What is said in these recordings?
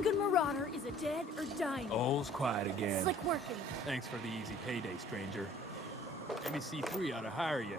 Klingon Marauder is a dead or dying. All's quiet again. Slick working. Thanks for the easy payday, stranger. MEC3 ought to hire you.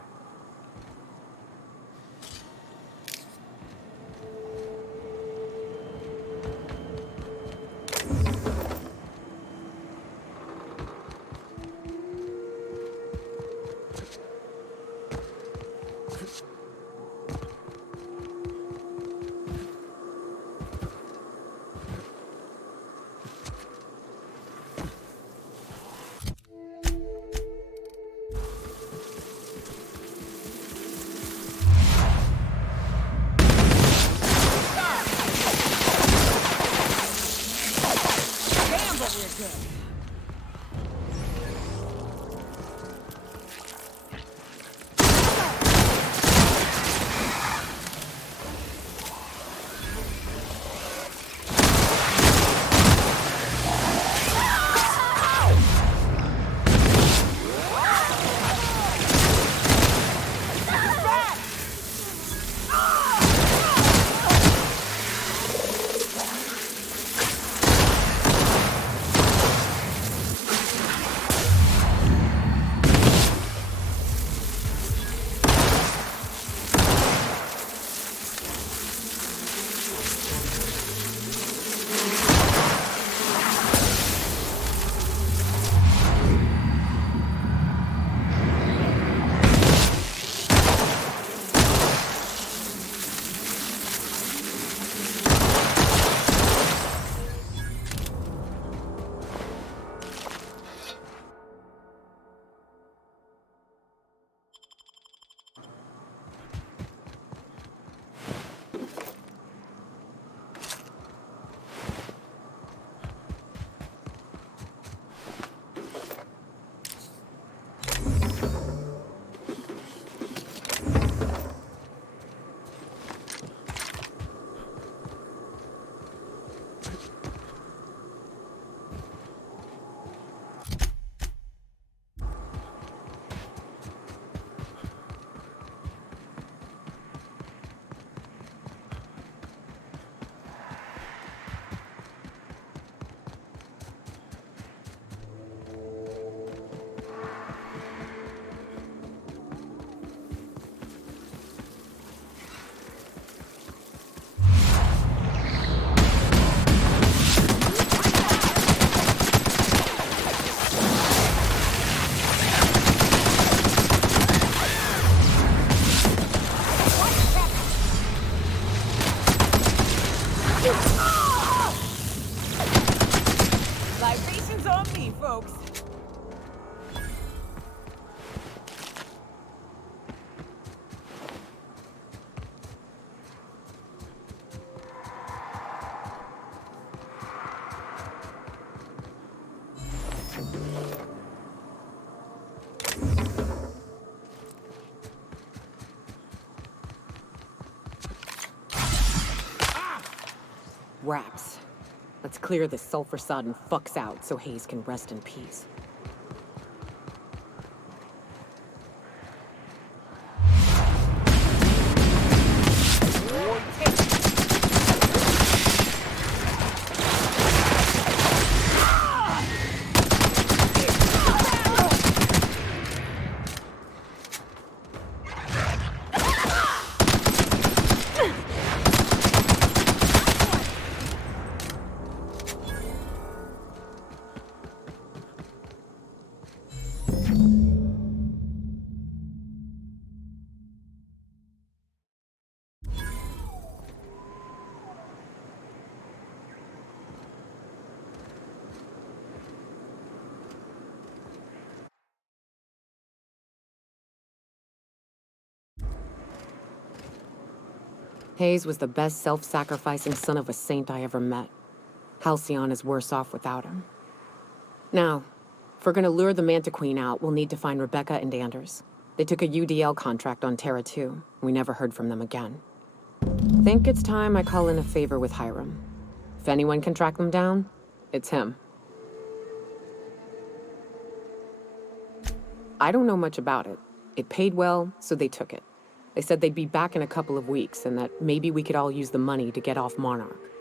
Libations on me, folks. Raps. Let's clear this sulfur-sodden fucks out so Hayes can rest in peace. Hayes was the best self-sacrificing son of a saint I ever met. Halcyon is worse off without him. Now, if we're gonna lure the Manta Queen out, we'll need to find Rebecca and Anders. They took a UDL contract on Terra 2. We never heard from them again. Think it's time I call in a favor with Hiram. If anyone can track them down, it's him. I don't know much about it. It paid well, so they took it. They said they'd be back in a couple of weeks, and that maybe we could all use the money to get off Monarch.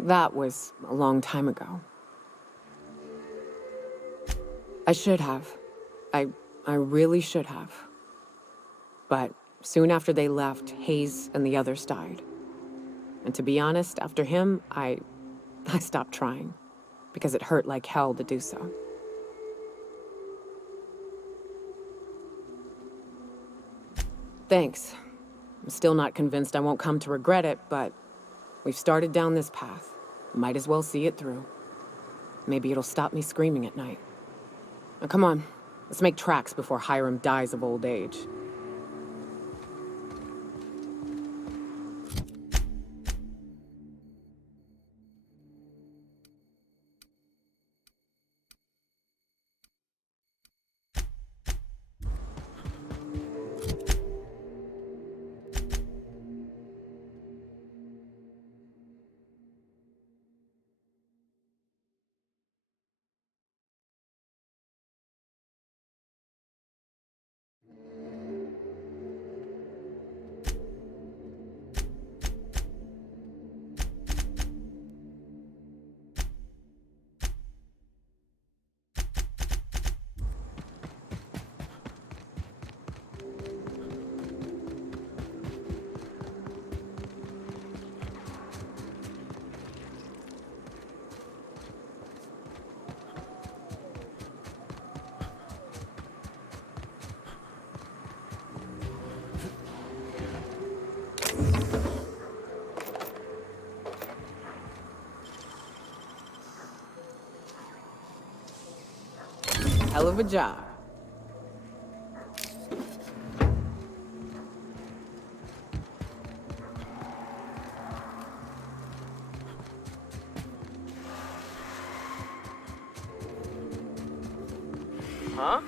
That was a long time ago. I should have. I really should have. But soon after they left, Hayes and the others died. And to be honest, after him, I stopped trying. Because it hurt like hell to do so. Thanks. I'm still not convinced I won't come to regret it, but we've started down this path. Might as well see it through. Maybe it'll stop me screaming at night. Now come on, let's make tracks before Hiram dies of old age. Hell of a job. Huh?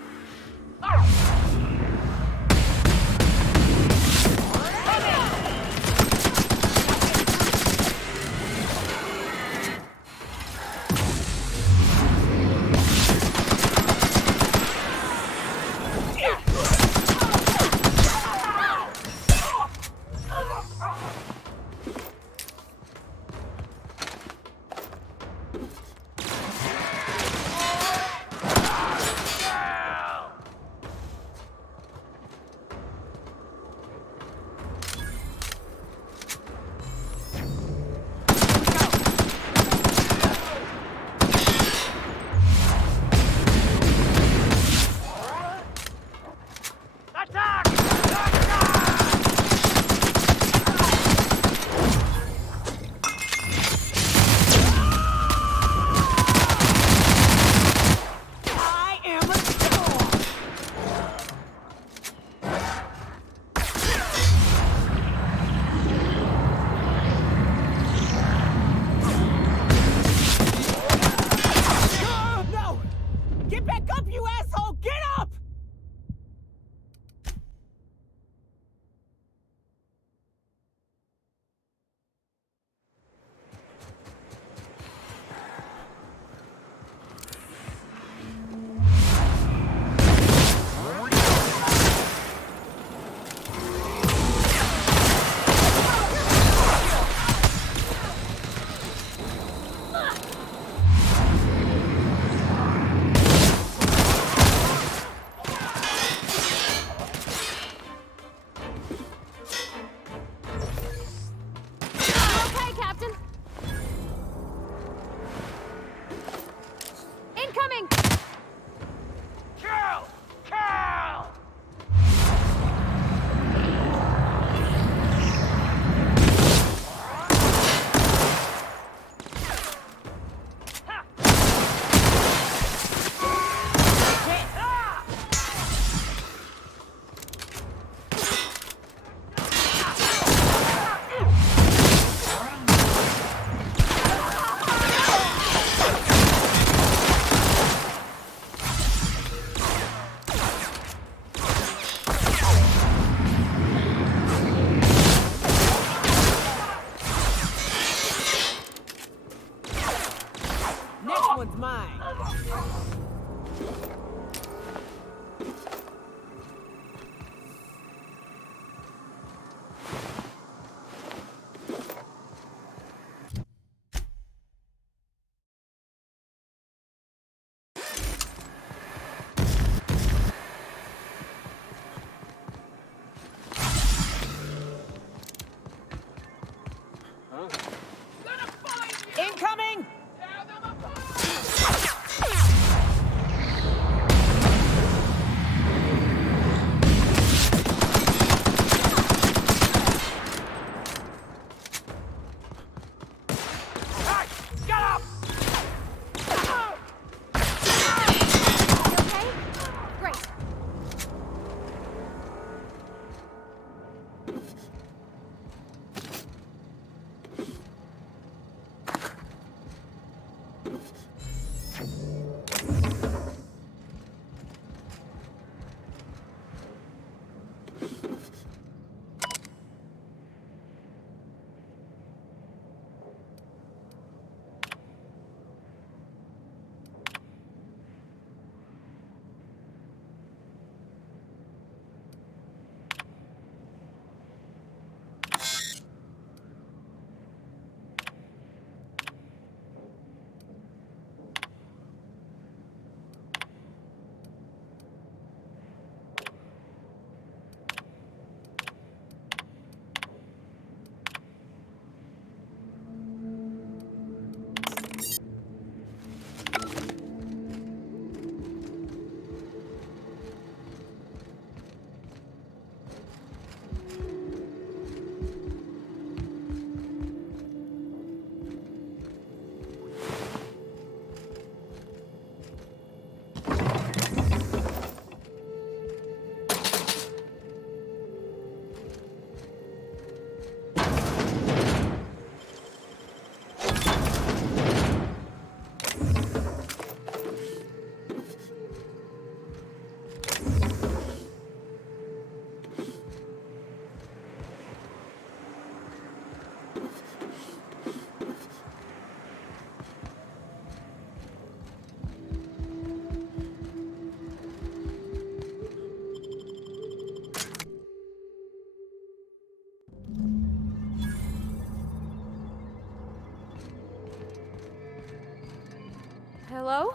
Hello?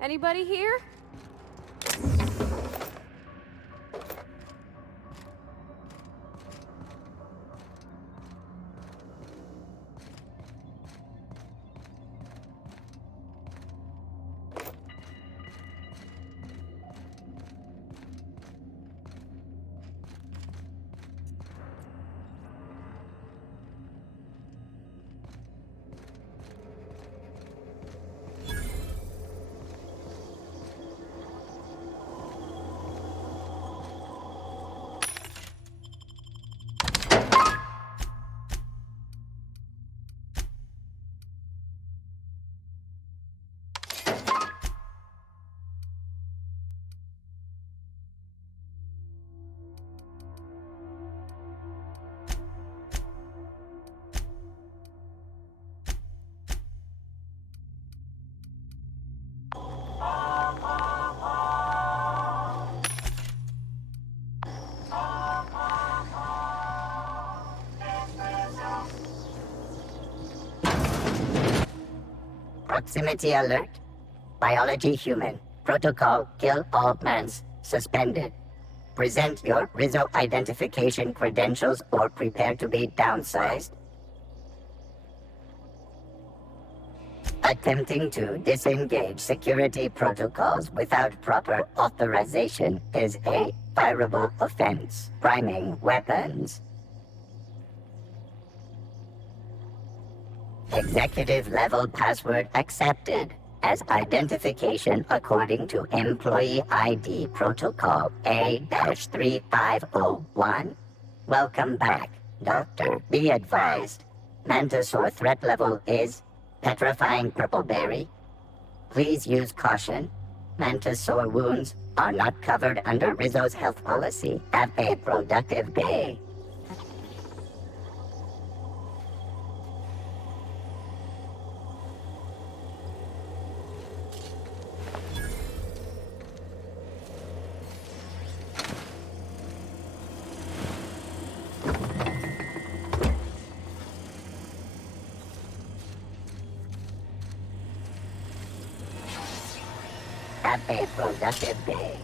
Anybody here? Proximity alert. Biology human. Protocol kill all mans. Suspended. Present your Rizzo identification credentials or prepare to be downsized. Attempting to disengage security protocols without proper authorization is a fireable offense. Priming weapons. Executive level password accepted as identification according to Employee ID Protocol A-3501. Welcome back, Doctor. Be advised, Mantisaur threat level is petrifying purple berry. Please use caution. Mantisaur wounds are not covered under Rizzo's health policy. Have a productive day. Have a productive day.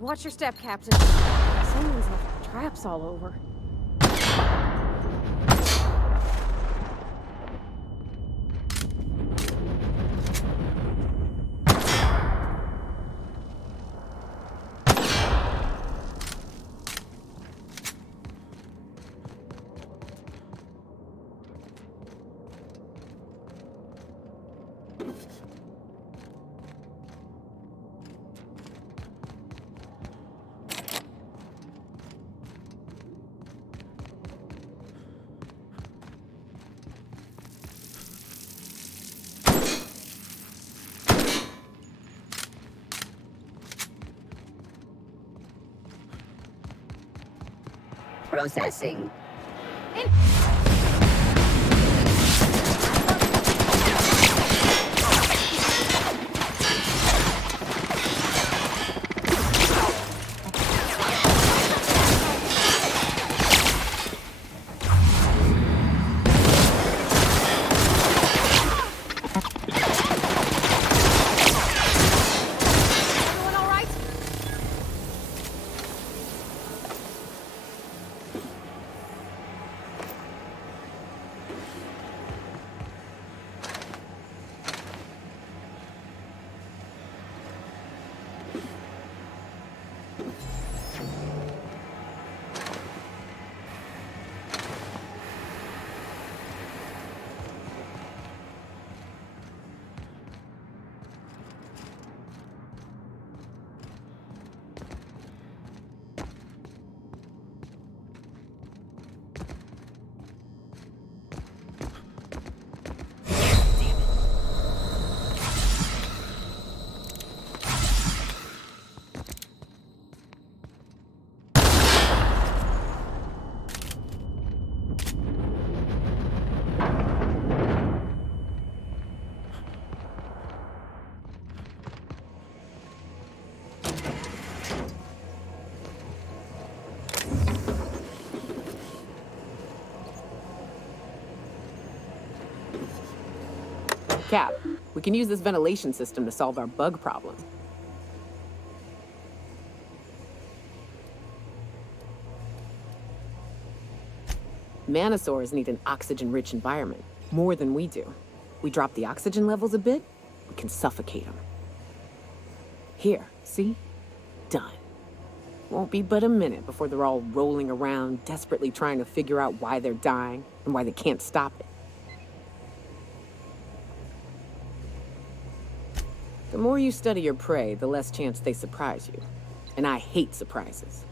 Watch your step, Captain. Someone's left traps all over. Processing. Everyone all right? Cap, we can use this ventilation system to solve our bug problem. Manosaurs need an oxygen-rich environment, more than we do. We drop the oxygen levels a bit, we can suffocate them. Here, see? Done. Won't be but a minute before they're all rolling around, desperately trying to figure out why they're dying and why they can't stop it. The more you study your prey, the less chance they surprise you. And I hate surprises.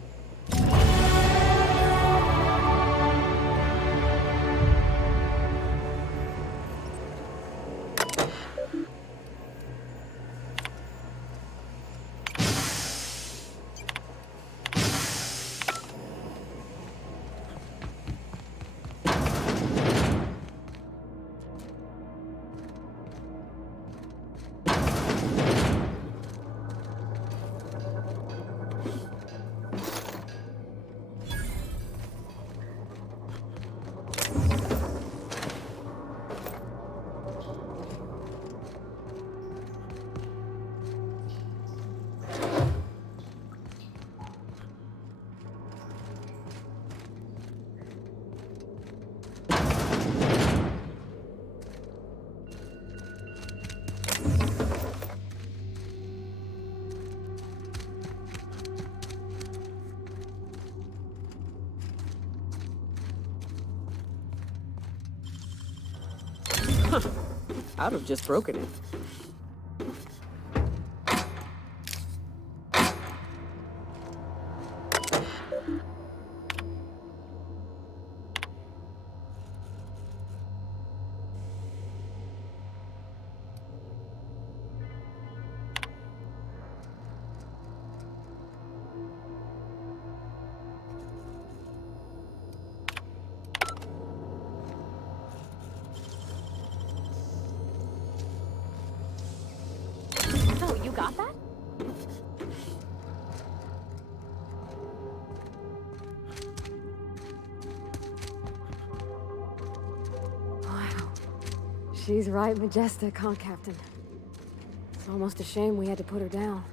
I'd have just broken it. So, you got that? Wow. She's right majestic, huh, Captain? It's almost a shame we had to put her down.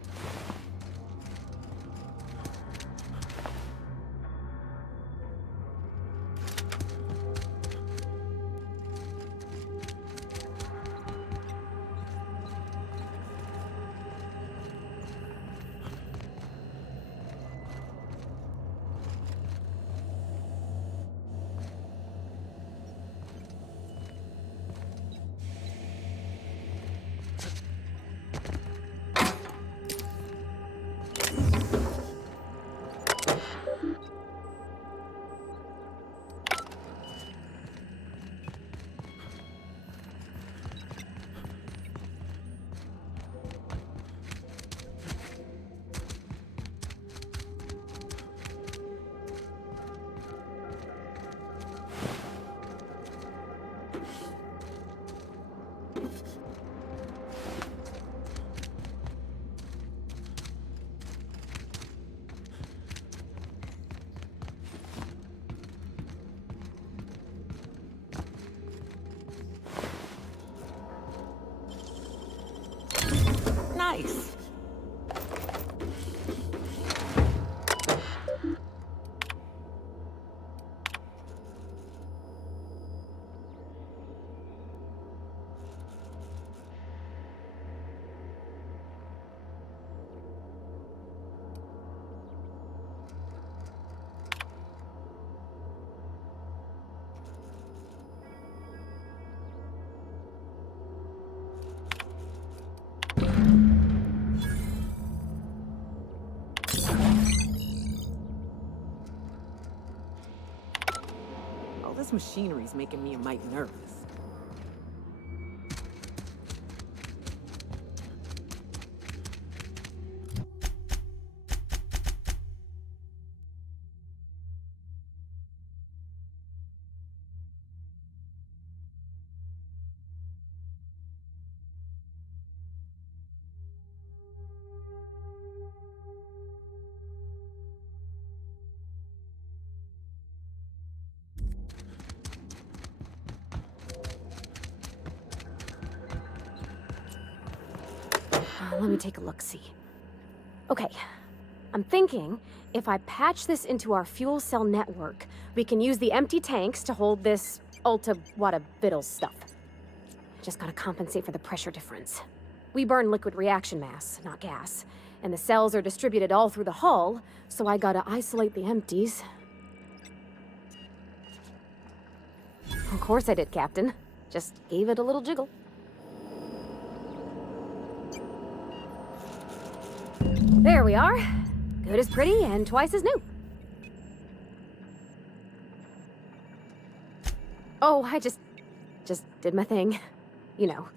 Nice. All this machinery's making me a mite nervous. Let me take a look-see. Okay, I'm thinking if I patch this into our fuel cell network, we can use the empty tanks to hold this ulta-wada-biddle stuff. Just gotta compensate for the pressure difference. We burn liquid reaction mass, not gas, and the cells are distributed all through the hull, so I gotta isolate the empties. Of course I did, Captain. Just gave it a little jiggle. There we are. Good as pretty and twice as new. Oh, I just did my thing. You know.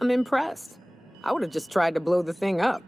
I'm impressed. I would have just tried to blow the thing up.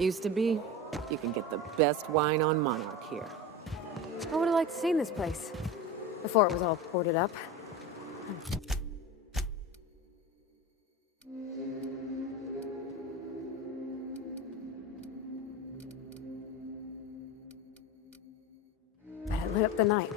Used to be. You can get the best wine on Monarch here. I would have liked to seen this place before it was all boarded up. But it lit up the night.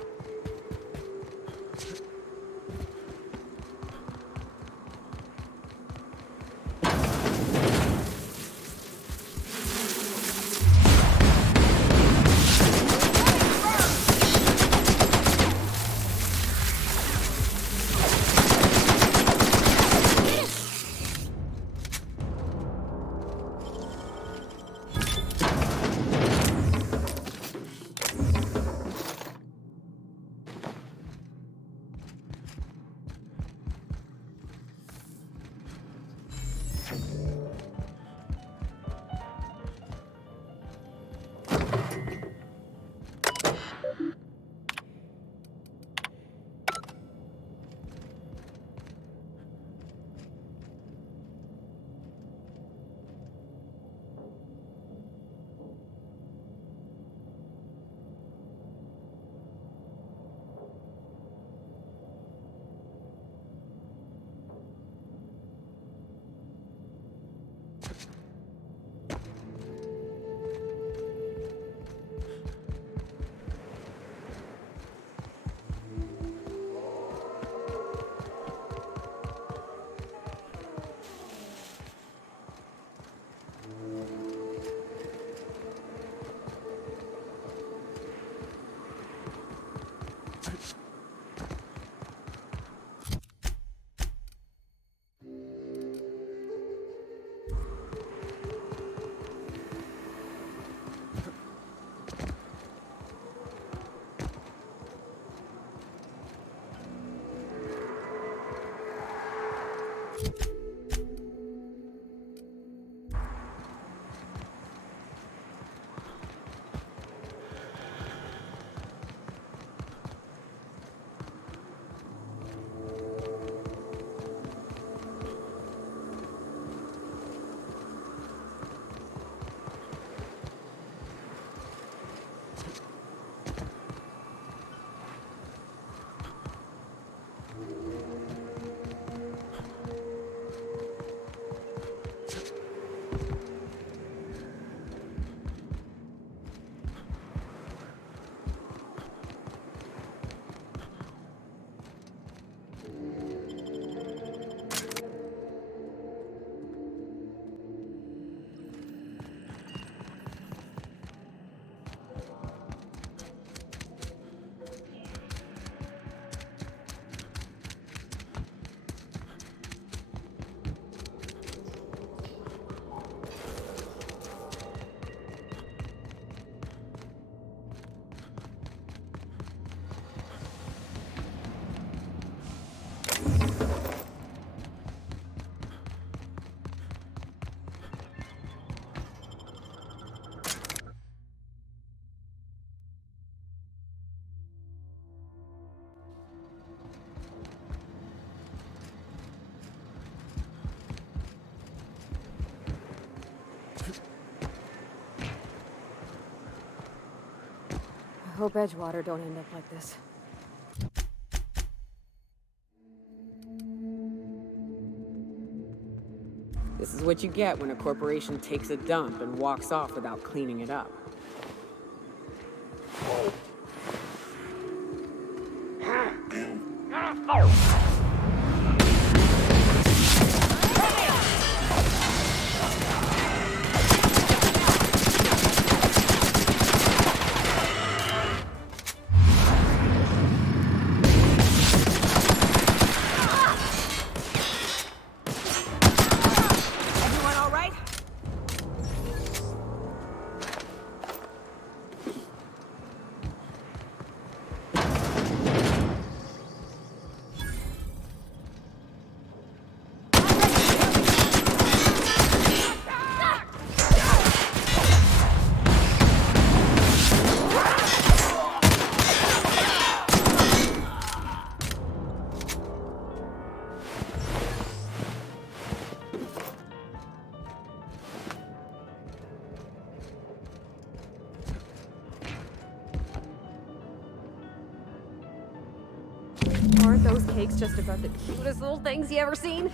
I hope Edgewater don't end up like this. This is what you get when a corporation takes a dump and walks off without cleaning it up. Everyone all right? Aren't those cakes just about the cutest little things you ever seen?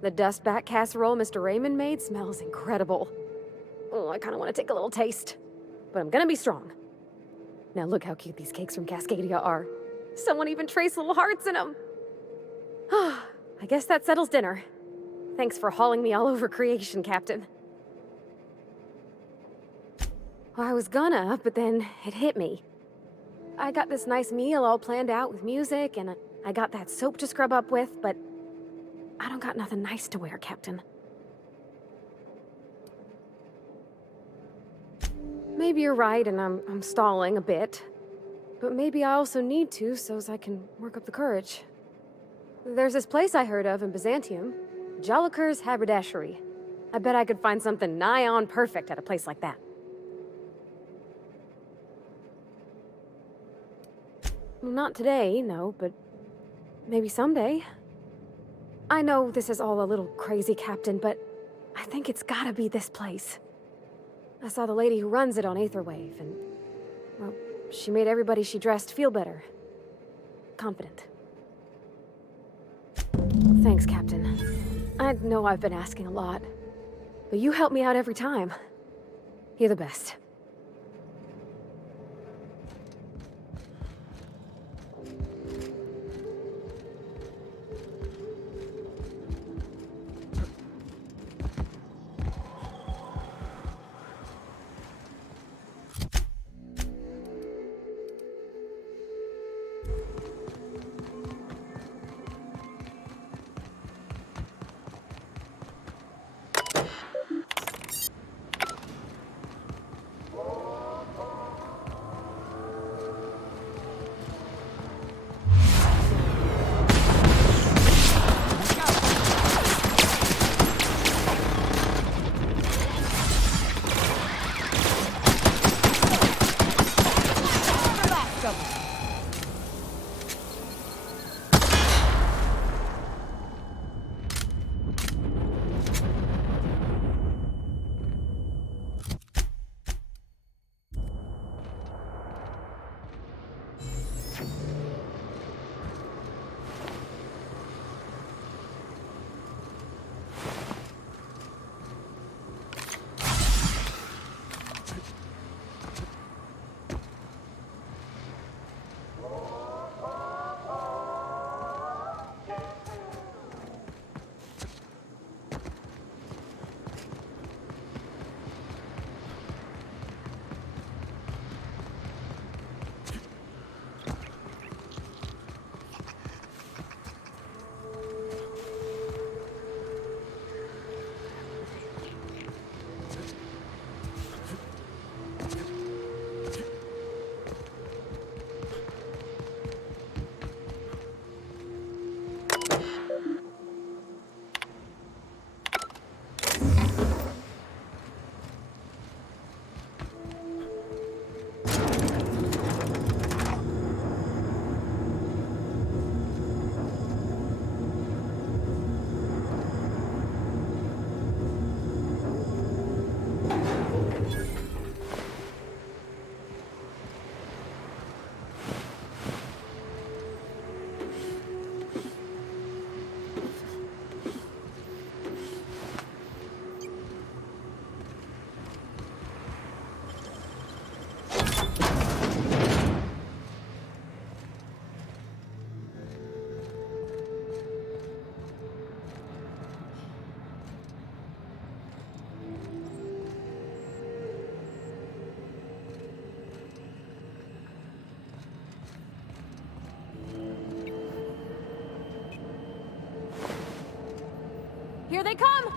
The dustback casserole Mr. Raymond made smells incredible. Oh, I kind of want to take a little taste. But I'm gonna be strong. Now look how cute these cakes from Cascadia are. Someone even traced little hearts in them. I guess that settles dinner. Thanks for hauling me all over creation, Captain. Well, I was gonna, but then it hit me. I got this nice meal all planned out with music, and I got that soap to scrub up with, but I don't got nothing nice to wear, Captain. Maybe you're right, and I'm stalling a bit. But maybe I also need to, so's I can work up the courage. There's this place I heard of in Byzantium, Jolicoeur's Haberdashery. I bet I could find something nigh on perfect at a place like that. Well, not today, no, but maybe someday. I know this is all a little crazy, Captain, but I think it's gotta be this place. I saw the lady who runs it on Aetherwave, and, well, she made everybody she dressed feel better. Confident. Thanks, Captain. I know I've been asking a lot, but you help me out every time. You're the best. Here they come!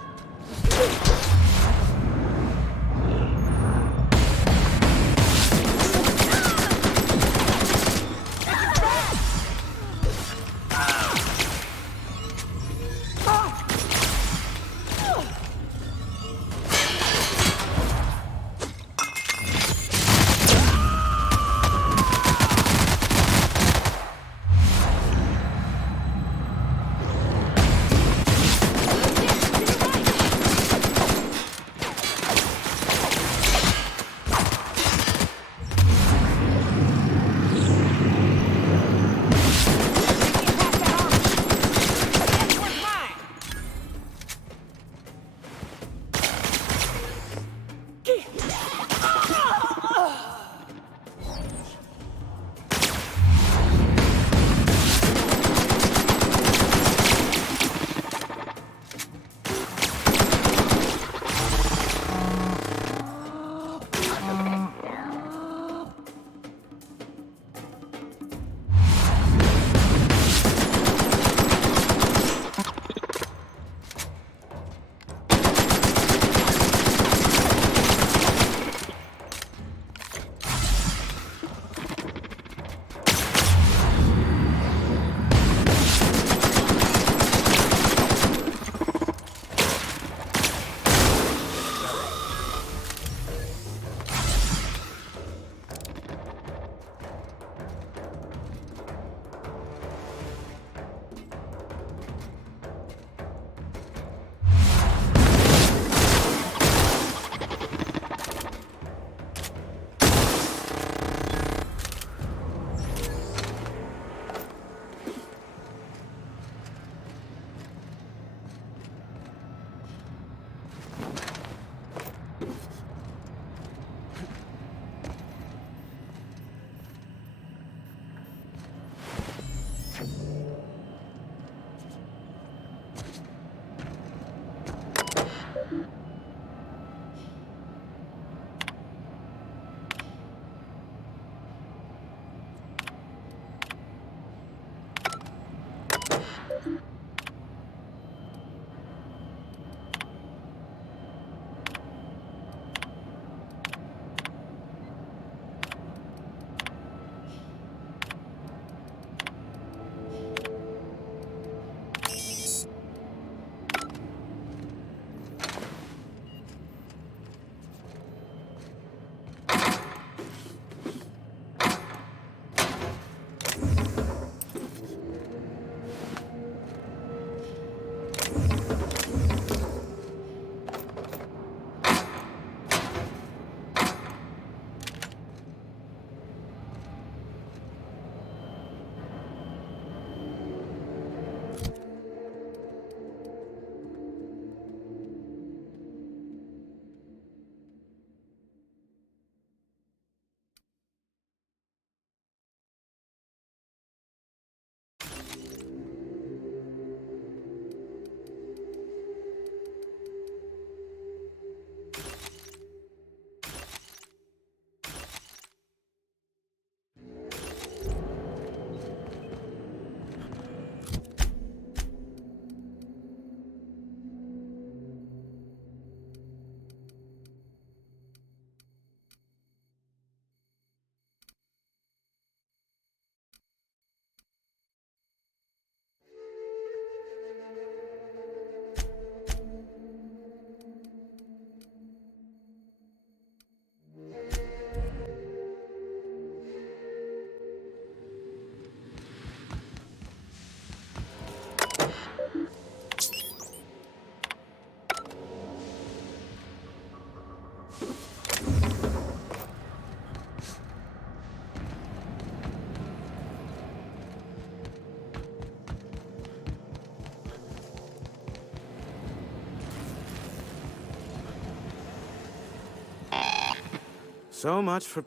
So much for...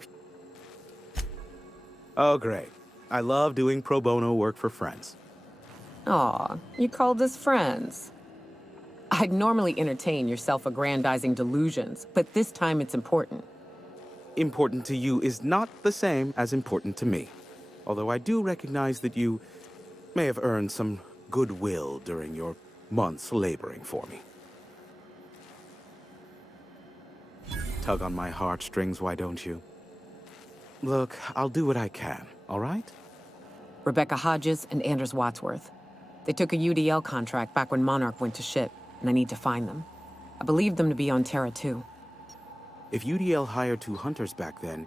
Oh, great. I love doing pro bono work for friends. Aw, you called us friends. I'd normally entertain your self-aggrandizing delusions, but this time it's important. Important to you is not the same as important to me. Although I do recognize that you may have earned some goodwill during your months laboring for me. Tug on my heartstrings, why don't you? Look, I'll do what I can, all right? Rebecca Hodges and Anders Wadsworth. They took a UDL contract back when Monarch went to shit, and I need to find them. I believe them to be on Terra 2. If UDL hired 2 hunters back then,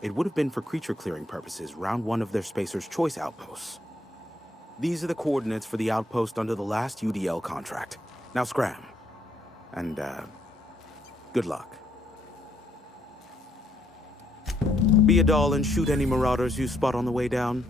it would have been for creature clearing purposes, round 1 of their Spacer's Choice outposts. These are the coordinates for the outpost under the last UDL contract. Now scram. And, good luck. Be a doll and shoot any marauders you spot on the way down.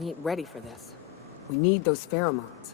We ain't ready for this. We need those pheromones.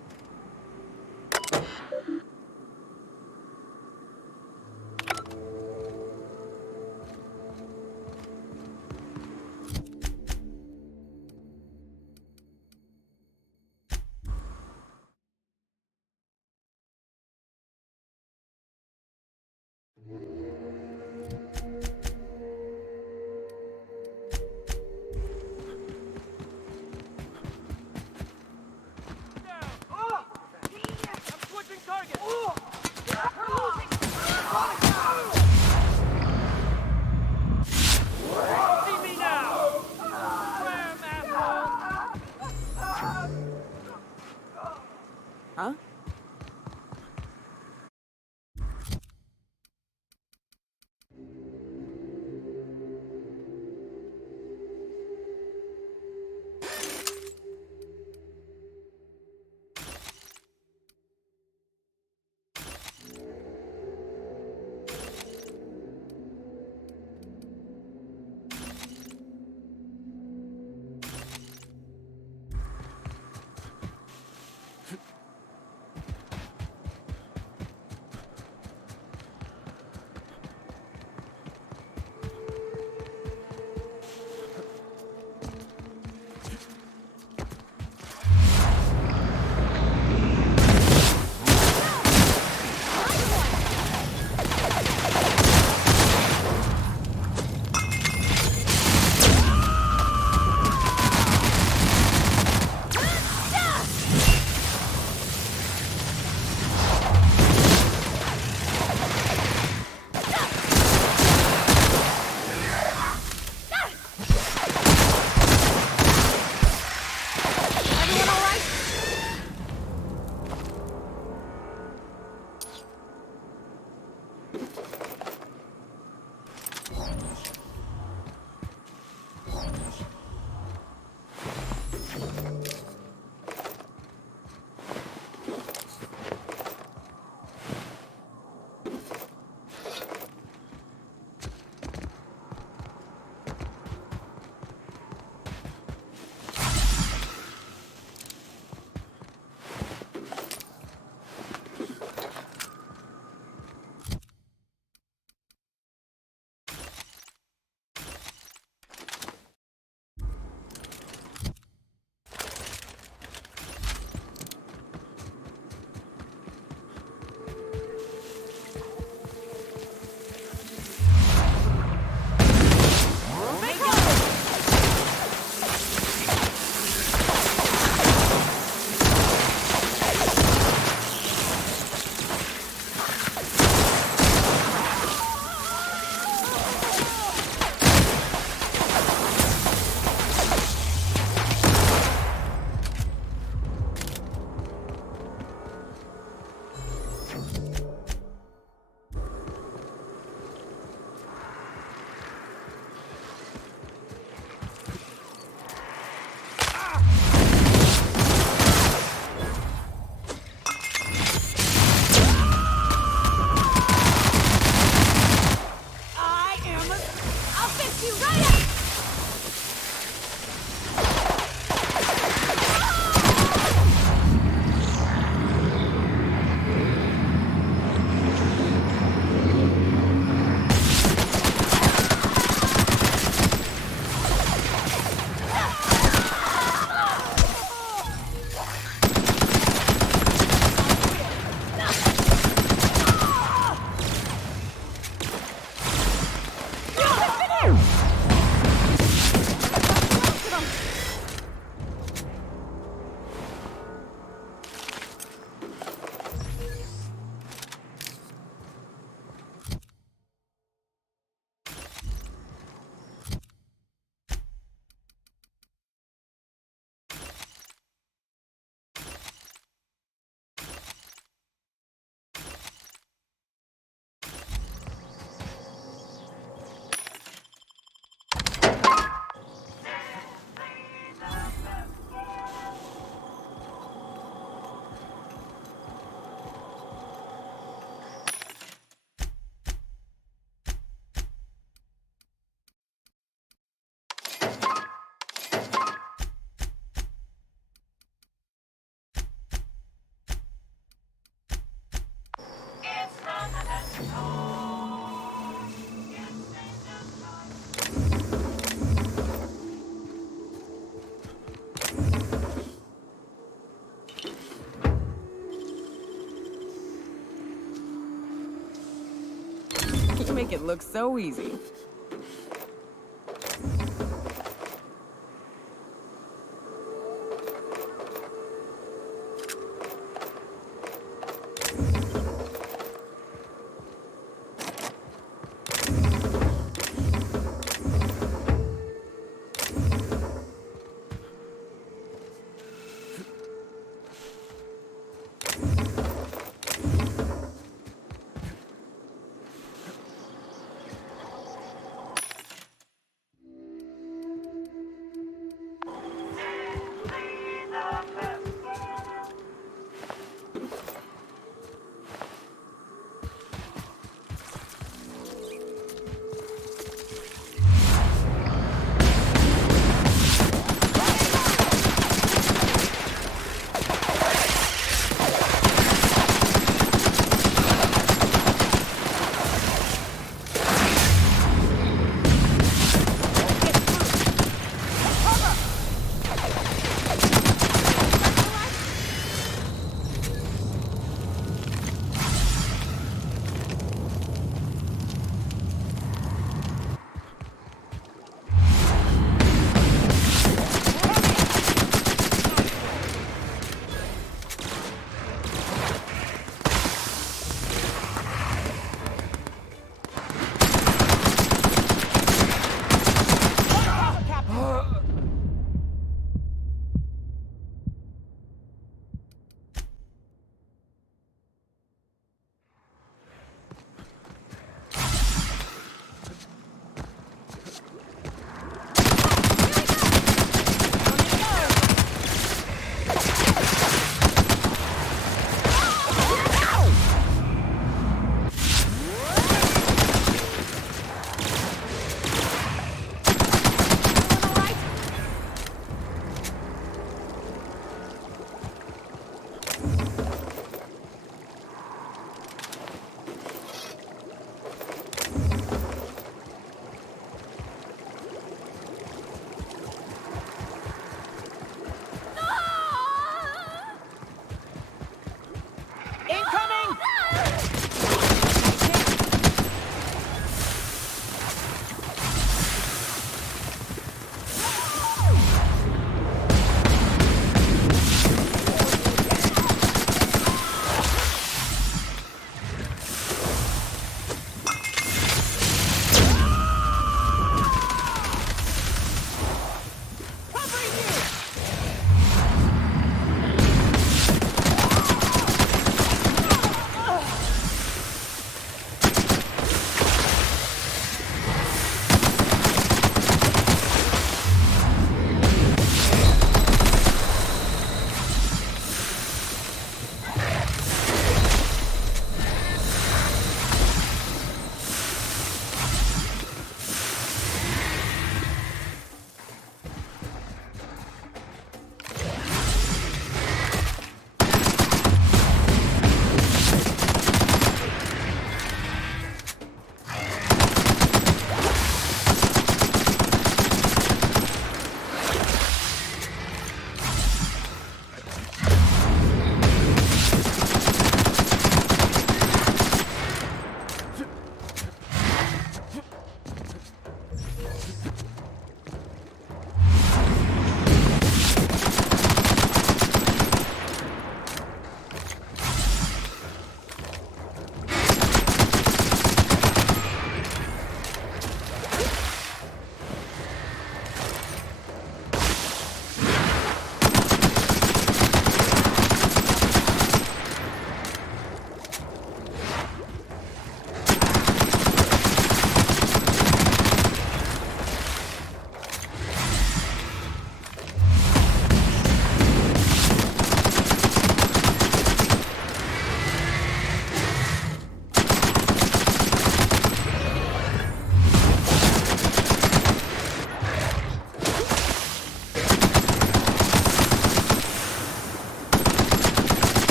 Huh? it look so easy.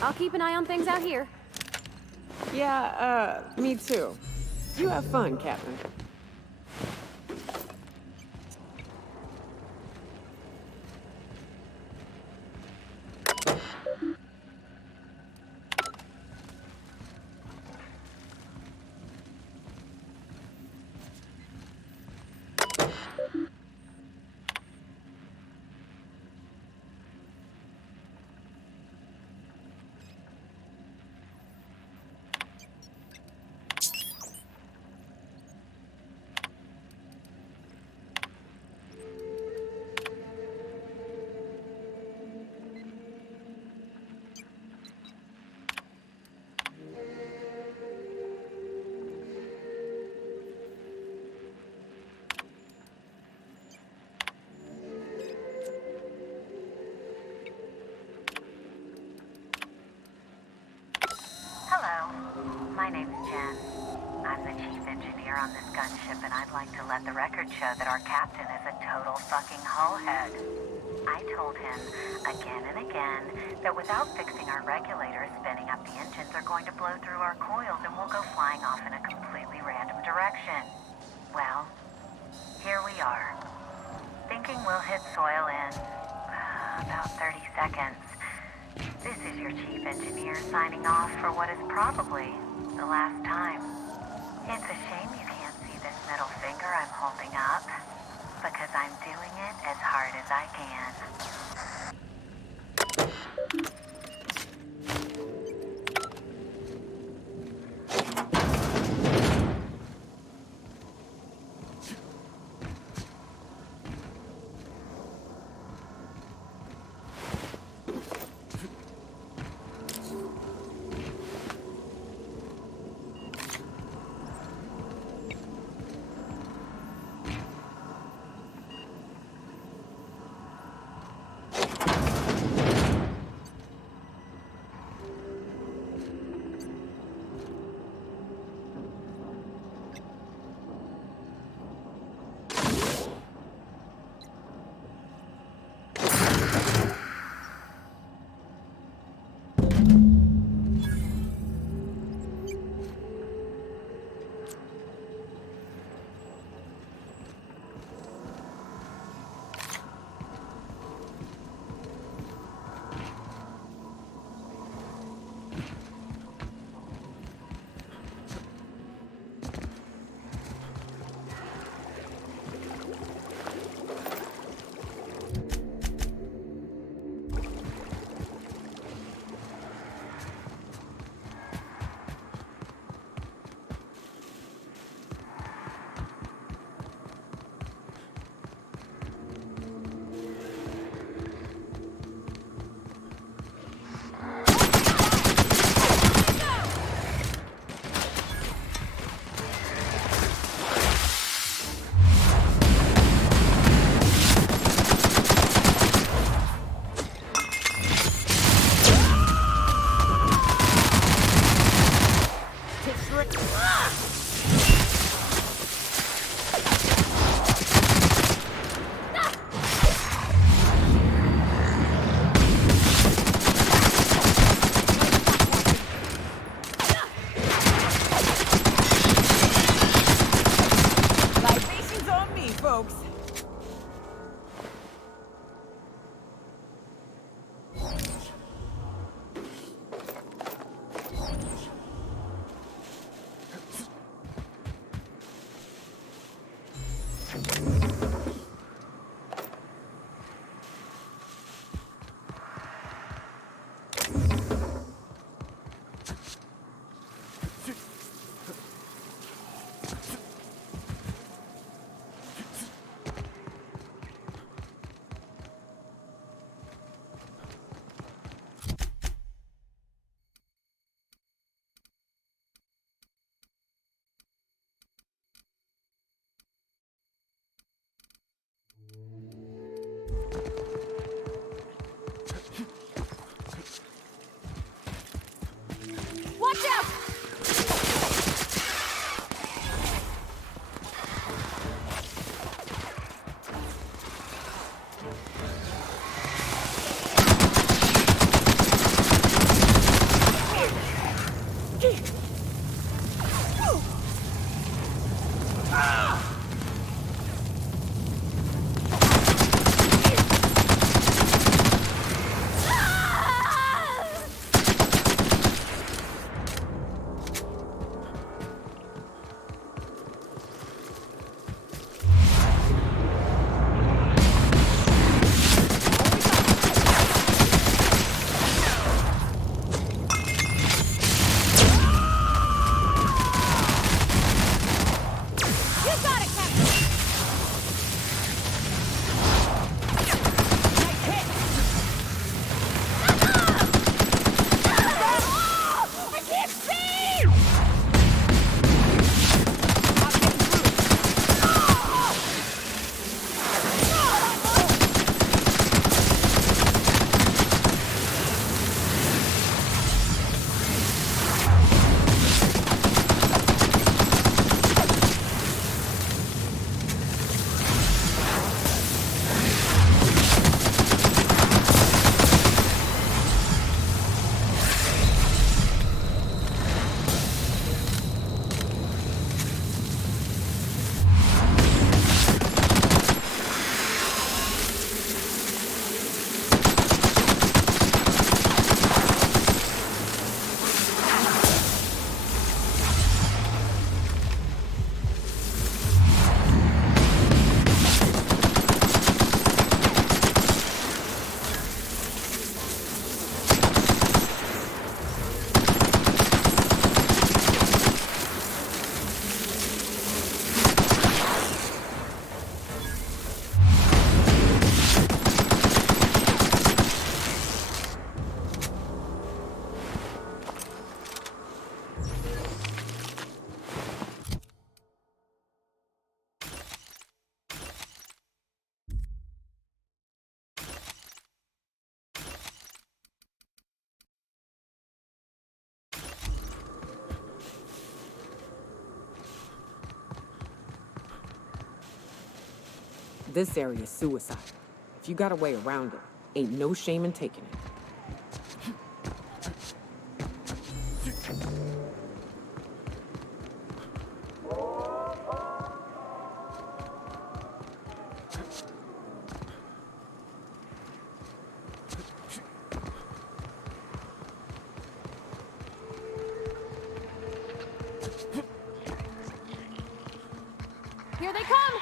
I'll keep an eye on things out here. Yeah, me too. You have fun, Captain. let the record show that our captain is a total fucking hullhead. I told him again and again that without fixing our regulators, spinning up the engines are going to blow through our coils and we'll go flying off in a completely random direction. Well, here we are. Thinking we'll hit soil in about 30 seconds. This is your chief engineer signing off for what is probably the last time. It's a shame you can't see this middle finger I'm holding up, because I'm doing it as hard as I can. Libations on me, folks. Watch out! this area is suicide. If you got a way around it, ain't no shame in taking it. Here they come!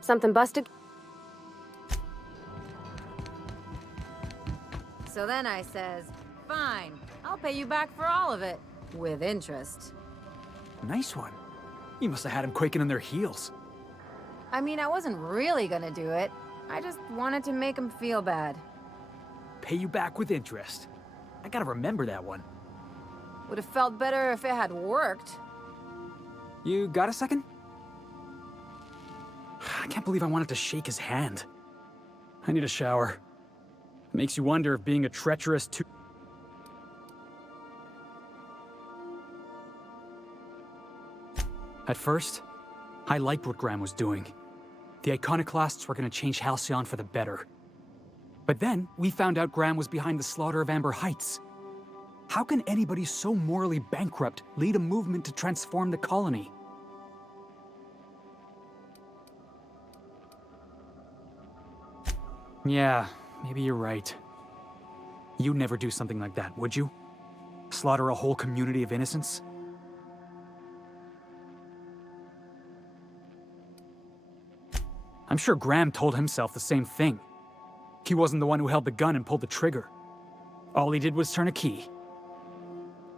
Something busted? So then I says, fine, I'll pay you back for all of it. With interest. Nice one. You must have had him quaking in their heels. I mean, I wasn't really gonna do it. I just wanted to make him feel bad. Pay you back with interest. I gotta remember that one. Would have felt better if it had worked. You got a second? I can't believe I wanted to shake his hand. I need a shower. It makes you wonder if being a treacherous At first, I liked what Graham was doing. The Iconoclasts were gonna change Halcyon for the better. But then, we found out Graham was behind the slaughter of Amber Heights. How can anybody so morally bankrupt lead a movement to transform the colony? Yeah, maybe you're right. You'd never do something like that, would you? Slaughter a whole community of innocents? I'm sure Graham told himself the same thing. He wasn't the one who held the gun and pulled the trigger. All he did was turn a key.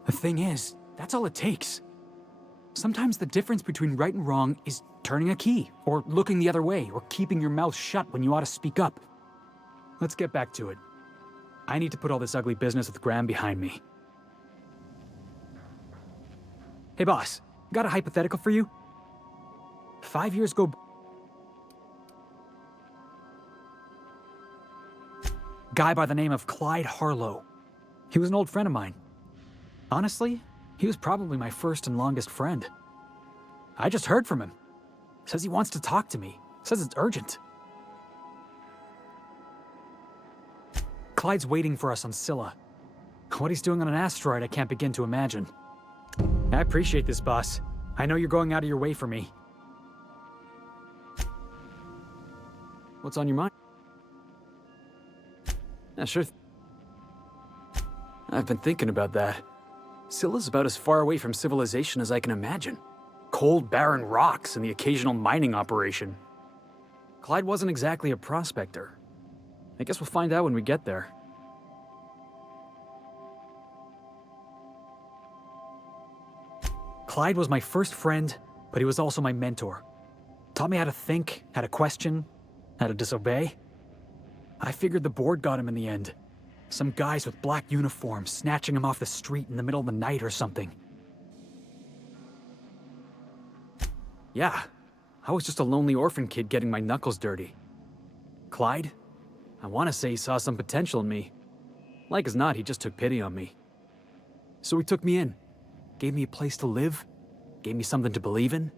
The thing is, that's all it takes. Sometimes the difference between right and wrong is turning a key, or looking the other way, or keeping your mouth shut when you ought to speak up. Let's get back to it. I need to put all this ugly business with Graham behind me. Hey boss, got a hypothetical for you? 5 years go... Guy by the name of Clyde Harlow. He was an old friend of mine. Honestly, he was probably my first and longest friend. I just heard from him. Says he wants to talk to me. Says it's urgent. Clyde's waiting for us on Scylla. What he's doing on an asteroid, I can't begin to imagine. I appreciate this, boss. I know you're going out of your way for me. What's on your mind? Yeah, sure. I've been thinking about that. Scylla's about as far away from civilization as I can imagine. Cold, barren rocks and the occasional mining operation. Clyde wasn't exactly a prospector. I guess we'll find out when we get there. Clyde was my first friend, but he was also my mentor. Taught me how to think, how to question, how to disobey. I figured the board got him in the end. Some guys with black uniforms snatching him off the street in the middle of the night or something. Yeah, I was just a lonely orphan kid getting my knuckles dirty. Clyde? I want to say he saw some potential in me. Like as not, he just took pity on me. So he took me in. Gave me a place to live, gave me something to believe in.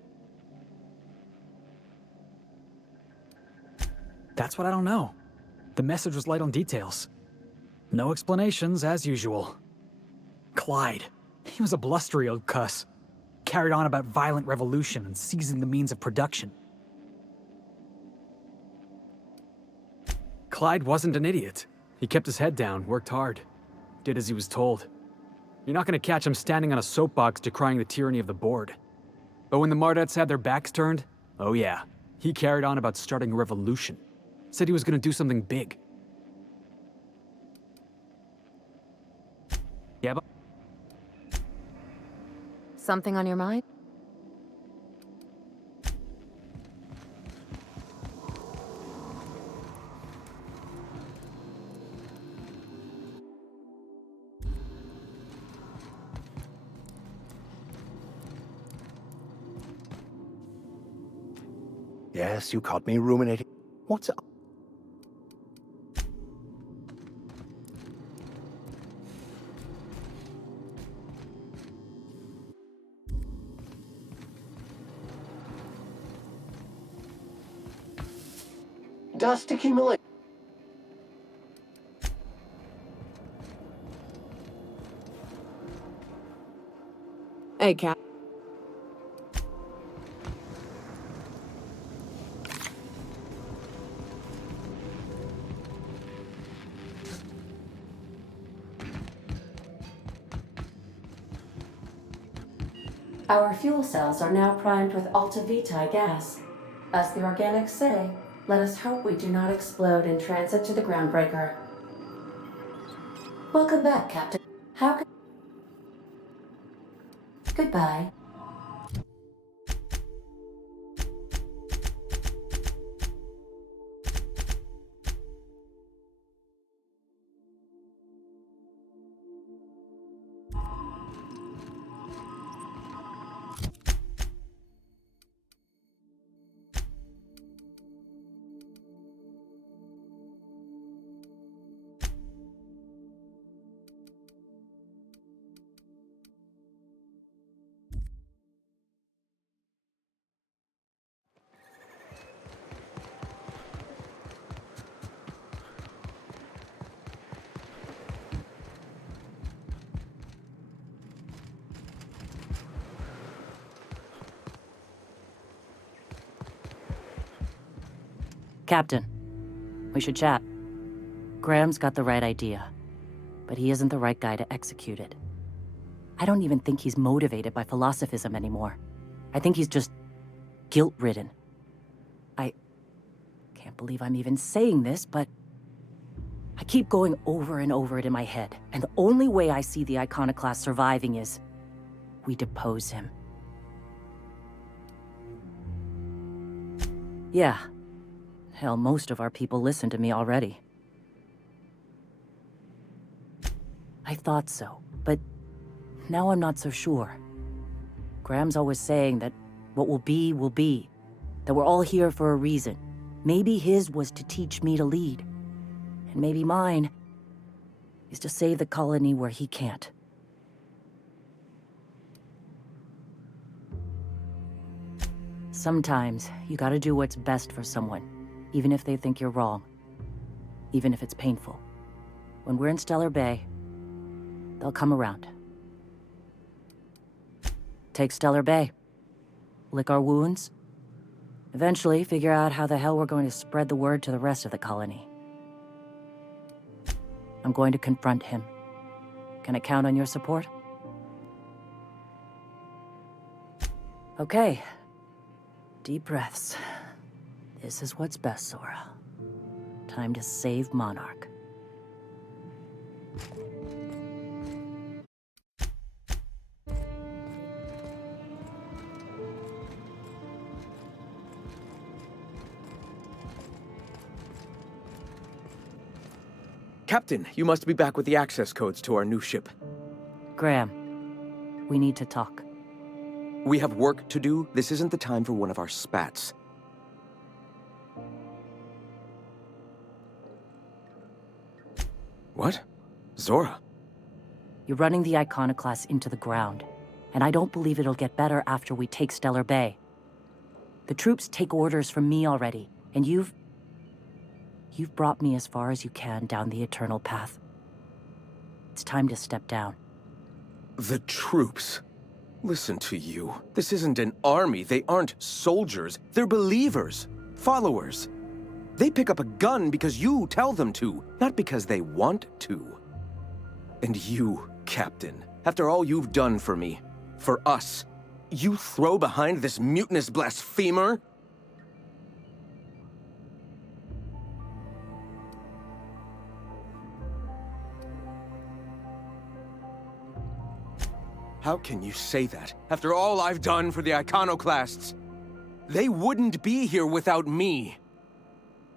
That's what I don't know. The message was light on details. No explanations, as usual. Clyde, he was a blustery old cuss. Carried on about violent revolution and seizing the means of production. Clyde wasn't an idiot. He kept his head down, worked hard, did as he was told. You're not going to catch him standing on a soapbox decrying the tyranny of the board. But when the Mardets had their backs turned, oh yeah, he carried on about starting a revolution. Said he was going to do something big. Yeah, but... Something on your mind? Yes, you caught me ruminating. What's up? Dust accumulate. Hey, Cap. Our fuel cells are now primed with Alta Vitae gas. As the organics say, let us hope we do not explode in transit to the groundbreaker. Welcome back, Captain. How can... Goodbye. Captain, we should chat. Graham's got the right idea, but he isn't the right guy to execute it. I don't even think he's motivated by philosophism anymore. I think he's just guilt-ridden. I can't believe I'm even saying this, but I keep going over and over it in my head, and the only way I see the Iconoclast surviving is we depose him. Yeah. Hell, most of our people listen to me already. I thought so, but now I'm not so sure. Graham's always saying that what will be, that we're all here for a reason. Maybe his was to teach me to lead, and maybe mine is to save the colony where he can't. Sometimes you gotta do what's best for someone, even if they think you're wrong. Even if it's painful. When we're in Stellar Bay, They'll come around. Take Stellar Bay. Lick our wounds. Eventually, figure out how the hell we're going to spread the word to the rest of the colony. I'm going to confront him. Can I count on your support? Okay. Deep breaths. This is what's best, Zora. Time to save Monarch. Captain, you must be back with the access codes to our new ship. Graham, we need to talk. We have work to do. This isn't the time for one of our spats. What? Zora? You're running the Iconoclast into the ground, and I don't believe it'll get better after we take Stellar Bay. The troops take orders from me already, and you've brought me as far as you can down the Eternal Path. It's time to step down. The troops? Listen to you. This isn't an army. They aren't soldiers. They're believers. Followers. They pick up a gun because you tell them to, not because they want to. And you, Captain, after all you've done for me, for us, you throw behind this mutinous blasphemer? How can you say that, after all I've done for the Iconoclasts? They wouldn't be here without me.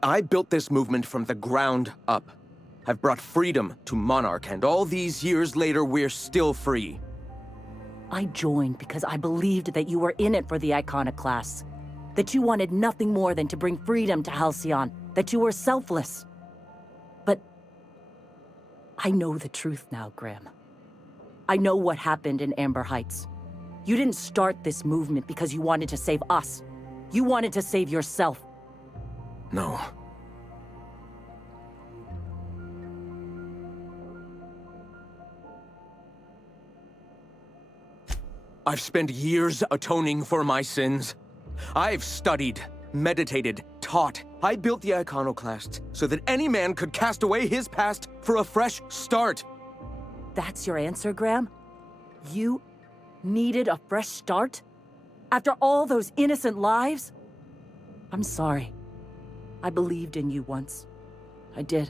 I built this movement from the ground up. I've brought freedom to Monarch, and all these years later, we're still free. I joined because I believed that you were in it for the Iconoclasts. That you wanted nothing more than to bring freedom to Halcyon. That you were selfless. But I know the truth now, Graham. I know what happened in Amber Heights. You didn't start this movement because you wanted to save us. You wanted to save yourself. No. I've spent years atoning for my sins. I've studied, meditated, taught. I built the Iconoclasts so that any man could cast away his past for a fresh start. That's your answer, Graham? You needed a fresh start? After all those innocent lives? I'm sorry. I believed in you once. I did.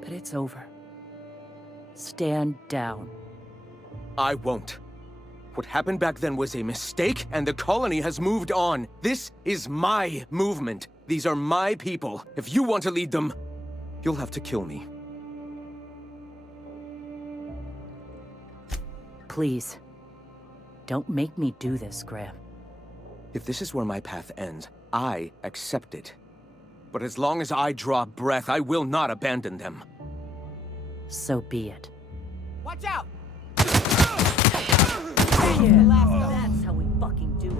But it's over. Stand down. I won't. What happened back then was a mistake, and the colony has moved on. This is my movement. These are my people. If you want to lead them, you'll have to kill me. Please. Don't make me do this, Graham. If this is where my path ends, I accept it. But as long as I draw breath, I will not abandon them. So be it. Watch out! Yeah, that's how we fucking do it.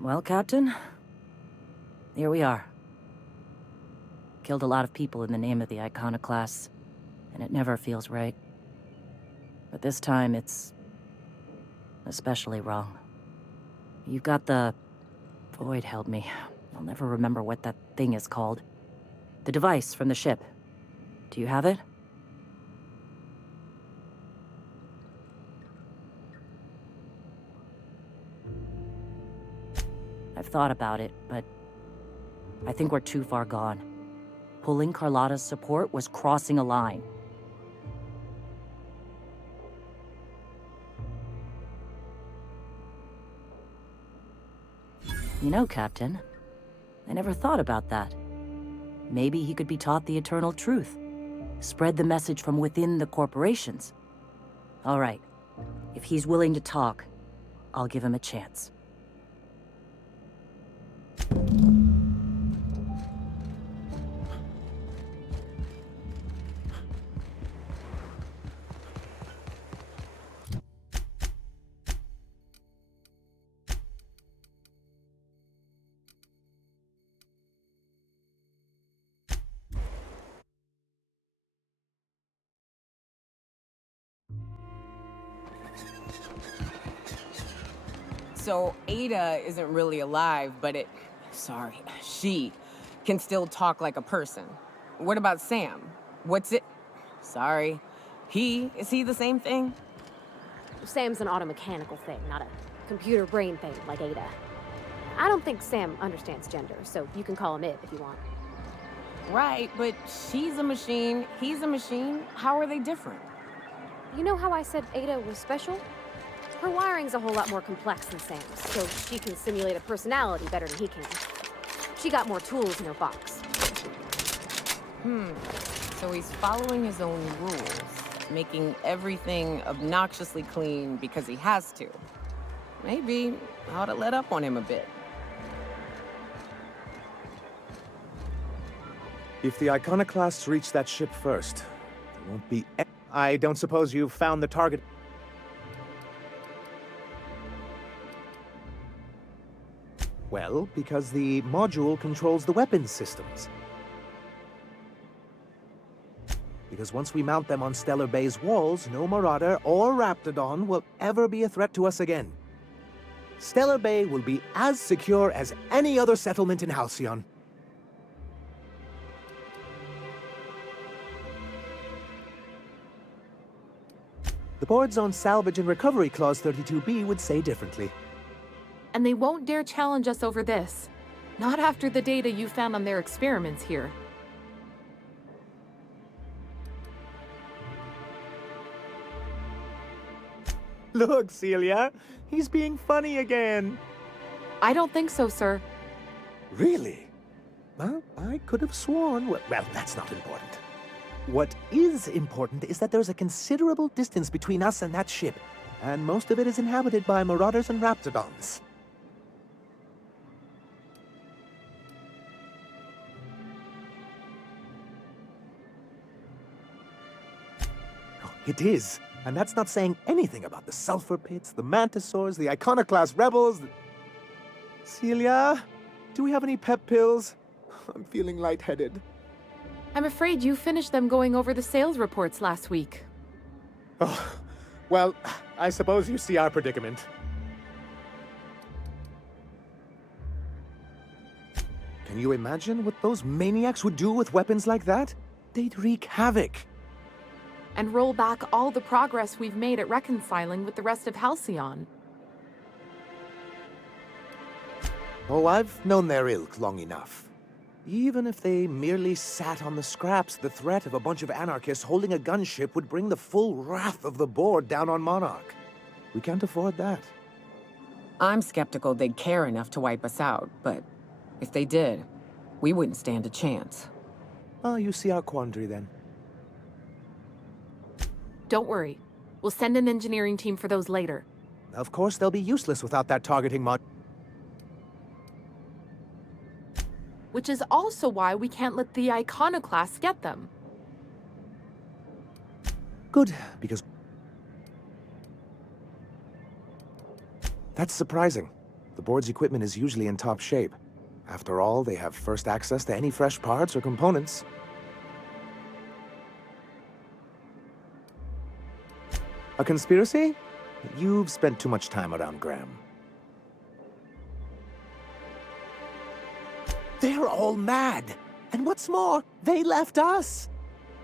Well, Captain, here we are. Killed a lot of people in the name of the Iconoclasts, and it never feels right. But this time, it's especially wrong. You've got the... Void held me. I'll never remember what that thing is called. The device from the ship. Do you have it? I've thought about it, but I think we're too far gone. Pulling Carlotta's support was crossing a line. You know, Captain, I never thought about that. Maybe he could be taught the eternal truth. Spread the message from within the corporations. All right. If he's willing to talk, I'll give him a chance. So Ada isn't really alive, but she can still talk like a person. What about Sam? Is he the same thing? Sam's an automechanical thing, not a computer brain thing like Ada. I don't think Sam understands gender, so you can call him it if you want. Right, but she's a machine, he's a machine. How are they different? You know how I said Ada was special? Her wiring's a whole lot more complex than Sam's, so she can simulate a personality better than he can. She got more tools in her box. So he's following his own rules, making everything obnoxiously clean because he has to. Maybe I ought to let up on him a bit. If the Iconoclasts reach that ship first, there won't be... I don't suppose you've found the target... Well, because the module controls the weapons systems. Because once we mount them on Stellar Bay's walls, no Marauder or Raptidon will ever be a threat to us again. Stellar Bay will be as secure as any other settlement in Halcyon. The board's own Salvage and Recovery Clause 32B would say differently. And they won't dare challenge us over this. Not after the data you found on their experiments here. Look, Celia, he's being funny again. I don't think so, sir. Really? Well, I could have sworn... Well, that's not important. What is important is that there's a considerable distance between us and that ship, and most of it is inhabited by Marauders and Raptidons. Oh, it is. And that's not saying anything about the Sulfur Pits, the Mantisaurs, the Iconoclast Rebels... Celia, do we have any pep pills? I'm feeling lightheaded. I'm afraid you finished them going over the sales reports last week. Oh, well, I suppose you see our predicament. Can you imagine what those maniacs would do with weapons like that? They'd wreak havoc. And roll back all the progress we've made at reconciling with the rest of Halcyon. Oh, I've known their ilk long enough. Even if they merely sat on the scraps, the threat of a bunch of anarchists holding a gunship would bring the full wrath of the board down on Monarch. We can't afford that. I'm skeptical they'd care enough to wipe us out, but if they did, we wouldn't stand a chance. Oh, you see our quandary then. Don't worry. We'll send an engineering team for those later. Of course, they'll be useless without that targeting mod. Which is also why we can't let the Iconoclasts get them. Good, because... That's surprising. The board's equipment is usually in top shape. After all, they have first access to any fresh parts or components. A conspiracy? You've spent too much time around Graham. They're all mad! And what's more, they left us!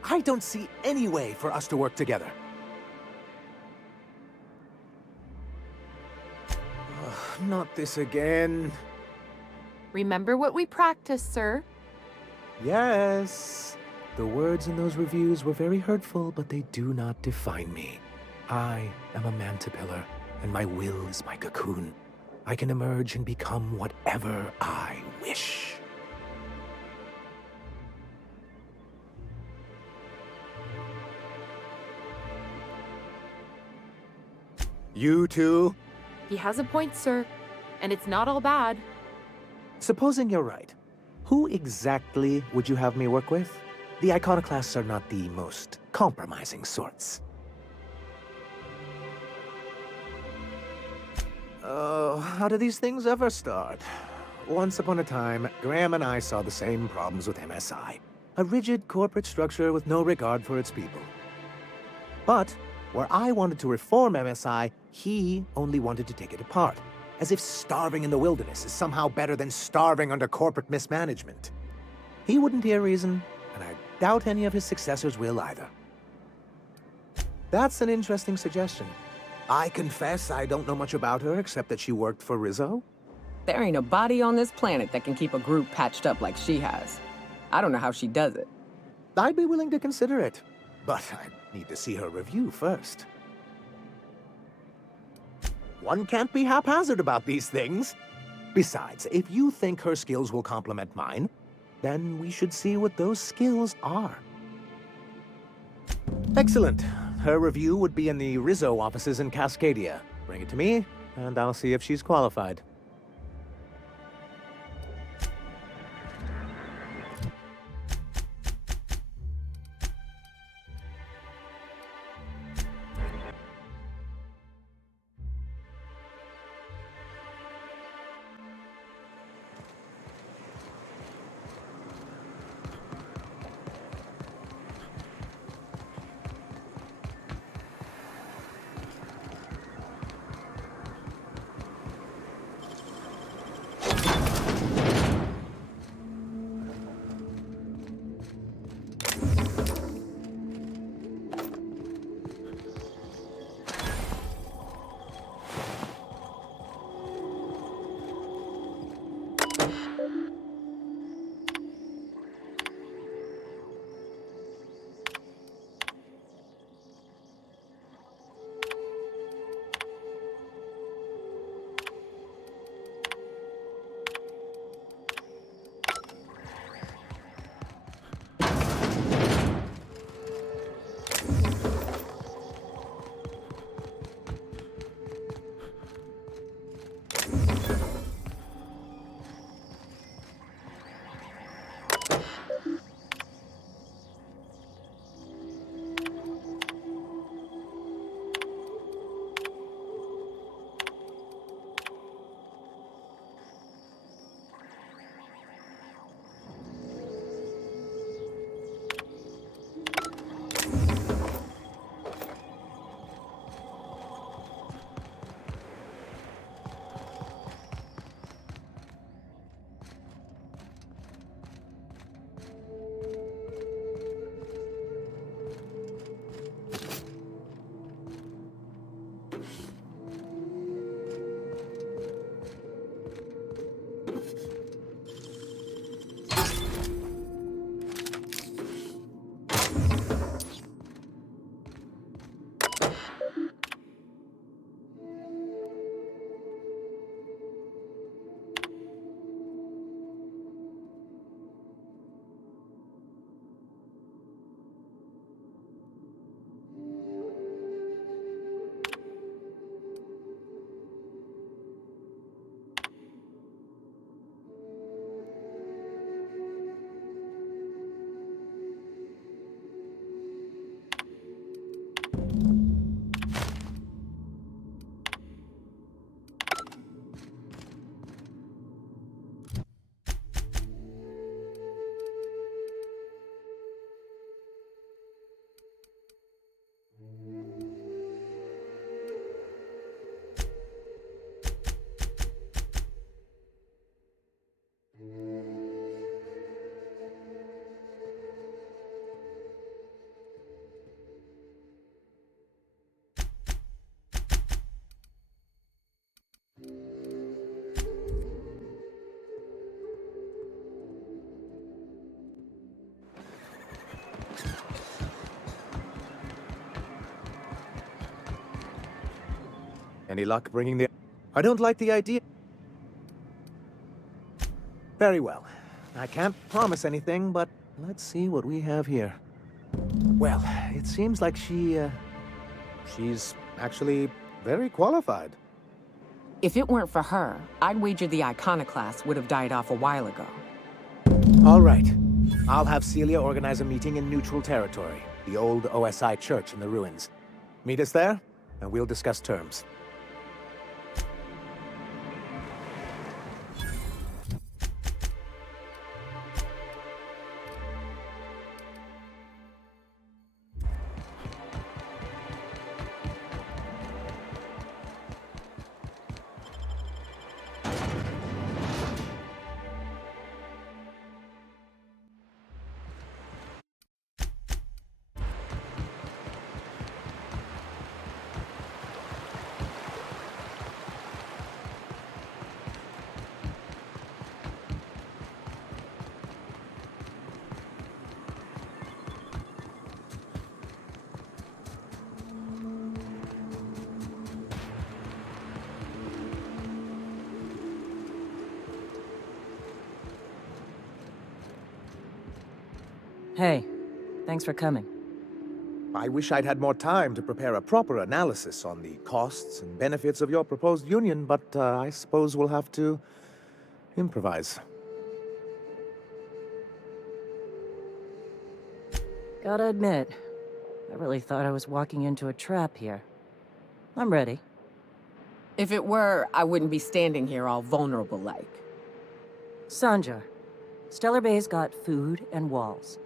I don't see any way for us to work together. Ugh, not this again. Remember what we practiced, sir? Yes. The words in those reviews were very hurtful, but they do not define me. I am a Mantipillar, and my will is my cocoon. I can emerge and become whatever I wish. You too? He has a point, sir. And it's not all bad. Supposing you're right, who exactly would you have me work with? The Iconoclasts are not the most compromising sorts. Oh, how do these things ever start? Once upon a time, Graham and I saw the same problems with MSI. A rigid corporate structure with no regard for its people. But where I wanted to reform MSI, he only wanted to take it apart. as if starving in the wilderness is somehow better than starving under corporate mismanagement. He wouldn't hear reason, and I doubt any of his successors will either. That's an interesting suggestion. I confess I don't know much about her except that she worked for Rizzo. There ain't a body on this planet that can keep a group patched up like she has. I don't know how she does it. I'd be willing to consider it, but I need to see her review first. One can't be haphazard about these things. Besides, if you think her skills will complement mine, then we should see what those skills are. Excellent. Her review would be in the Rizzo offices in Cascadia. Bring it to me, and I'll see if she's qualified. Any luck bringing the... I don't like the idea. Very well. I can't promise anything, but let's see what we have here. Well, it seems like she's actually very qualified. If it weren't for her, I'd wager the Iconoclast would have died off a while ago. All right. I'll have Celia organize a meeting in neutral territory, the old OSI church in the ruins. Meet us there, and we'll discuss terms. Hey, thanks for coming. I wish I'd had more time to prepare a proper analysis on the costs and benefits of your proposed union, but I suppose we'll have to improvise. Gotta admit, I really thought I was walking into a trap here. I'm ready. If it were, I wouldn't be standing here all vulnerable-like. Sanjar, Stellar Bay's got food and walls.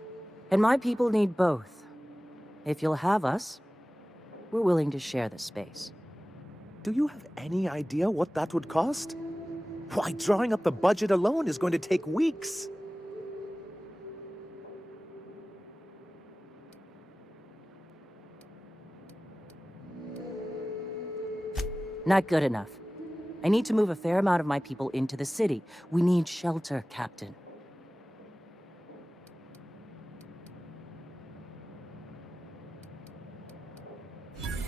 And my people need both. If you'll have us, we're willing to share the space. Do you have any idea what that would cost? Why, drawing up the budget alone is going to take weeks. Not good enough. I need to move a fair amount of my people into the city. We need shelter, Captain.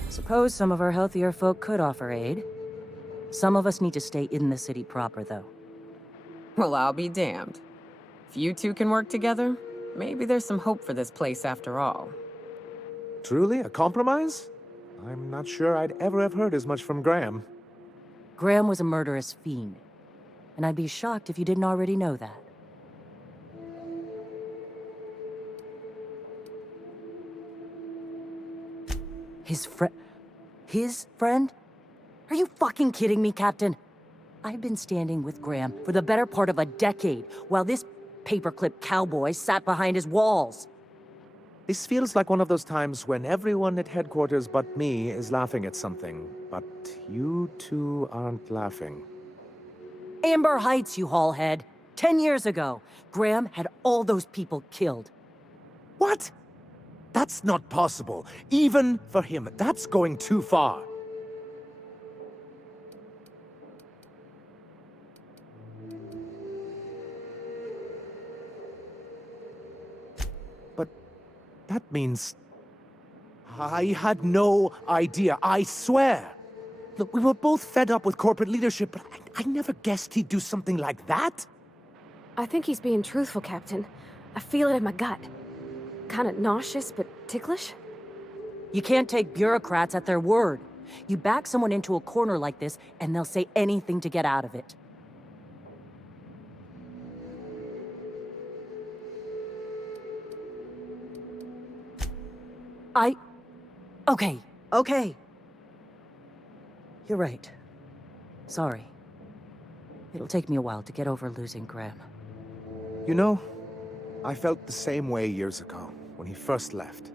Suppose some of our healthier folk could offer aid. Some of us need to stay in the city proper, though. Well, I'll be damned. If you two can work together, maybe there's some hope for this place after all. Truly, a compromise? I'm not sure I'd ever have heard as much from Graham. Graham was a murderous fiend, and I'd be shocked if you didn't already know that. His friend? Are you fucking kidding me, Captain? I've been standing with Graham for the better part of a decade, while this paperclip cowboy sat behind his walls. This feels like one of those times when everyone at headquarters but me is laughing at something, but you two aren't laughing. Amber Heights, you haulhead. 10 years ago, Graham had all those people killed. What? That's not possible. Even for him, that's going too far. But that means I had no idea, I swear. Look, we were both fed up with corporate leadership, but I never guessed he'd do something like that. I think he's being truthful, Captain. I feel it in my gut. Kinda nauseous, but ticklish? You can't take bureaucrats at their word. You back someone into a corner like this, and they'll say anything to get out of it. Okay. You're right. Sorry. It'll take me a while to get over losing Graham. You know, I felt the same way years ago, when he first left.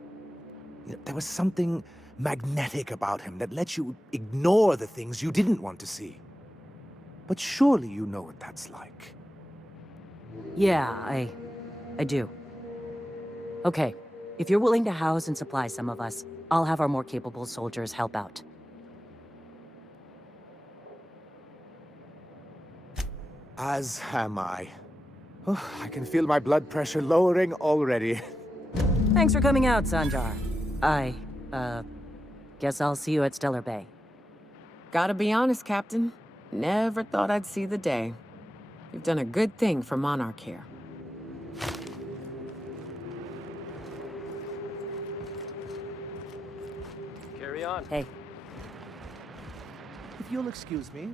You know, there was something magnetic about him that let you ignore the things you didn't want to see. But surely you know what that's like. Yeah, I do. Okay, if you're willing to house and supply some of us, I'll have our more capable soldiers help out. As am I. Oh, I can feel my blood pressure lowering already. Thanks for coming out, Sanjar. Guess I'll see you at Stellar Bay. Gotta be honest, Captain. Never thought I'd see the day. You've done a good thing for Monarch here. Carry on. Hey. If you'll excuse me.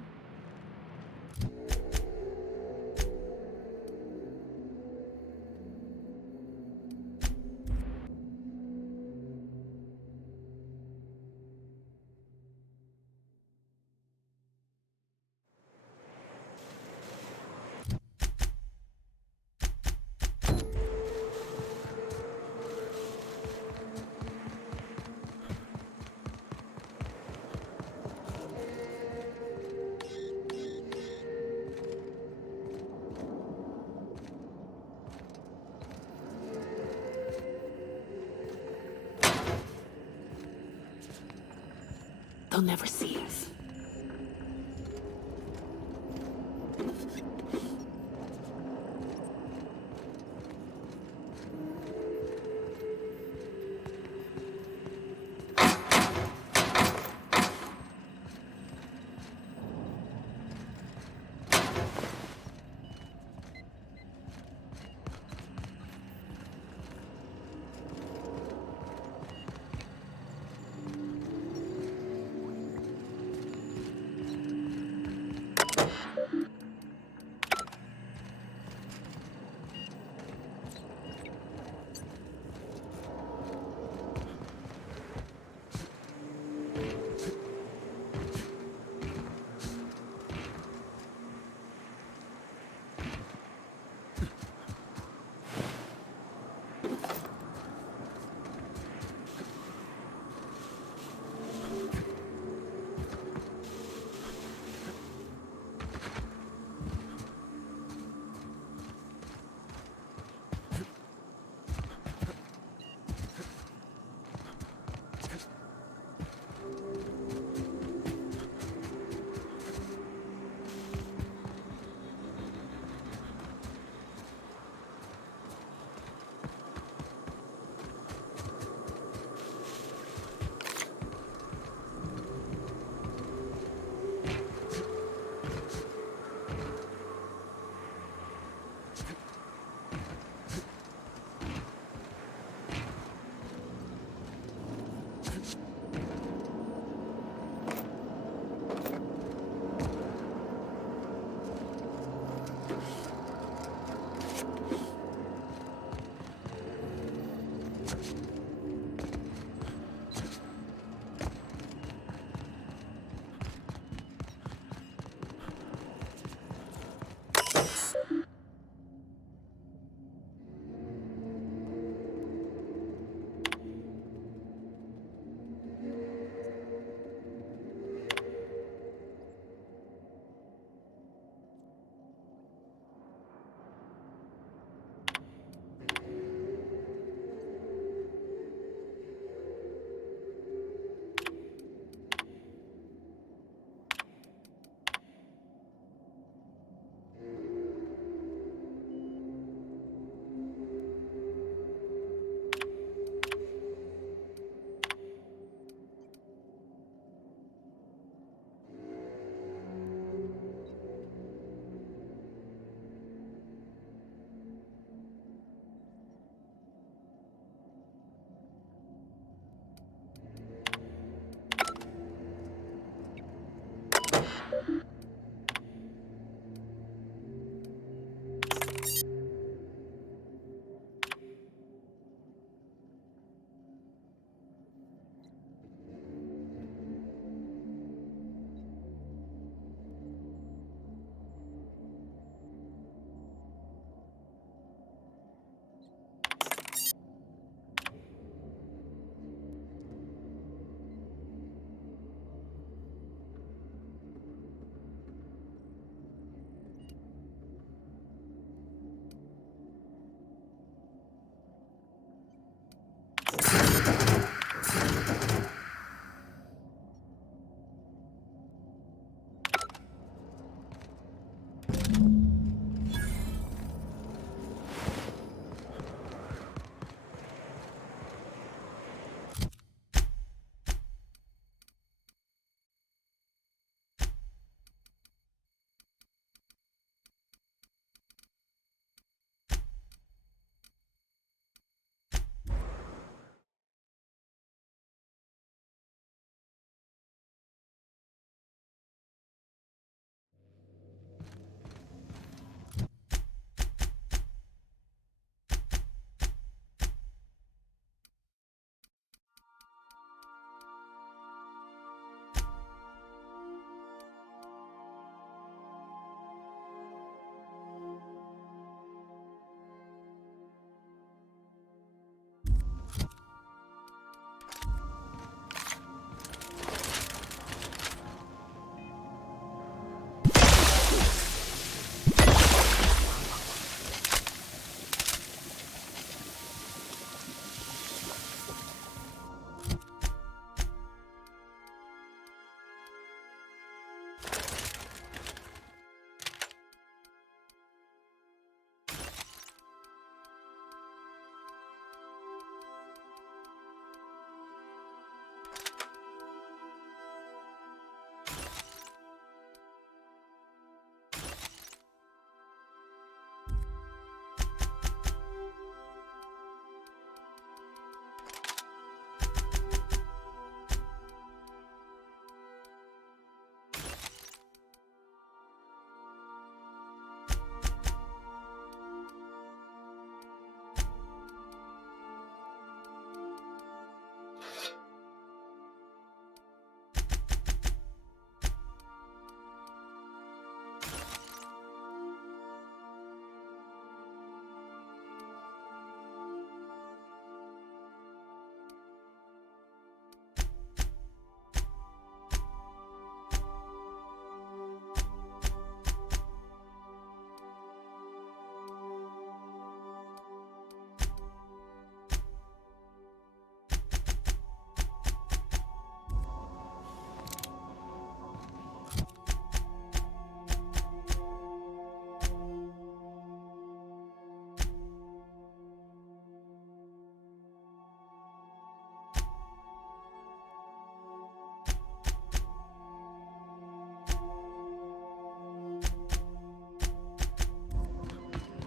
They'll never see us.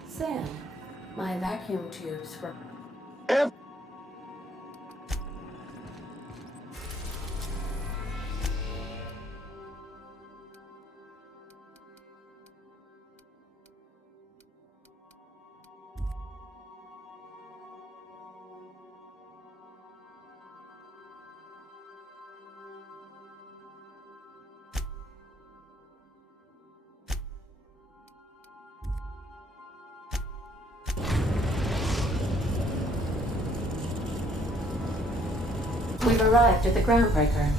Sam, my vacuum tubes were... We've arrived at the groundbreaker.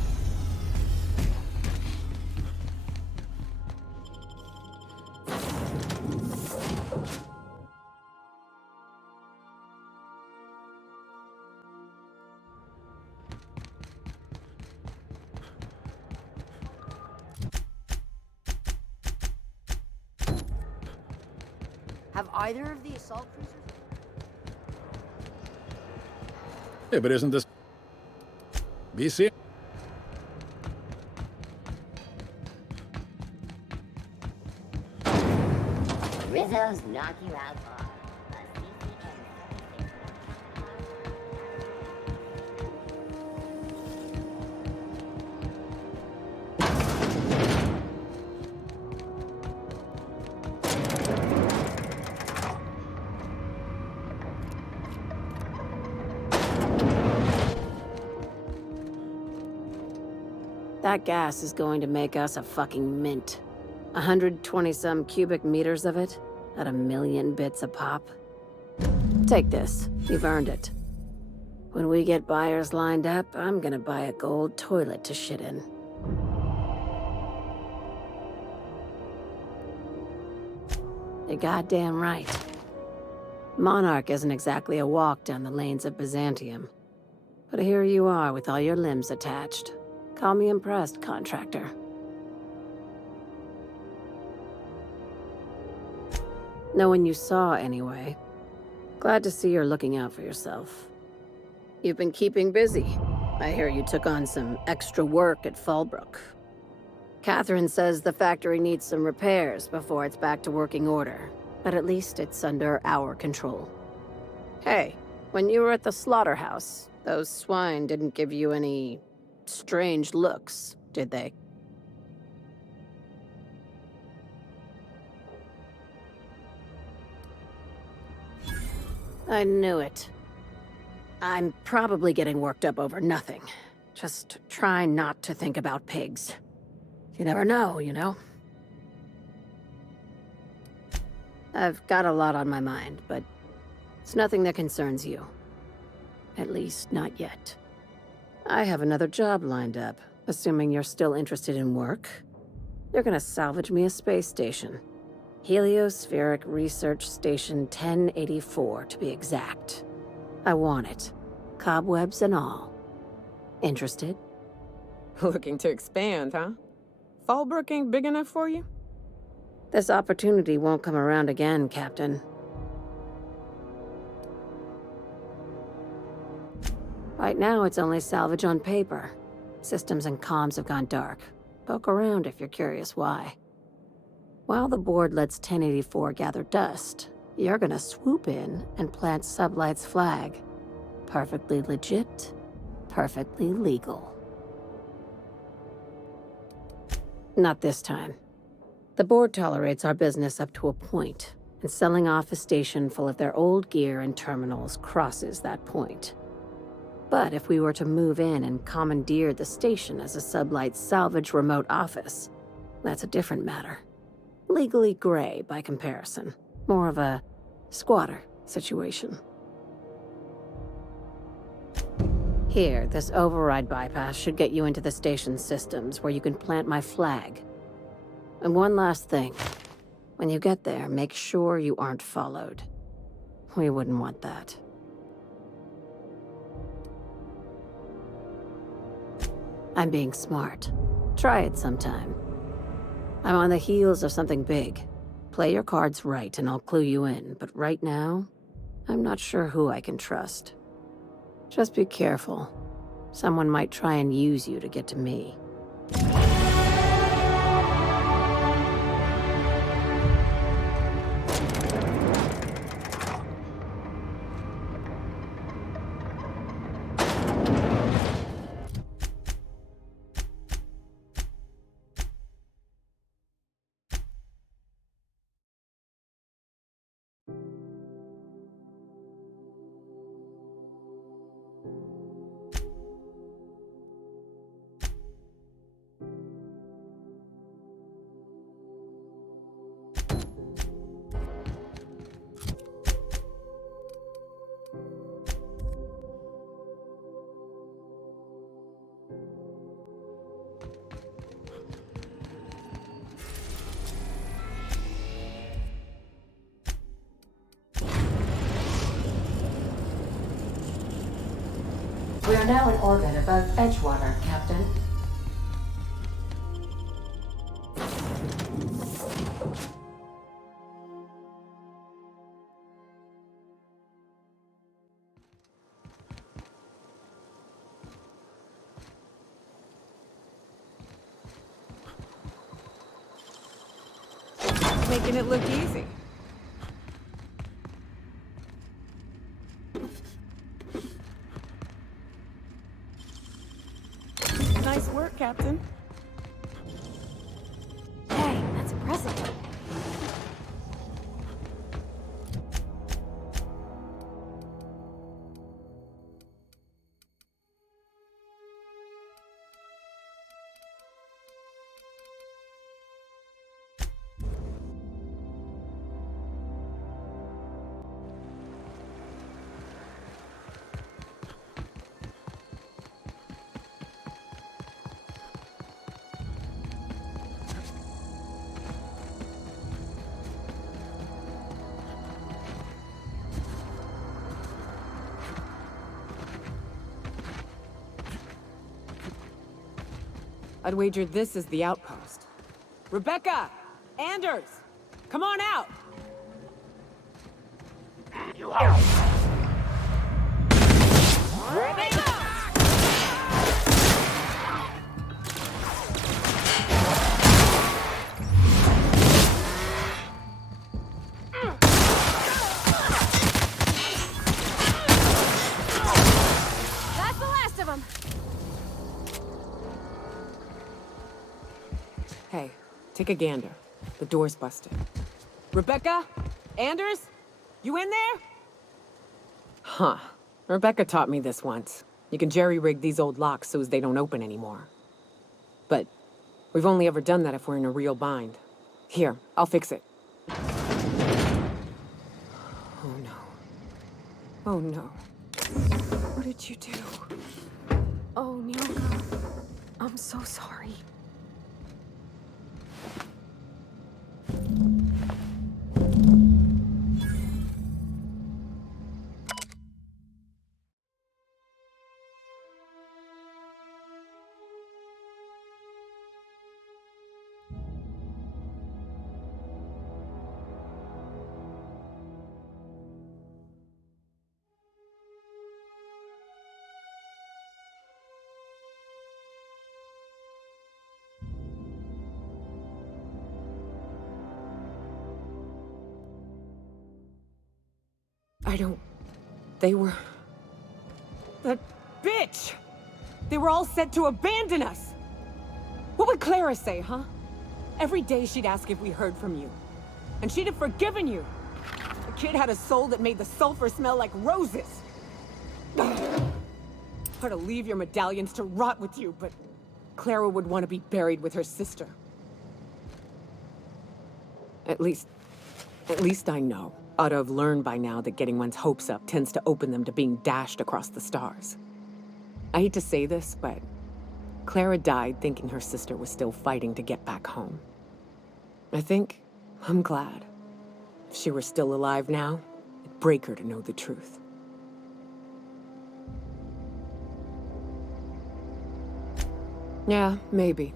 Have either of the assault cruisers? Yeah, but isn't this... BC? Rizzo's knock you out bar. That gas is going to make us a fucking mint. 120-some cubic meters of it, at 1,000,000 bits a pop. Take this. You've earned it. When we get buyers lined up, I'm gonna buy a gold toilet to shit in. You're goddamn right. Monarch isn't exactly a walk down the lanes of Byzantium. But here you are with all your limbs attached. Call me impressed, contractor. No one you saw, anyway. Glad to see you're looking out for yourself. You've been keeping busy. I hear you took on some extra work at Fallbrook. Catherine says the factory needs some repairs before it's back to working order, but at least it's under our control. Hey, when you were at the slaughterhouse, those swine didn't give you any strange looks, did they? I knew it. I'm probably getting worked up over nothing. Just try not to think about pigs. You never know, you know? I've got a lot on my mind, but it's nothing that concerns you. At least, not yet. I have another job lined up, assuming you're still interested in work. You're gonna salvage me a space station. Heliospheric Research Station 1084, to be exact. I want it. Cobwebs and all. Interested? Looking to expand, huh? Fallbrook ain't big enough for you? This opportunity won't come around again, Captain. Right now, it's only salvage on paper. Systems and comms have gone dark. Poke around if you're curious why. While the board lets 1084 gather dust, you're gonna swoop in and plant Sublight's flag. Perfectly legit, perfectly legal. Not this time. The board tolerates our business up to a point, and selling off a station full of their old gear and terminals crosses that point. But if we were to move in and commandeer the station as a Sublight salvage remote office, that's a different matter. Legally gray by comparison. More of a squatter situation. Here, this override bypass should get you into the station's systems where you can plant my flag. And one last thing. When you get there, make sure you aren't followed. We wouldn't want that. I'm being smart. Try it sometime. I'm on the heels of something big. Play your cards right and I'll clue you in, but right now, I'm not sure who I can trust. Just be careful. Someone might try and use you to get to me. We are now in orbit above Edgewater, Captain. Making it look easy. Nice work, Captain. Hey, that's impressive. I'd wager this is the outpost. Rebecca! Anders! Come on out! You are. That's the last of them. Hey, take a gander. The door's busted. Rebecca? Anders? You in there? Huh. Rebecca taught me this once. You can jerry-rig these old locks so as they don't open anymore. But we've only ever done that if we're in a real bind. Here, I'll fix it. Oh no. Oh no. What did you do? Oh, Nyoka. I'm so sorry. They were... That bitch! They were all set to abandon us! What would Clara say, huh? Every day she'd ask if we heard from you. And she'd have forgiven you. The kid had a soul that made the sulfur smell like roses. Or to leave your medallions to rot with you, but Clara would want to be buried with her sister. At least I know. Ought to have learned by now that getting one's hopes up tends to open them to being dashed across the stars. I hate to say this, but Clara died thinking her sister was still fighting to get back home. I think I'm glad. If she were still alive now, it'd break her to know the truth. Yeah, maybe.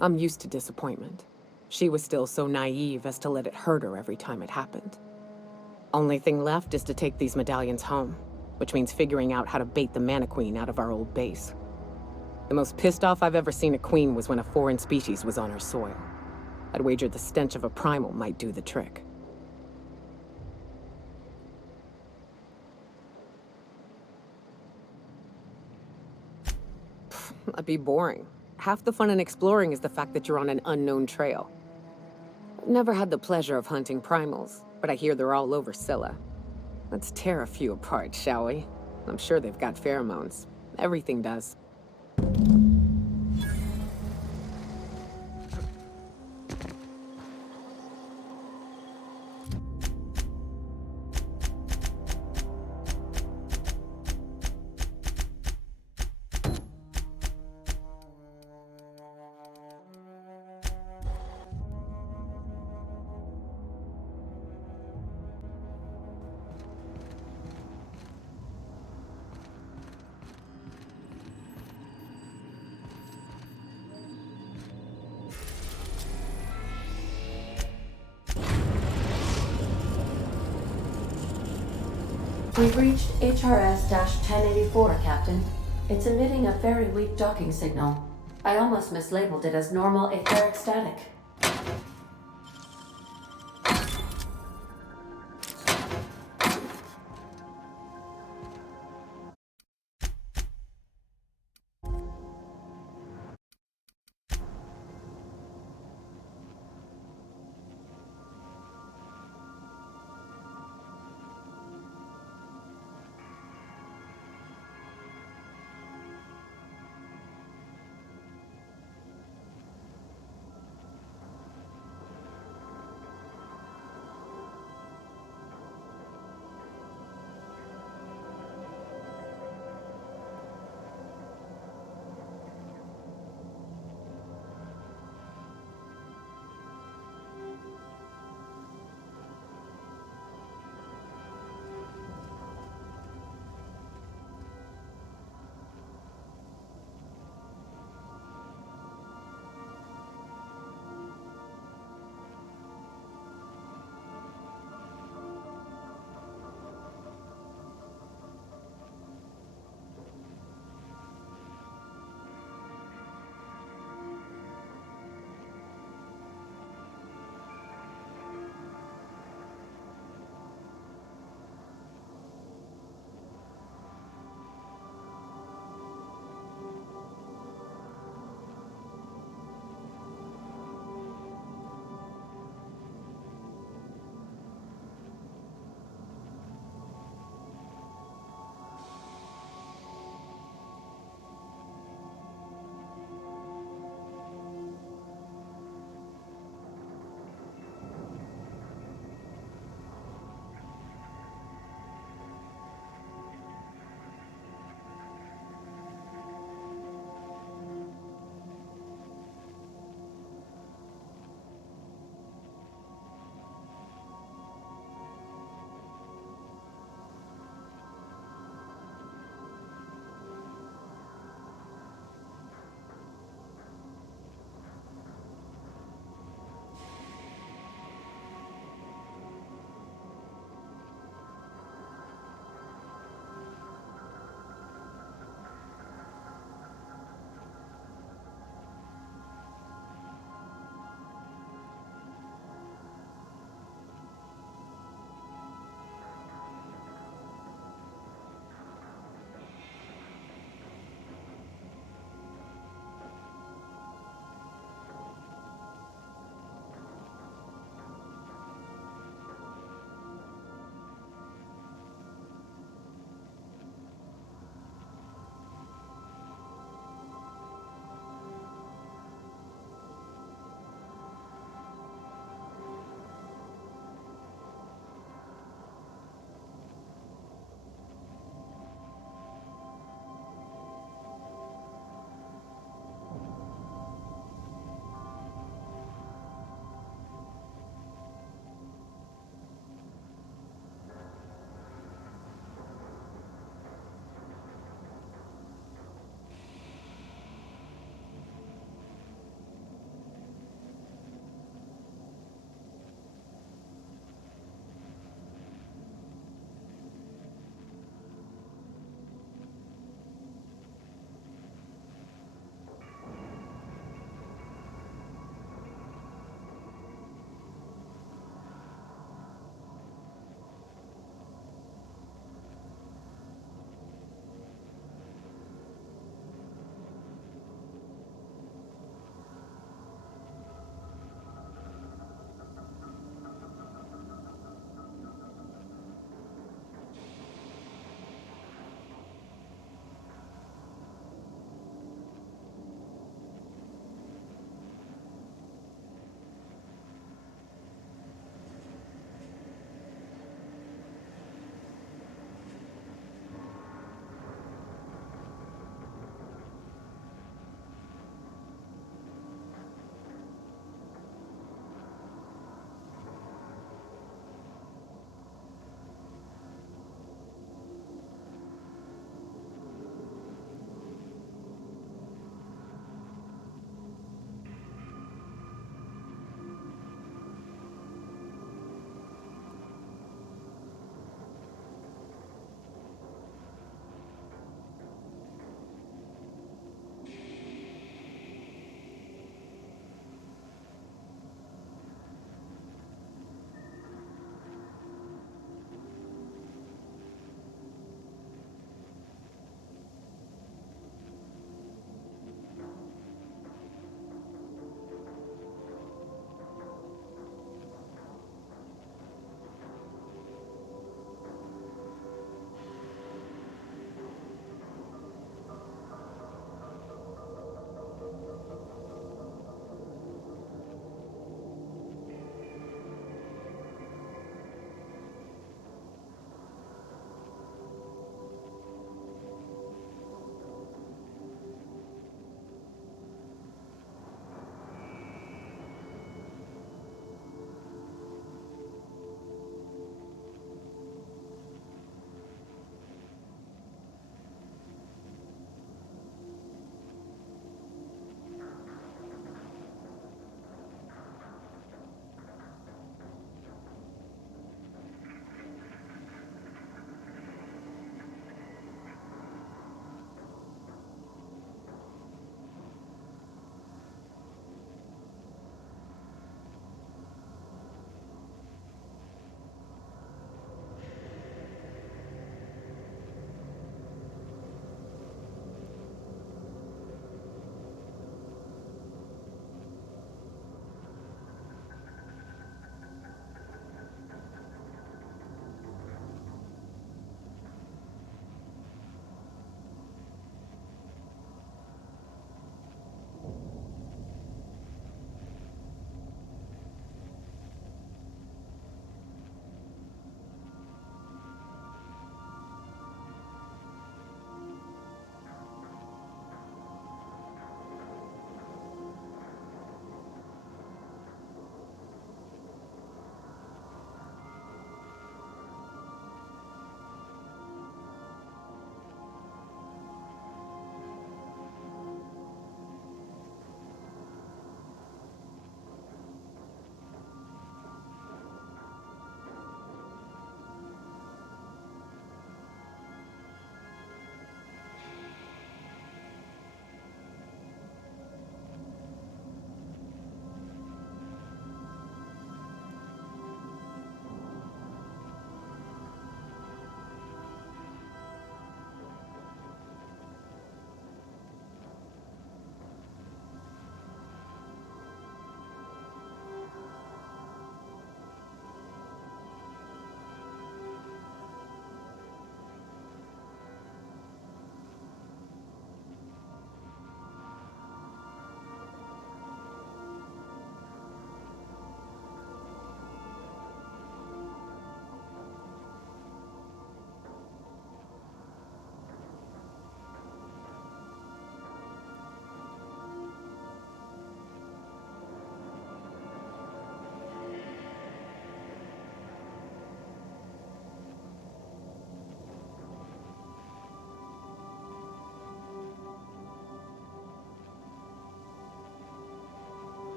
I'm used to disappointment. She was still so naive as to let it hurt her every time it happened. Only thing left is to take these medallions home, which means figuring out how to bait the Mana Queen out of our old base. The most pissed off I've ever seen a queen was when a foreign species was on her soil. I'd wager the stench of a primal might do the trick. That'd be boring. Half the fun in exploring is the fact that you're on an unknown trail. I've never had the pleasure of hunting primals, but I hear they're all over Scylla. Let's tear a few apart, shall we? I'm sure they've got pheromones. Everything does. We've reached HRS-1084, Captain. It's emitting a very weak docking signal. I almost mislabeled it as normal etheric static.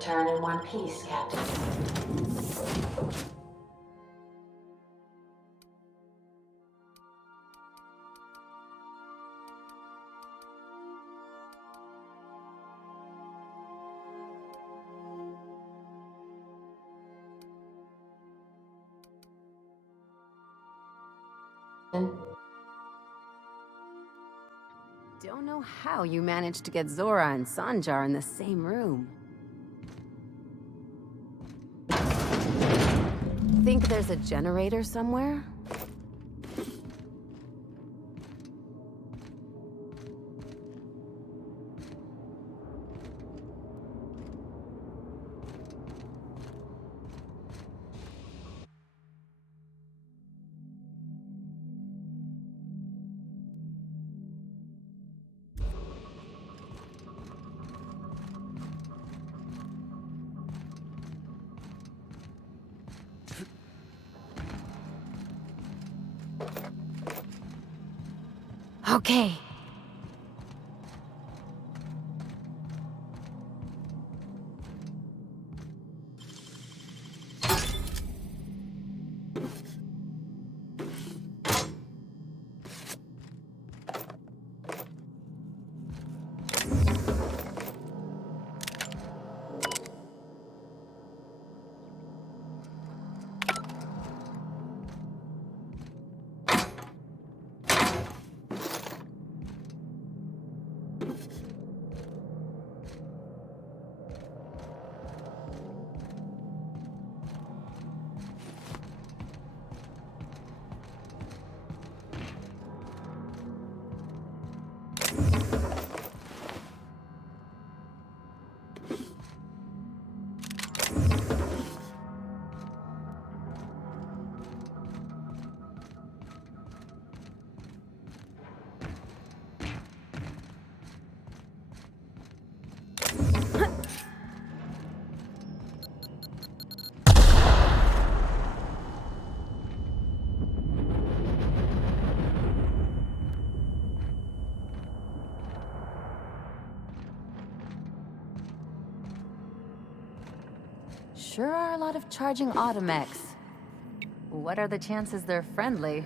return in one piece, Captain. Don't know how you managed to get Zora and Sanjar in the same room. Think there's a generator somewhere? Okay. Sure are a lot of charging automechs. What are the chances they're friendly?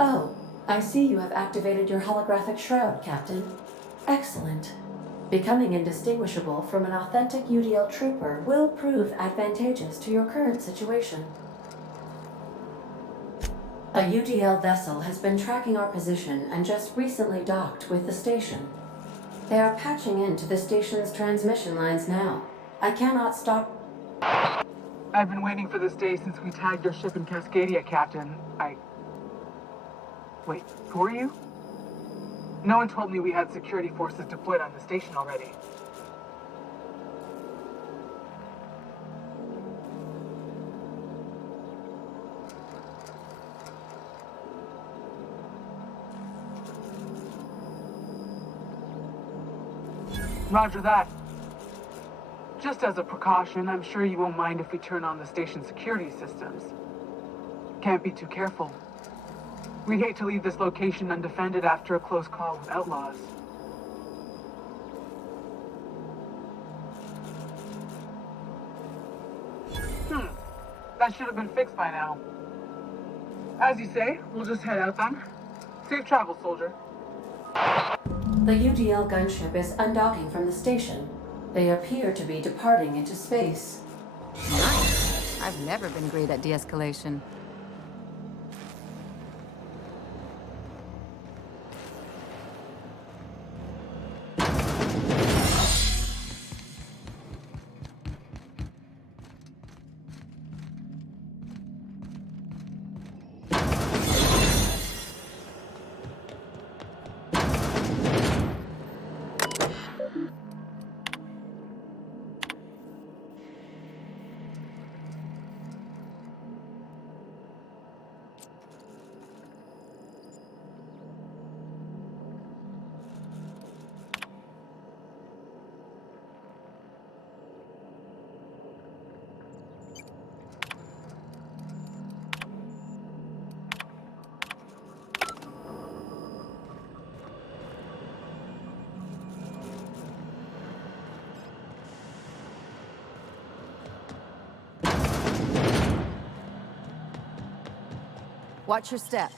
Oh, I see you have activated your holographic shroud, Captain. Excellent. Becoming indistinguishable from an authentic UDL trooper will prove advantageous to your current situation. A UDL vessel has been tracking our position and just recently docked with the station. They are patching into the station's transmission lines now. I cannot stop. I've been waiting for this day since we tagged your ship in Cascadia, Captain. Wait, who are you? No one told me we had security forces deployed on the station already. Roger that. Just as a precaution, I'm sure you won't mind if we turn on the station security systems. Can't be too careful. We'd hate to leave this location undefended after a close call with outlaws. That should have been fixed by now. As you say, we'll just head out then. Safe travel, soldier. The UDL gunship is undocking from the station. They appear to be departing into space. Nice. I've never been great at de-escalation. Watch your step.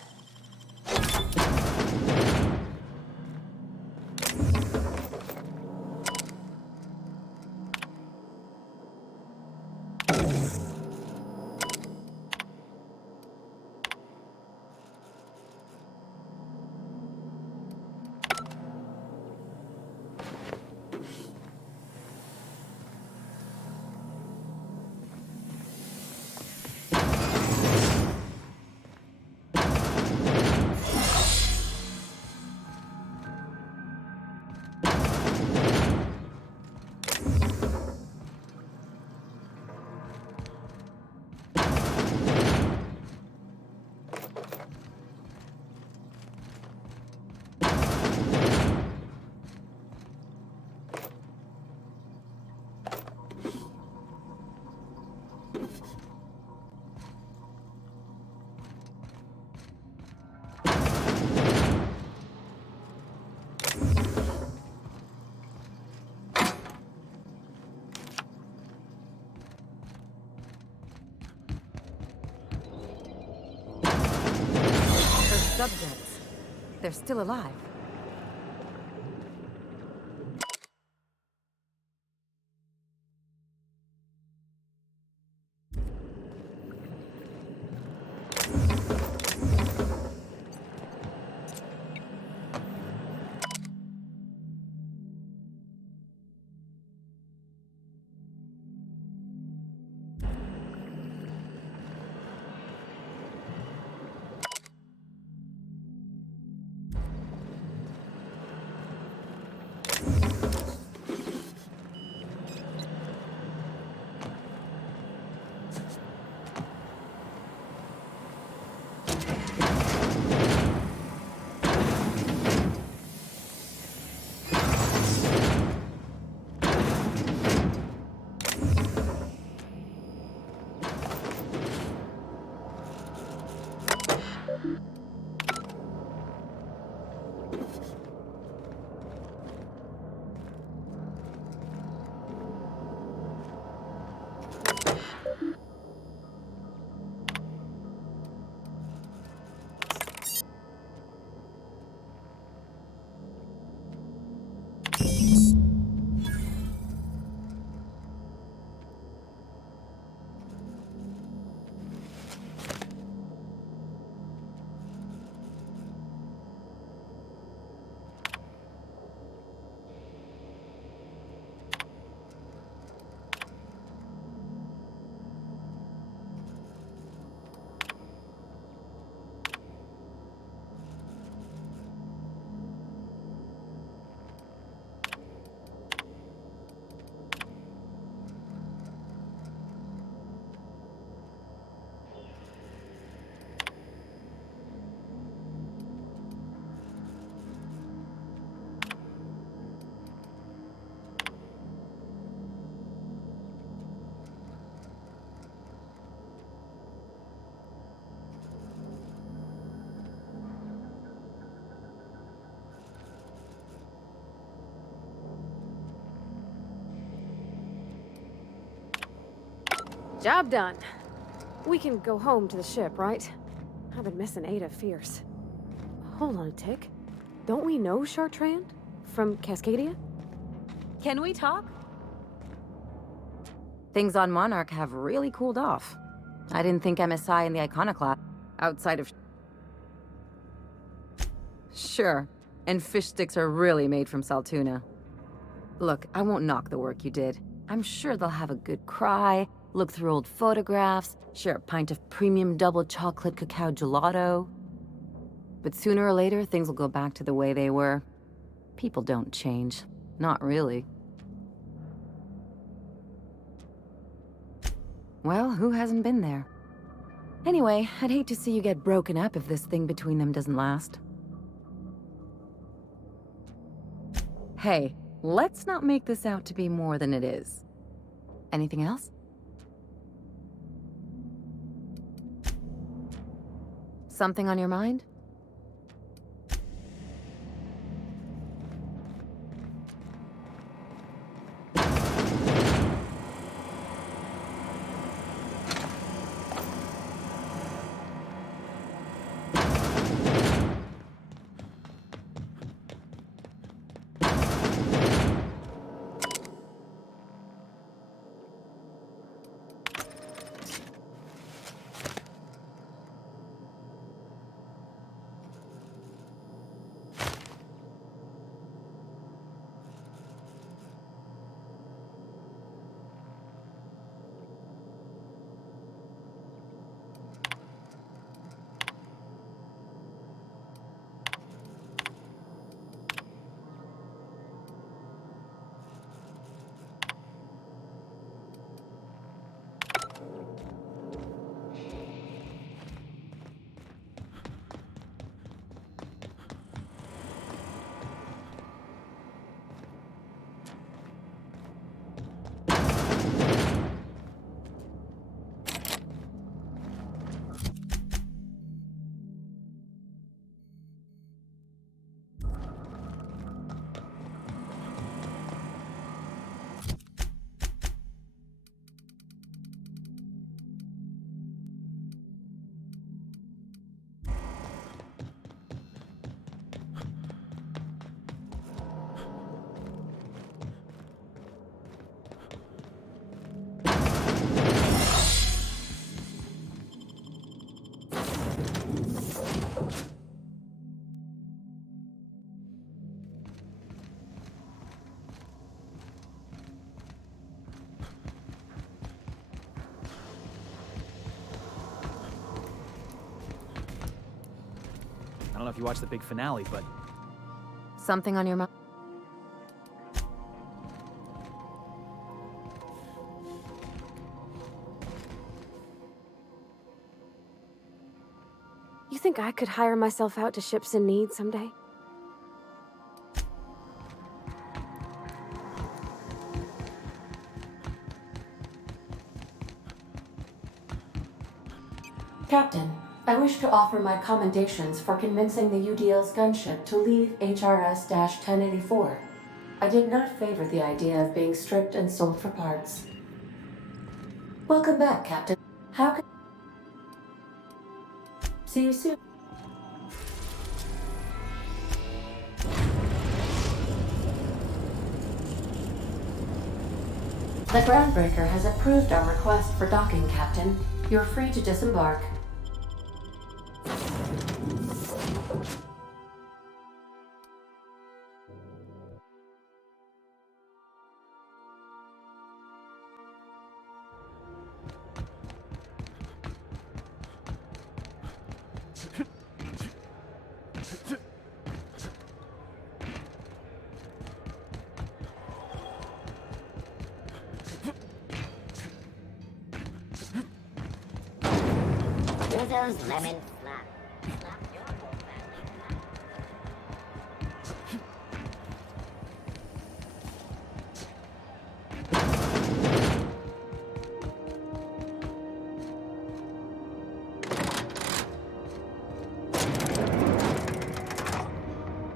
Subjects. They're still alive. Job done. We can go home to the ship, right? I've been missing Ada fierce. Hold on a tick. Don't we know Chartrand? From Cascadia? Can we talk? Things on Monarch have really cooled off. I didn't think MSI and the Iconoclast, outside of... Sure, and fish sticks are really made from Saltuna. Look, I won't knock the work you did. I'm sure they'll have a good cry, look through old photographs, share a pint of premium double chocolate cacao gelato. But sooner or later, things will go back to the way they were. People don't change. Not really. Well, who hasn't been there? Anyway, I'd hate to see you get broken up if this thing between them doesn't last. Hey, let's not make this out to be more than it is. Anything else? Something on your mind? I don't know if you watched the big finale, but... Something on your mind? You think I could hire myself out to ships in need someday? Captain, I wish to offer my commendations for convincing the UDL's gunship to leave HRS-1084. I did not favor the idea of being stripped and sold for parts. Welcome back, Captain. How can... See you soon. The Groundbreaker has approved our request for docking, Captain. You're free to disembark. Those lemon flap.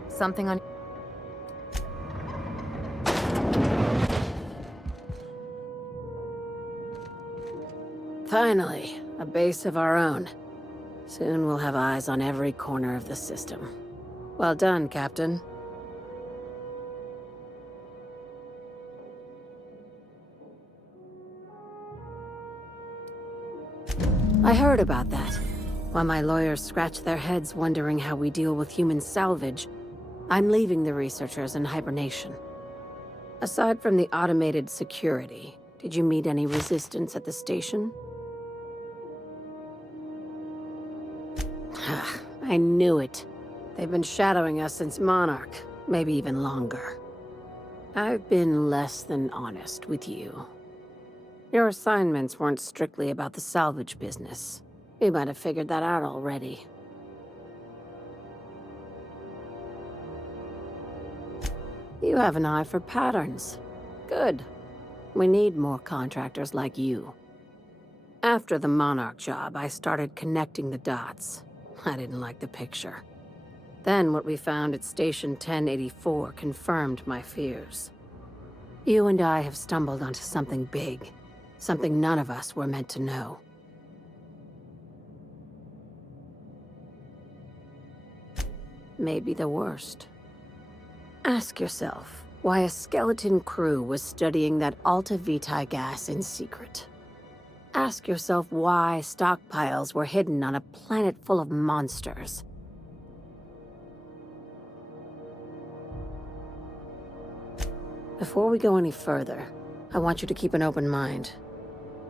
Something on... Finally, a base of our own. Soon we'll have eyes on every corner of the system. Well done, Captain. I heard about that. While my lawyers scratch their heads wondering how we deal with human salvage, I'm leaving the researchers in hibernation. Aside from the automated security, did you meet any resistance at the station? I knew it. They've been shadowing us since Monarch, maybe even longer. I've been less than honest with you. Your assignments weren't strictly about the salvage business. You might have figured that out already. You have an eye for patterns. Good. We need more contractors like you. After the Monarch job, I started connecting the dots. I didn't like the picture. Then what we found at Station 1084 confirmed my fears. You and I have stumbled onto something big. Something none of us were meant to know. Maybe the worst. Ask yourself why a skeleton crew was studying that Alta Vitae gas in secret. Ask yourself why stockpiles were hidden on a planet full of monsters. Before we go any further, I want you to keep an open mind.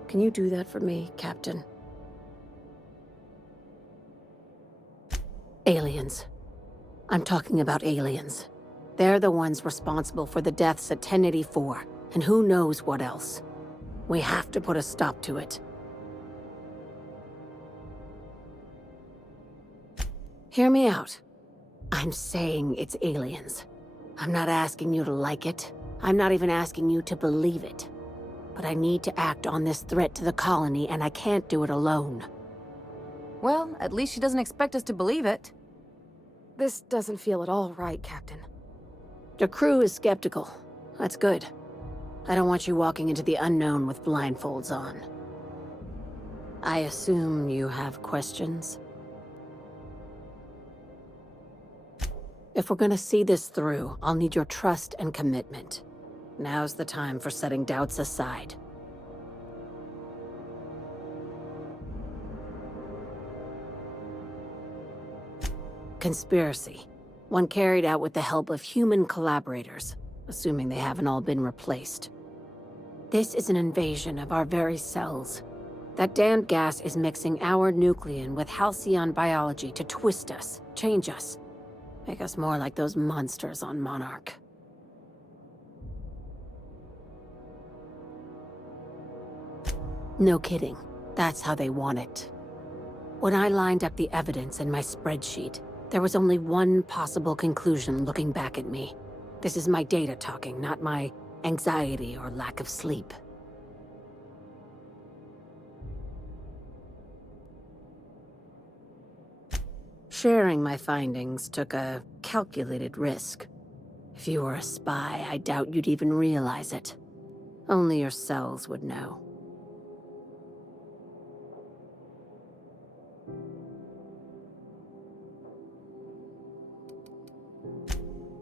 Can you do that for me, Captain? Aliens. I'm talking about aliens. They're the ones responsible for the deaths at 1084, and who knows what else. We have to put a stop to it. Hear me out. I'm saying it's aliens. I'm not asking you to like it. I'm not even asking you to believe it. But I need to act on this threat to the colony, and I can't do it alone. Well, at least she doesn't expect us to believe it. This doesn't feel at all right, Captain. The crew is skeptical. That's good. I don't want you walking into the unknown with blindfolds on. I assume you have questions? If we're gonna see this through, I'll need your trust and commitment. Now's the time for setting doubts aside. Conspiracy. One carried out with the help of human collaborators, assuming they haven't all been replaced. This is an invasion of our very cells. That damned gas is mixing our nucleon with halcyon biology to twist us, change us, make us more like those monsters on Monarch. No kidding. That's how they want it. When I lined up the evidence in my spreadsheet, there was only one possible conclusion looking back at me. This is my data talking, not my anxiety or lack of sleep. Sharing my findings took a calculated risk. If you were a spy, I doubt you'd even realize it. Only your cells would know.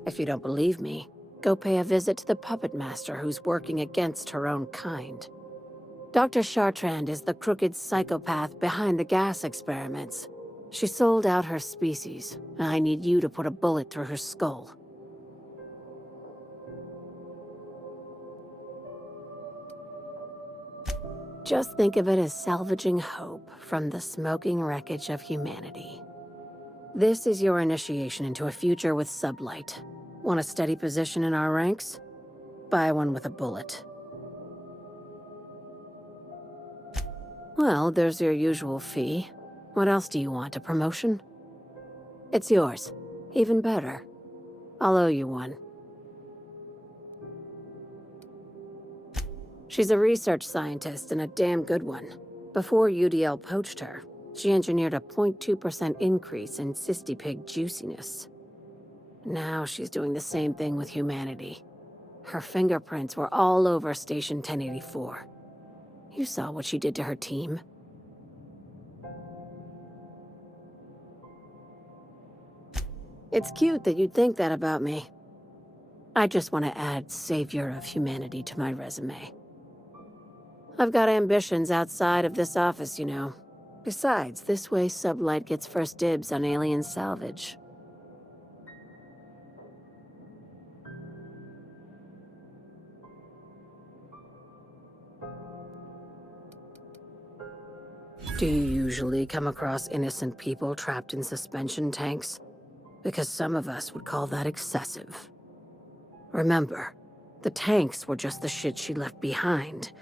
If you don't believe me, go pay a visit to the puppet master who's working against her own kind. Dr. Chartrand is the crooked psychopath behind the gas experiments. She sold out her species, and I need you to put a bullet through her skull. Just think of it as salvaging hope from the smoking wreckage of humanity. This is your initiation into a future with sublight. Want a steady position in our ranks? Buy one with a bullet. Well, there's your usual fee. What else do you want, a promotion? It's yours. Even better. I'll owe you one. She's a research scientist and a damn good one. Before UDL poached her, she engineered a 0.2% increase in cystipig juiciness. Now she's doing the same thing with humanity. Her fingerprints were all over Station 1084. You saw what she did to her team. It's cute that you'd think that about me. I just want to add savior of humanity to my resume. I've got ambitions outside of this office, you know. Besides, this way Sublight gets first dibs on alien salvage. Do you usually come across innocent people trapped in suspension tanks? Because some of us would call that excessive. Remember, the tanks were just the shit she left behind.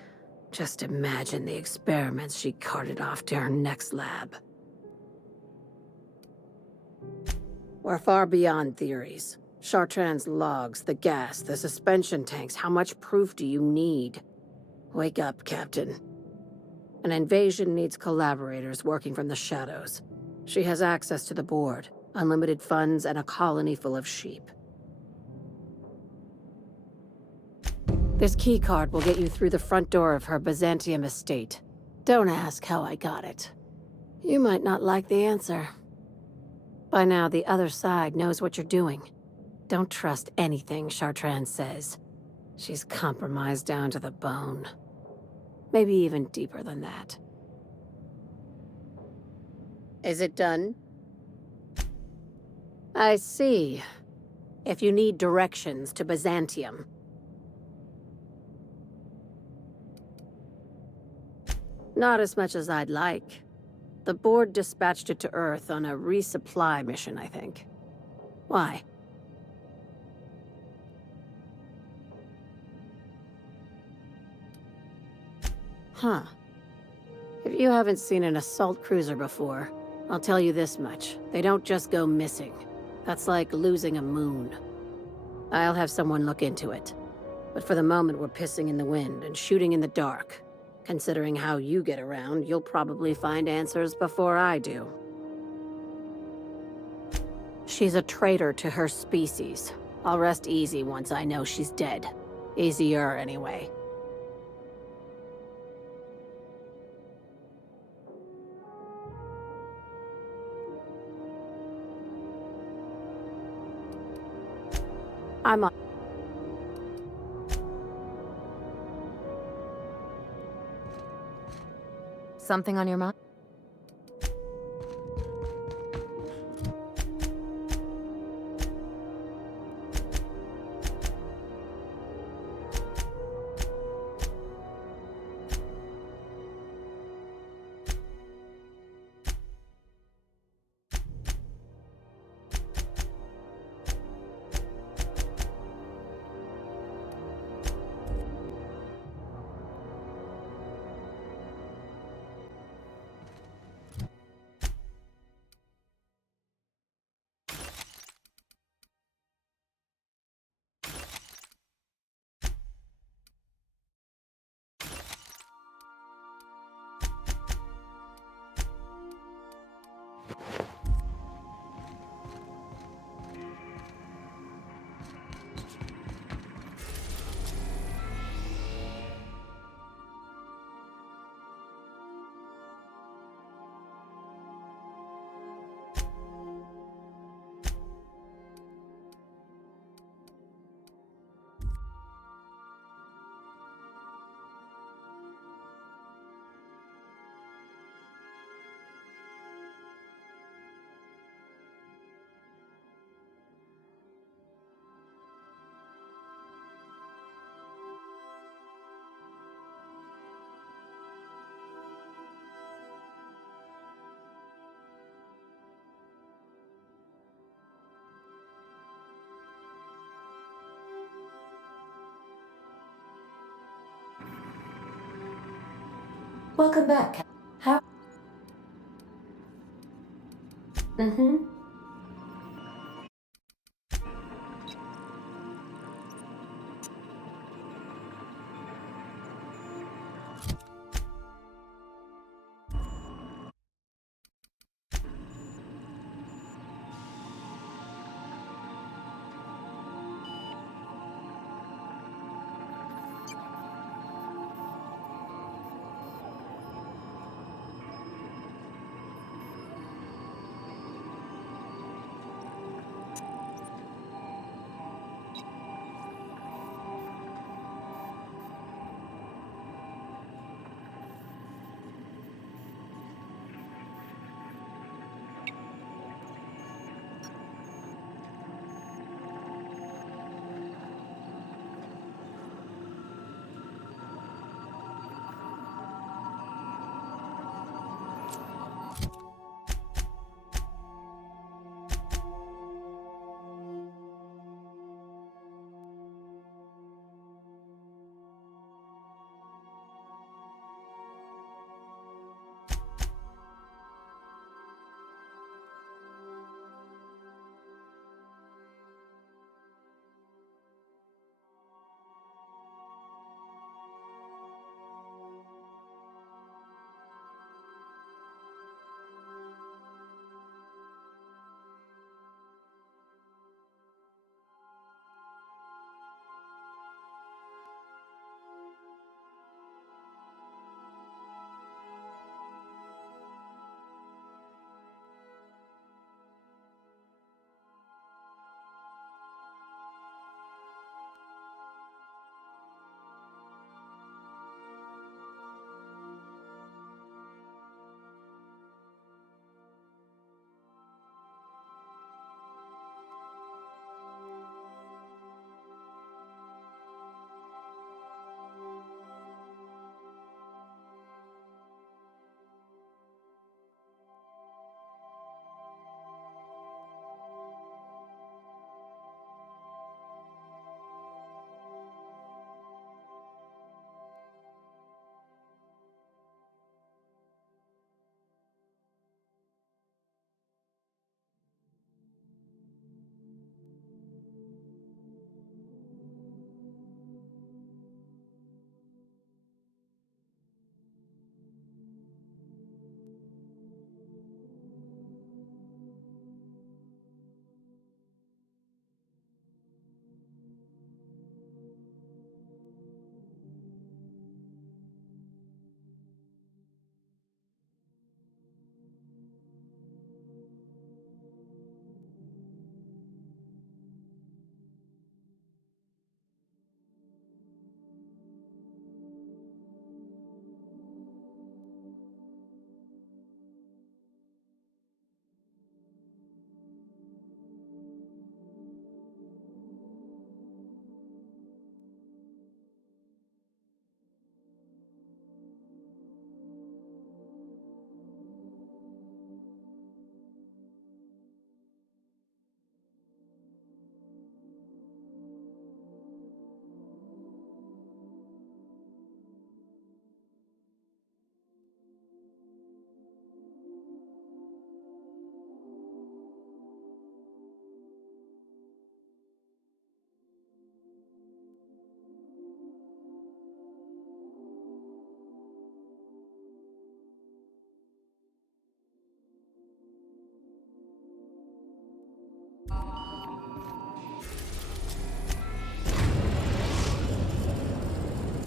Just imagine the experiments she carted off to her next lab. We're far beyond theories. Chartrand's logs, the gas, the suspension tanks, how much proof do you need? Wake up, Captain. An invasion needs collaborators working from the shadows. She has access to the board, unlimited funds, and a colony full of sheep. This keycard will get you through the front door of her Byzantium estate. Don't ask how I got it. You might not like the answer. By now, the other side knows what you're doing. Don't trust anything Chartrand says. She's compromised down to the bone. Maybe even deeper than that. Is it done? I see. If you need directions to Byzantium. Not as much as I'd like. The board dispatched it to Earth on a resupply mission, I think. Why? Huh. If you haven't seen an assault cruiser before, I'll tell you this much. They don't just go missing. That's like losing a moon. I'll have someone look into it. But for the moment, we're pissing in the wind and shooting in the dark. Considering how you get around, you'll probably find answers before I do. She's a traitor to her species. I'll rest easy once I know she's dead. Easier, anyway. I'm on. Something on your mind? Welcome back. How? Mm-hmm.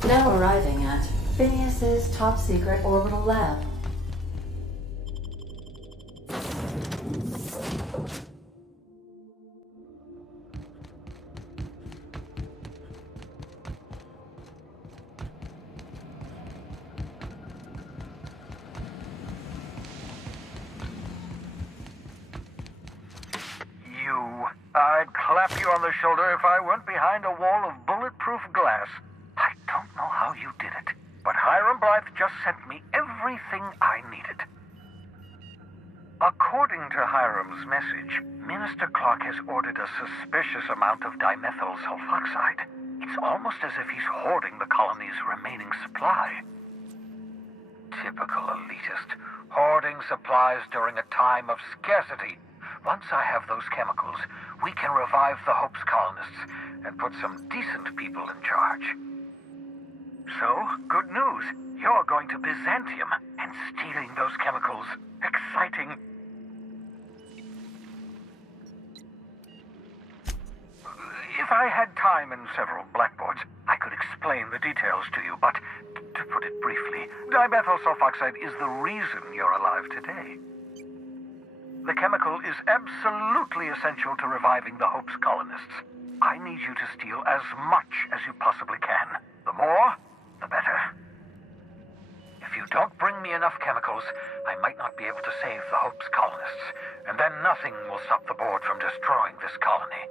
Now arriving at Phineas's top secret orbital lab. I'd clap you on the shoulder if I weren't behind a wall of bulletproof glass. I don't know how you did it, but Hiram Blythe just sent me everything I needed. According to Hiram's message, Minister Clark has ordered a suspicious amount of dimethyl sulfoxide. It's almost as if he's hoarding the colony's remaining supply. Typical elitist, hoarding supplies during a time of scarcity. Once I have those chemicals, we can revive the Hope's colonists and put some decent people in charge. So, good news. You're going to Byzantium and stealing those chemicals. Exciting. If I had time and several blackboards, I could explain the details to you, but to put it briefly, dimethyl sulfoxide is the reason you're alive today. The chemical is absolutely essential to reviving the Hope's colonists. I need you to steal as much as you possibly can. The more, the better. If you don't bring me enough chemicals, I might not be able to save the Hope's colonists, and then nothing will stop the board from destroying this colony.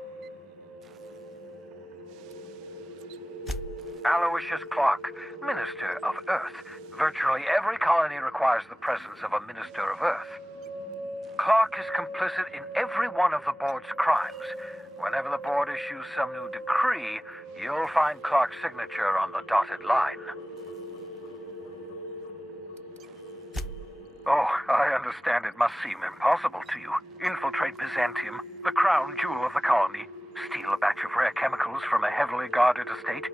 Aloysius Clark, Minister of Earth. Virtually every colony requires the presence of a Minister of Earth. Clark is complicit in every one of the board's crimes. Whenever the board issues some new decree, you'll find Clark's signature on the dotted line. Oh, I understand it must seem impossible to you. Infiltrate Byzantium, the crown jewel of the colony, steal a batch of rare chemicals from a heavily guarded estate.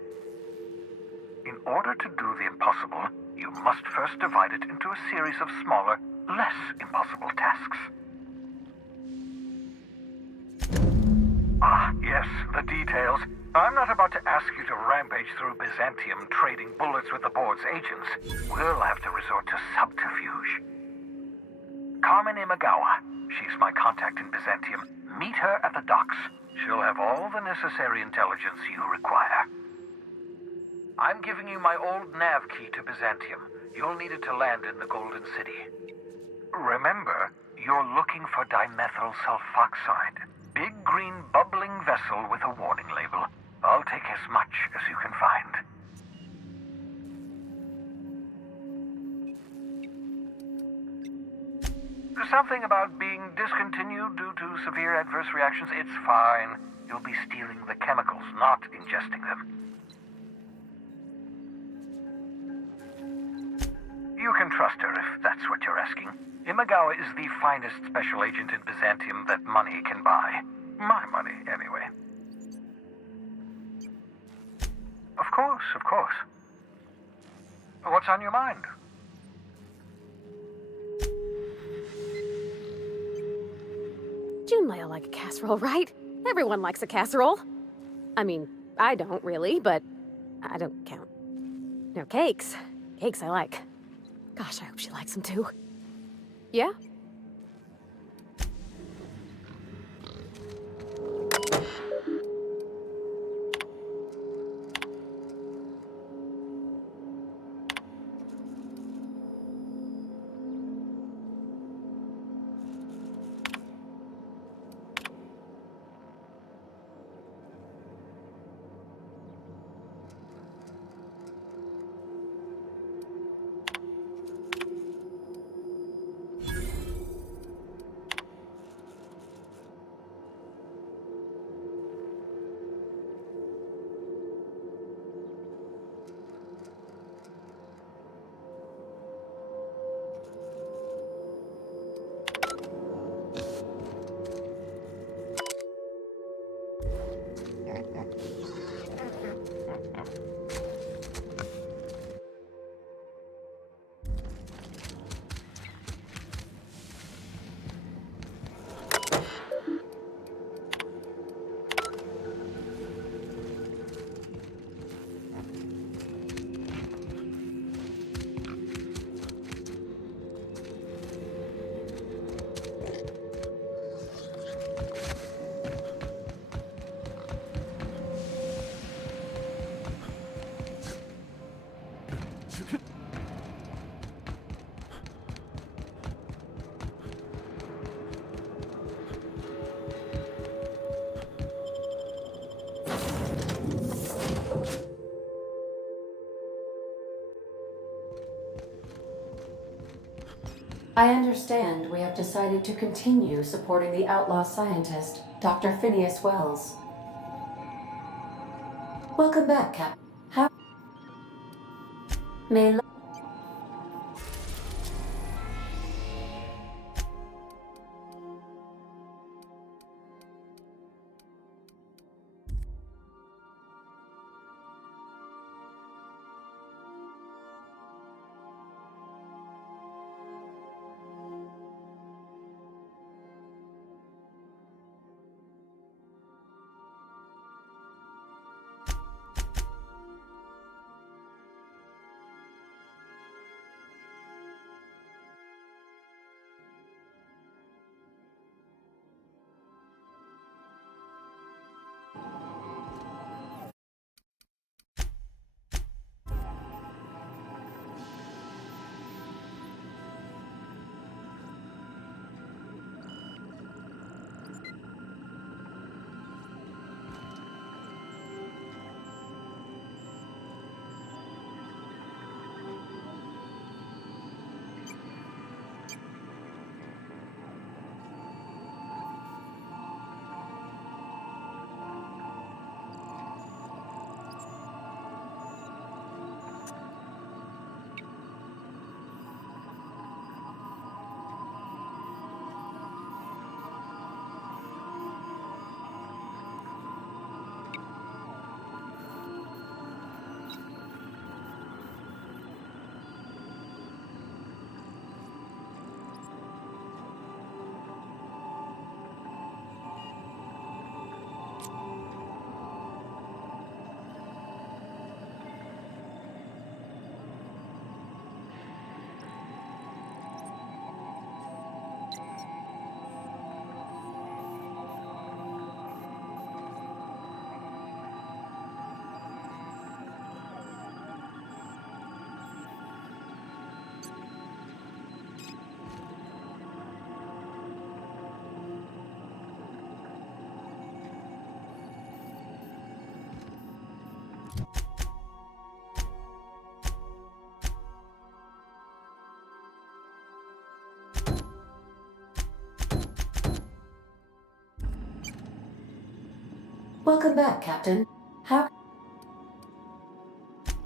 In order to do the impossible, you must first divide it into a series of smaller, less impossible tasks. Ah, yes, the details. I'm not about to ask you to rampage through Byzantium trading bullets with the board's agents. We'll have to resort to subterfuge. Carmen Imagawa. She's my contact in Byzantium. Meet her at the docks. She'll have all the necessary intelligence you require. I'm giving you my old nav key to Byzantium. You'll need it to land in the Golden City. Remember, you're looking for dimethyl sulfoxide. Big green bubbling vessel with a warning label. I'll take as much as you can find. Something about being discontinued due to severe adverse reactions. It's fine. You'll be stealing the chemicals, not ingesting them. You can trust her if that's what you're asking. Imagawa is the finest special agent in Byzantium that money can buy. My money, anyway. Of course, of course. What's on your mind? Junlei like a casserole, right? Everyone likes a casserole. I mean, I don't really, but I don't count. No, cakes. Cakes I like. Gosh, I hope she likes them too. Yeah? I understand we have decided to continue supporting the outlaw scientist, Dr. Phineas Wells. Welcome back, Captain. How may Welcome back, Captain. How?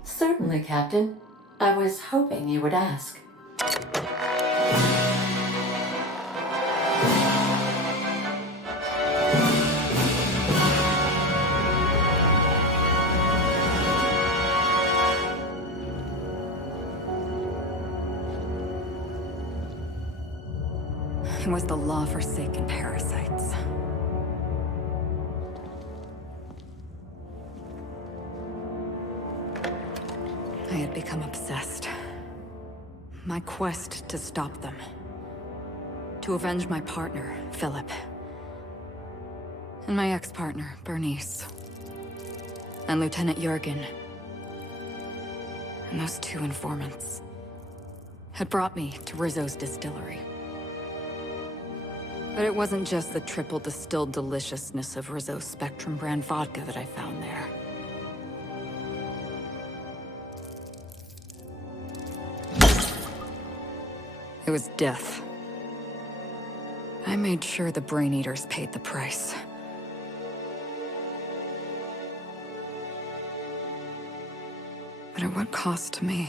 Certainly, Captain. I was hoping you would ask. It was the law-forsaken parasites. I had become obsessed. My quest to stop them. To avenge my partner, Philip. And my ex-partner, Bernice. And Lieutenant Jurgen. And those two informants had brought me to Rizzo's distillery. But it wasn't just the triple distilled deliciousness of Rizzo's Spectrum brand vodka that I found there. It was death. I made sure the Brain Eaters paid the price. But at what cost to me?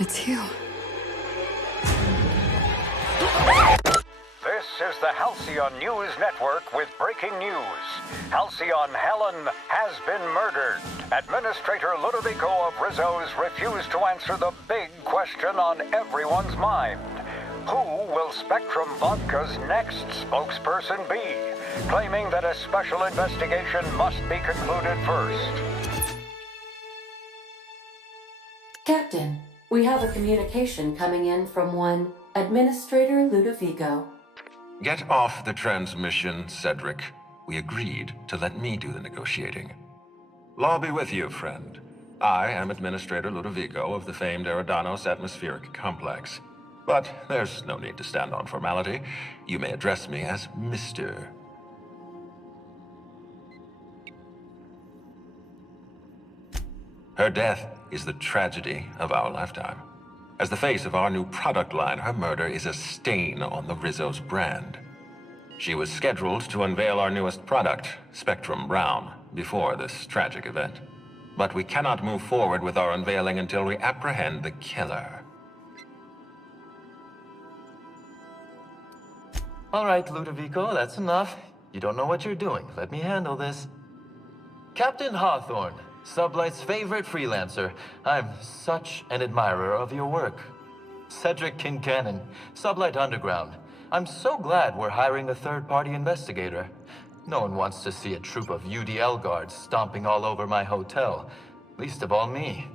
It's you. This is the Halcyon News Network with breaking news. Halcyon Helen has been murdered. Administrator Ludovico of Rizzo's refused to answer the big question on everyone's mind. Who will Spectrum Vodka's next spokesperson be? Claiming that a special investigation must be concluded first. Captain, we have a communication coming in from one Administrator Ludovico. Get off the transmission, Cedric. we agreed to let me do the negotiating. Law be with you, friend. I am Administrator Ludovico of the famed Eridanos Atmospheric Complex. But there's no need to stand on formality. You may address me as Mr. Her death is the tragedy of our lifetime. As the face of our new product line, her murder is a stain on the Rizzo's brand. She was scheduled to unveil our newest product, Spectrum Brown, before this tragic event. But we cannot move forward with our unveiling until we apprehend the killer. All right, Ludovico, that's enough. You don't know what you're doing. Let me handle this. Captain Hawthorne, Sublight's favorite freelancer. I'm such an admirer of your work. Cedric Kincannon, Sublight Underground. I'm so glad we're hiring a third-party investigator. No one wants to see a troop of UDL guards stomping all over my hotel. Least of all me.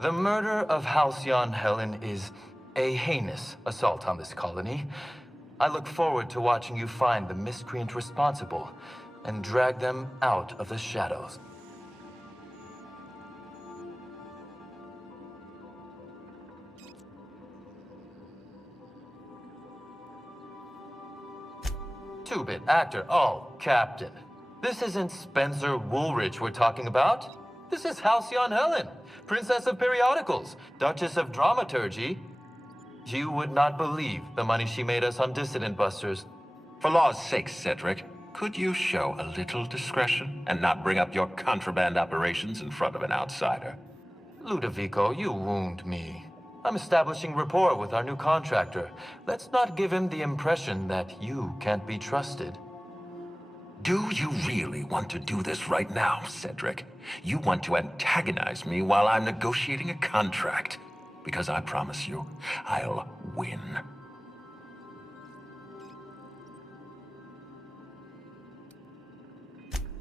The murder of Halcyon Helen is a heinous assault on this colony. I look forward to watching you find the miscreant responsible and drag them out of the shadows. Two-bit actor. Oh, Captain. This isn't Spencer Woolrich we're talking about. This is Halcyon Helen, Princess of Periodicals, Duchess of Dramaturgy. You would not believe the money she made us on Dissident Busters. For law's sake, Cedric, could you show a little discretion and not bring up your contraband operations in front of an outsider? Ludovico, you wound me. I'm establishing rapport with our new contractor. Let's not give him the impression that you can't be trusted. Do you really want to do this right now, Cedric? You want to antagonize me while I'm negotiating a contract? Because I promise you, I'll win.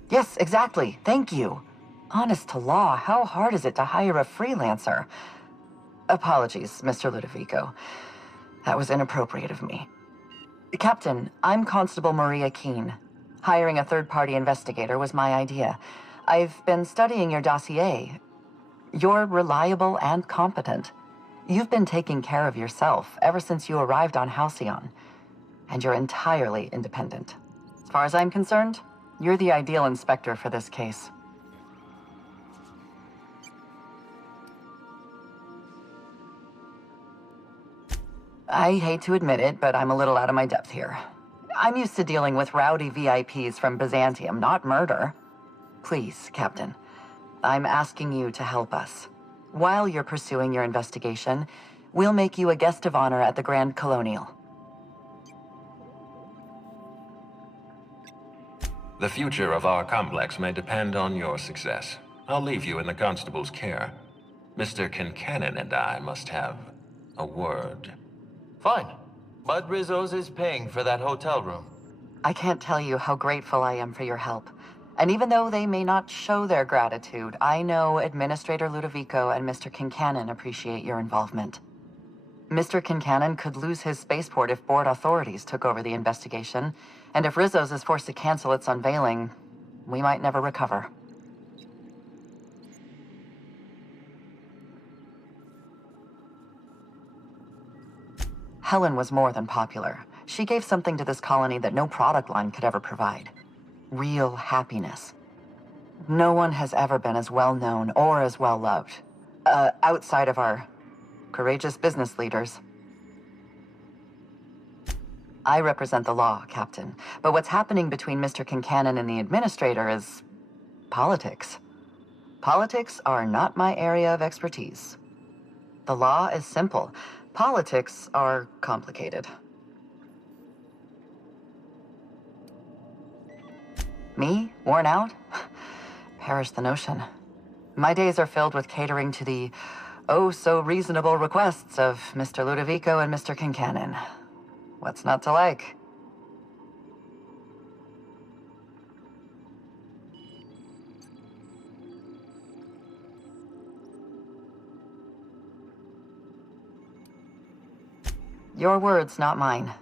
Yes, exactly. Thank you. Honest to law, how hard is it to hire a freelancer? Apologies, Mr. Ludovico. That was inappropriate of me. Captain, I'm Constable Maria Keene. Hiring a third-party investigator was my idea. I've been studying your dossier. You're reliable and competent. You've been taking care of yourself ever since you arrived on Halcyon. And you're entirely independent. As far as I'm concerned, you're the ideal inspector for this case. I hate to admit it, but I'm a little out of my depth here. I'm used to dealing with rowdy VIPs from Byzantium, not murder. Please, Captain, I'm asking you to help us. While you're pursuing your investigation, we'll make you a guest of honor at the Grand Colonial. The future of our complex may depend on your success. I'll leave you in the constable's care. Mr. Kincannon and I must have a word. Fine. Bud Rizzo's is paying for that hotel room. I can't tell you how grateful I am for your help. And even though they may not show their gratitude, I know Administrator Ludovico and Mr. Kincannon appreciate your involvement. Mr. Kincannon could lose his spaceport if board authorities took over the investigation, and if Rizzo's is forced to cancel its unveiling, we might never recover. Helen was more than popular. She gave something to this colony that no product line could ever provide. Real happiness. No one has ever been as well known or as well loved. Outside of our courageous business leaders. I represent the law, Captain. But what's happening between Mr. Kincannon and the Administrator is politics. Politics are not my area of expertise. The law is simple. Politics are complicated. Me? Worn out? Perish the notion. My days are filled with catering to the oh-so-reasonable requests of Mr. Ludovico and Mr. Kincannon. What's not to like? Your words, not mine.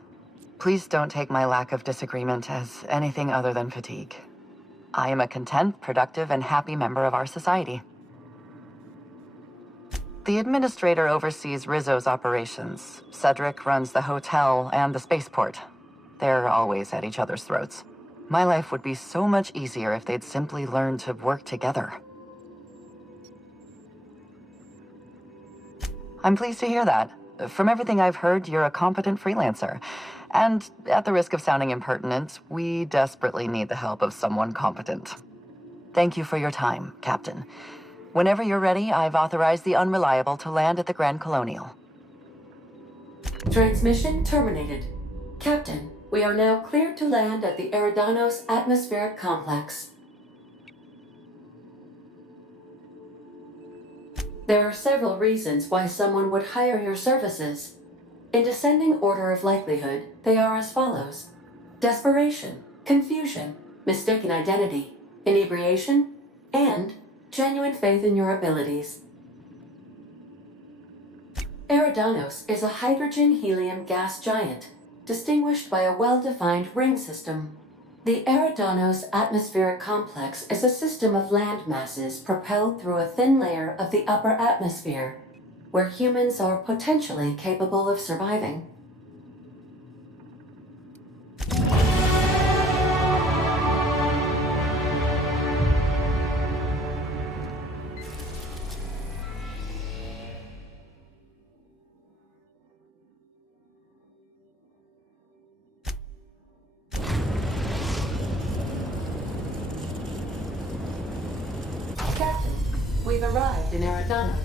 Please don't take my lack of disagreement as anything other than fatigue. I am a content, productive, and happy member of our society. The administrator oversees Rizzo's operations. Cedric runs the hotel and the spaceport. They're always at each other's throats. My life would be so much easier if they'd simply learn to work together. I'm pleased to hear that. From everything I've heard, you're a competent freelancer. And at the risk of sounding impertinent, we desperately need the help of someone competent. Thank you for your time, Captain. Whenever you're ready, I've authorized the Unreliable to land at the Grand Colonial. Transmission terminated. Captain, we are now cleared to land at the Eridanos Atmospheric Complex. There are several reasons why someone would hire your services. In descending order of likelihood, they are as follows: desperation, confusion, mistaken identity, inebriation, and genuine faith in your abilities. Eridanos is a hydrogen-helium gas giant, distinguished by a well-defined ring system. The Eridanos Atmospheric Complex is a system of land masses propelled through a thin layer of the upper atmosphere, where humans are potentially capable of surviving. Captain, we've arrived in Eridanos.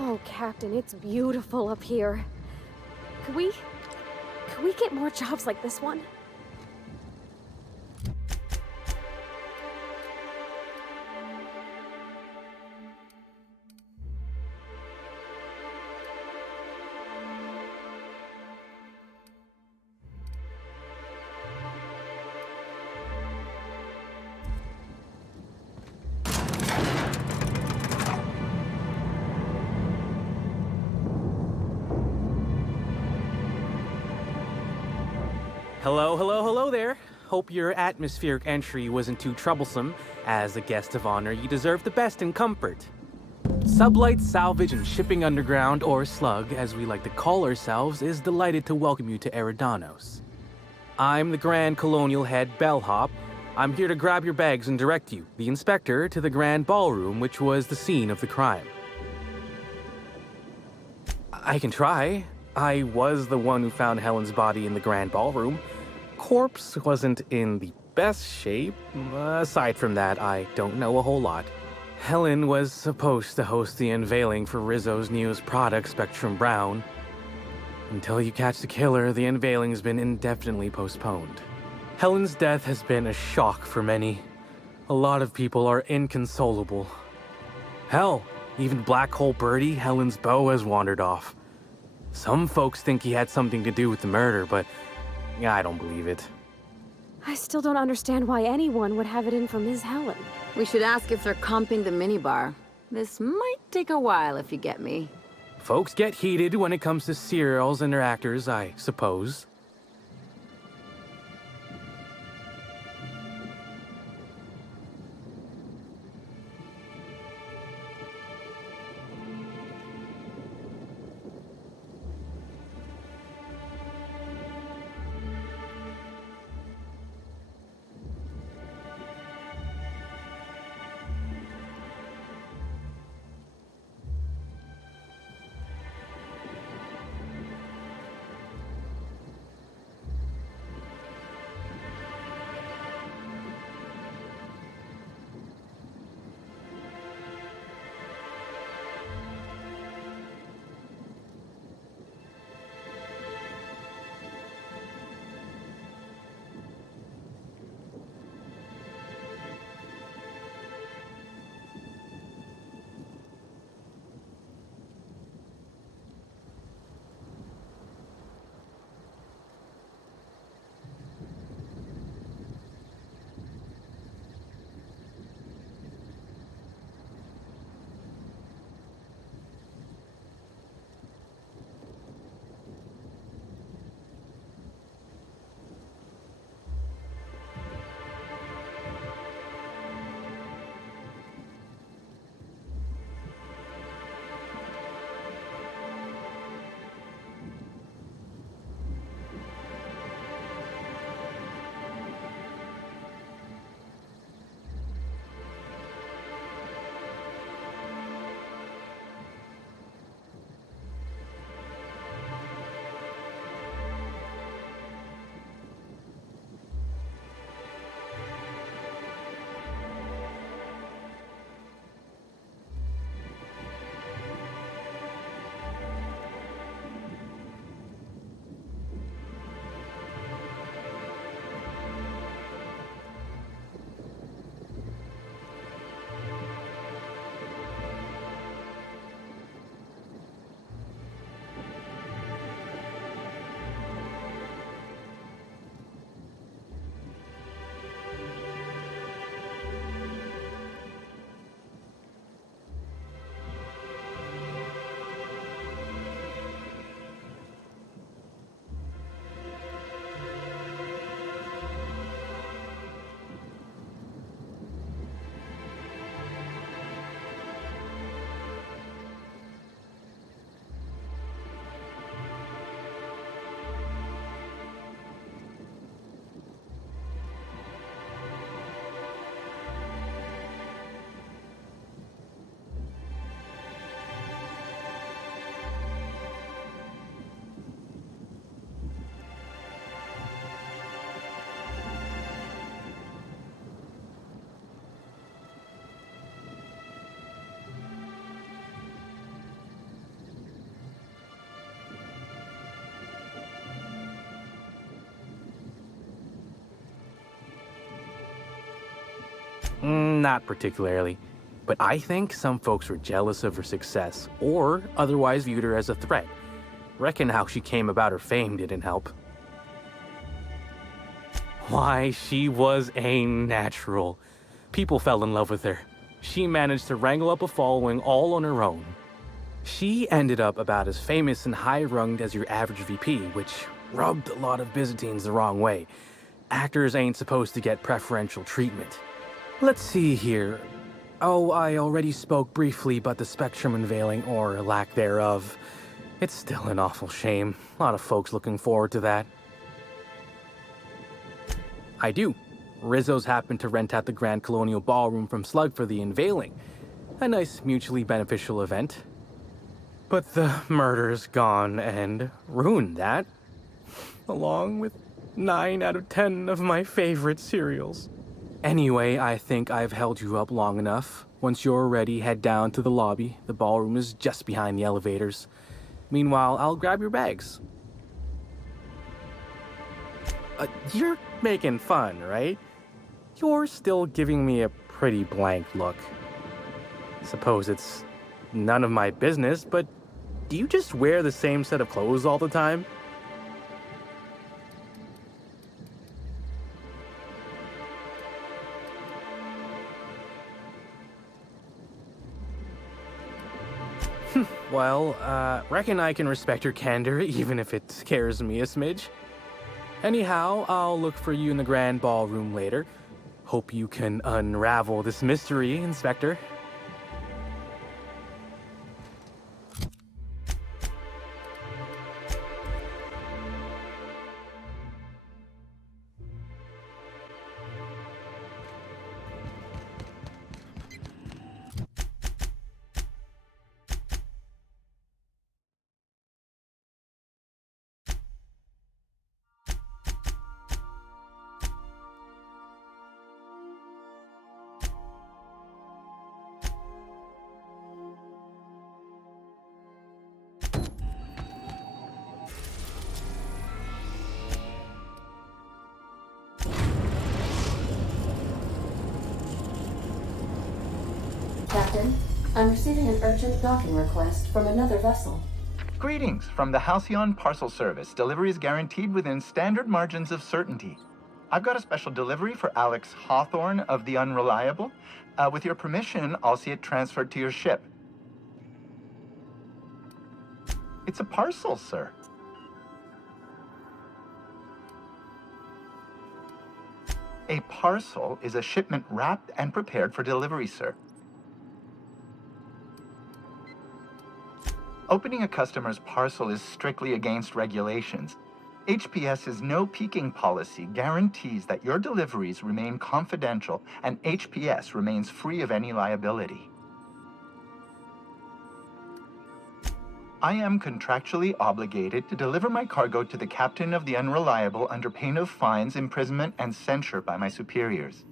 Oh, Captain, it's beautiful up here. Could we get more jobs like this one? Hello there. Hope your atmospheric entry wasn't too troublesome. As a guest of honor, you deserve the best in comfort. Sublight Salvage and Shipping Underground, or SLUG, as we like to call ourselves, is delighted to welcome you to Eridanos. I'm the Grand Colonial Head Bellhop. I'm here to grab your bags and direct you, the inspector, to the Grand Ballroom, which was the scene of the crime. I can try. I was the one who found Helen's body in the Grand Ballroom. Corpse wasn't in the best shape. Aside from that, I don't know a whole lot. Helen was supposed to host the unveiling for Rizzo's newest product, Spectrum Brown. Until you catch the killer, the unveiling's been indefinitely postponed. Helen's death has been a shock for many. A lot of people are inconsolable. Hell, even Black Hole Birdie, Helen's beau, has wandered off. Some folks think he had something to do with the murder, but I don't believe it. I still don't understand why anyone would have it in for Ms. Helen. We should ask if they're comping the minibar. This might take a while, if you get me. Folks get heated when it comes to serials and their actors, I suppose. Not particularly. But I think some folks were jealous of her success, or otherwise viewed her as a threat. Reckon how she came about her fame didn't help. Why, she was a natural. People fell in love with her. She managed to wrangle up a following all on her own. She ended up about as famous and high-runged as your average VP, which rubbed a lot of Byzantines the wrong way. Actors ain't supposed to get preferential treatment. Let's see here. Oh, I already spoke briefly about the spectrum unveiling, or lack thereof. It's still an awful shame. A lot of folks looking forward to that. I do. Rizzo's happened to rent out the Grand Colonial Ballroom from Slug for the unveiling. A nice mutually beneficial event. But the murder's gone and ruined that. Along with 9 out of 10 of my favorite cereals. Anyway, I think I've held you up long enough. Once you're ready, head down to the lobby. The ballroom is just behind the elevators. Meanwhile, I'll grab your bags. You're making fun, right? You're still giving me a pretty blank look. Suppose it's none of my business, but do you just wear the same set of clothes all the time? Well, reckon I can respect your candor, even if it scares me a smidge. Anyhow, I'll look for you in the Grand Ballroom later. Hope you can unravel this mystery, Inspector. Captain, I'm receiving an urgent docking request from another vessel. Greetings from the Halcyon Parcel Service. Delivery is guaranteed within standard margins of certainty. I've got a special delivery for Alex Hawthorne of the Unreliable. With your permission, I'll see it transferred to your ship. It's a parcel, sir. A parcel is a shipment wrapped and prepared for delivery, sir. Opening a customer's parcel is strictly against regulations. HPS's no peeking policy guarantees that your deliveries remain confidential and HPS remains free of any liability. I am contractually obligated to deliver my cargo to the captain of the Unreliable under pain of fines, imprisonment, and censure by my superiors.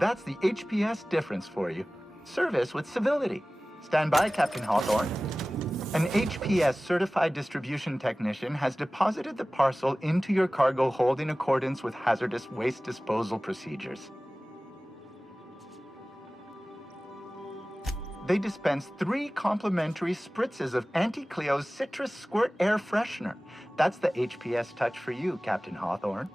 That's the HPS difference for you. Service with civility. Stand by, Captain Hawthorne. An HPS certified distribution technician has deposited the parcel into your cargo hold in accordance with hazardous waste disposal procedures. They dispense 3 complimentary spritzes of Auntie Cleo's Citrus Squirt Air Freshener. That's the HPS touch for you, Captain Hawthorne.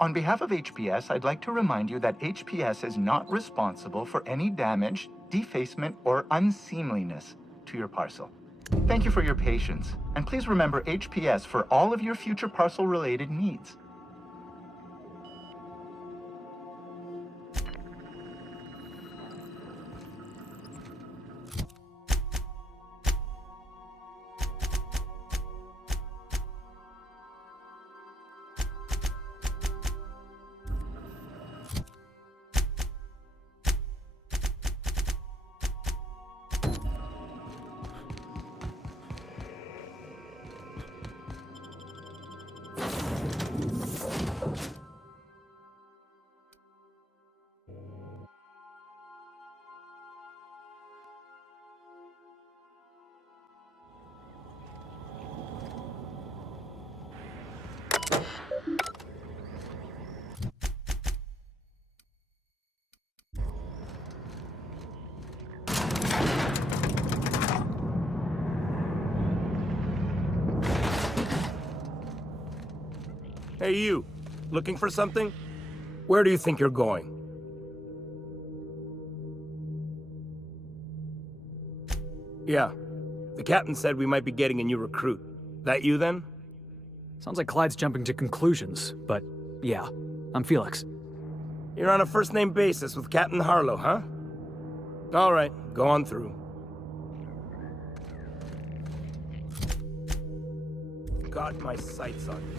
On behalf of HPS, I'd like to remind you that HPS is not responsible for any damage, defacement, or unseemliness to your parcel. Thank you for your patience, and please remember HPS for all of your future parcel-related needs. Hey, you. Looking for something? Where do you think you're going? Yeah. The captain said we might be getting a new recruit. That you, then? Sounds like Clyde's jumping to conclusions, but yeah, I'm Felix. You're on a first-name basis with Captain Harlow, huh? All right, go on through. Got my sights on you.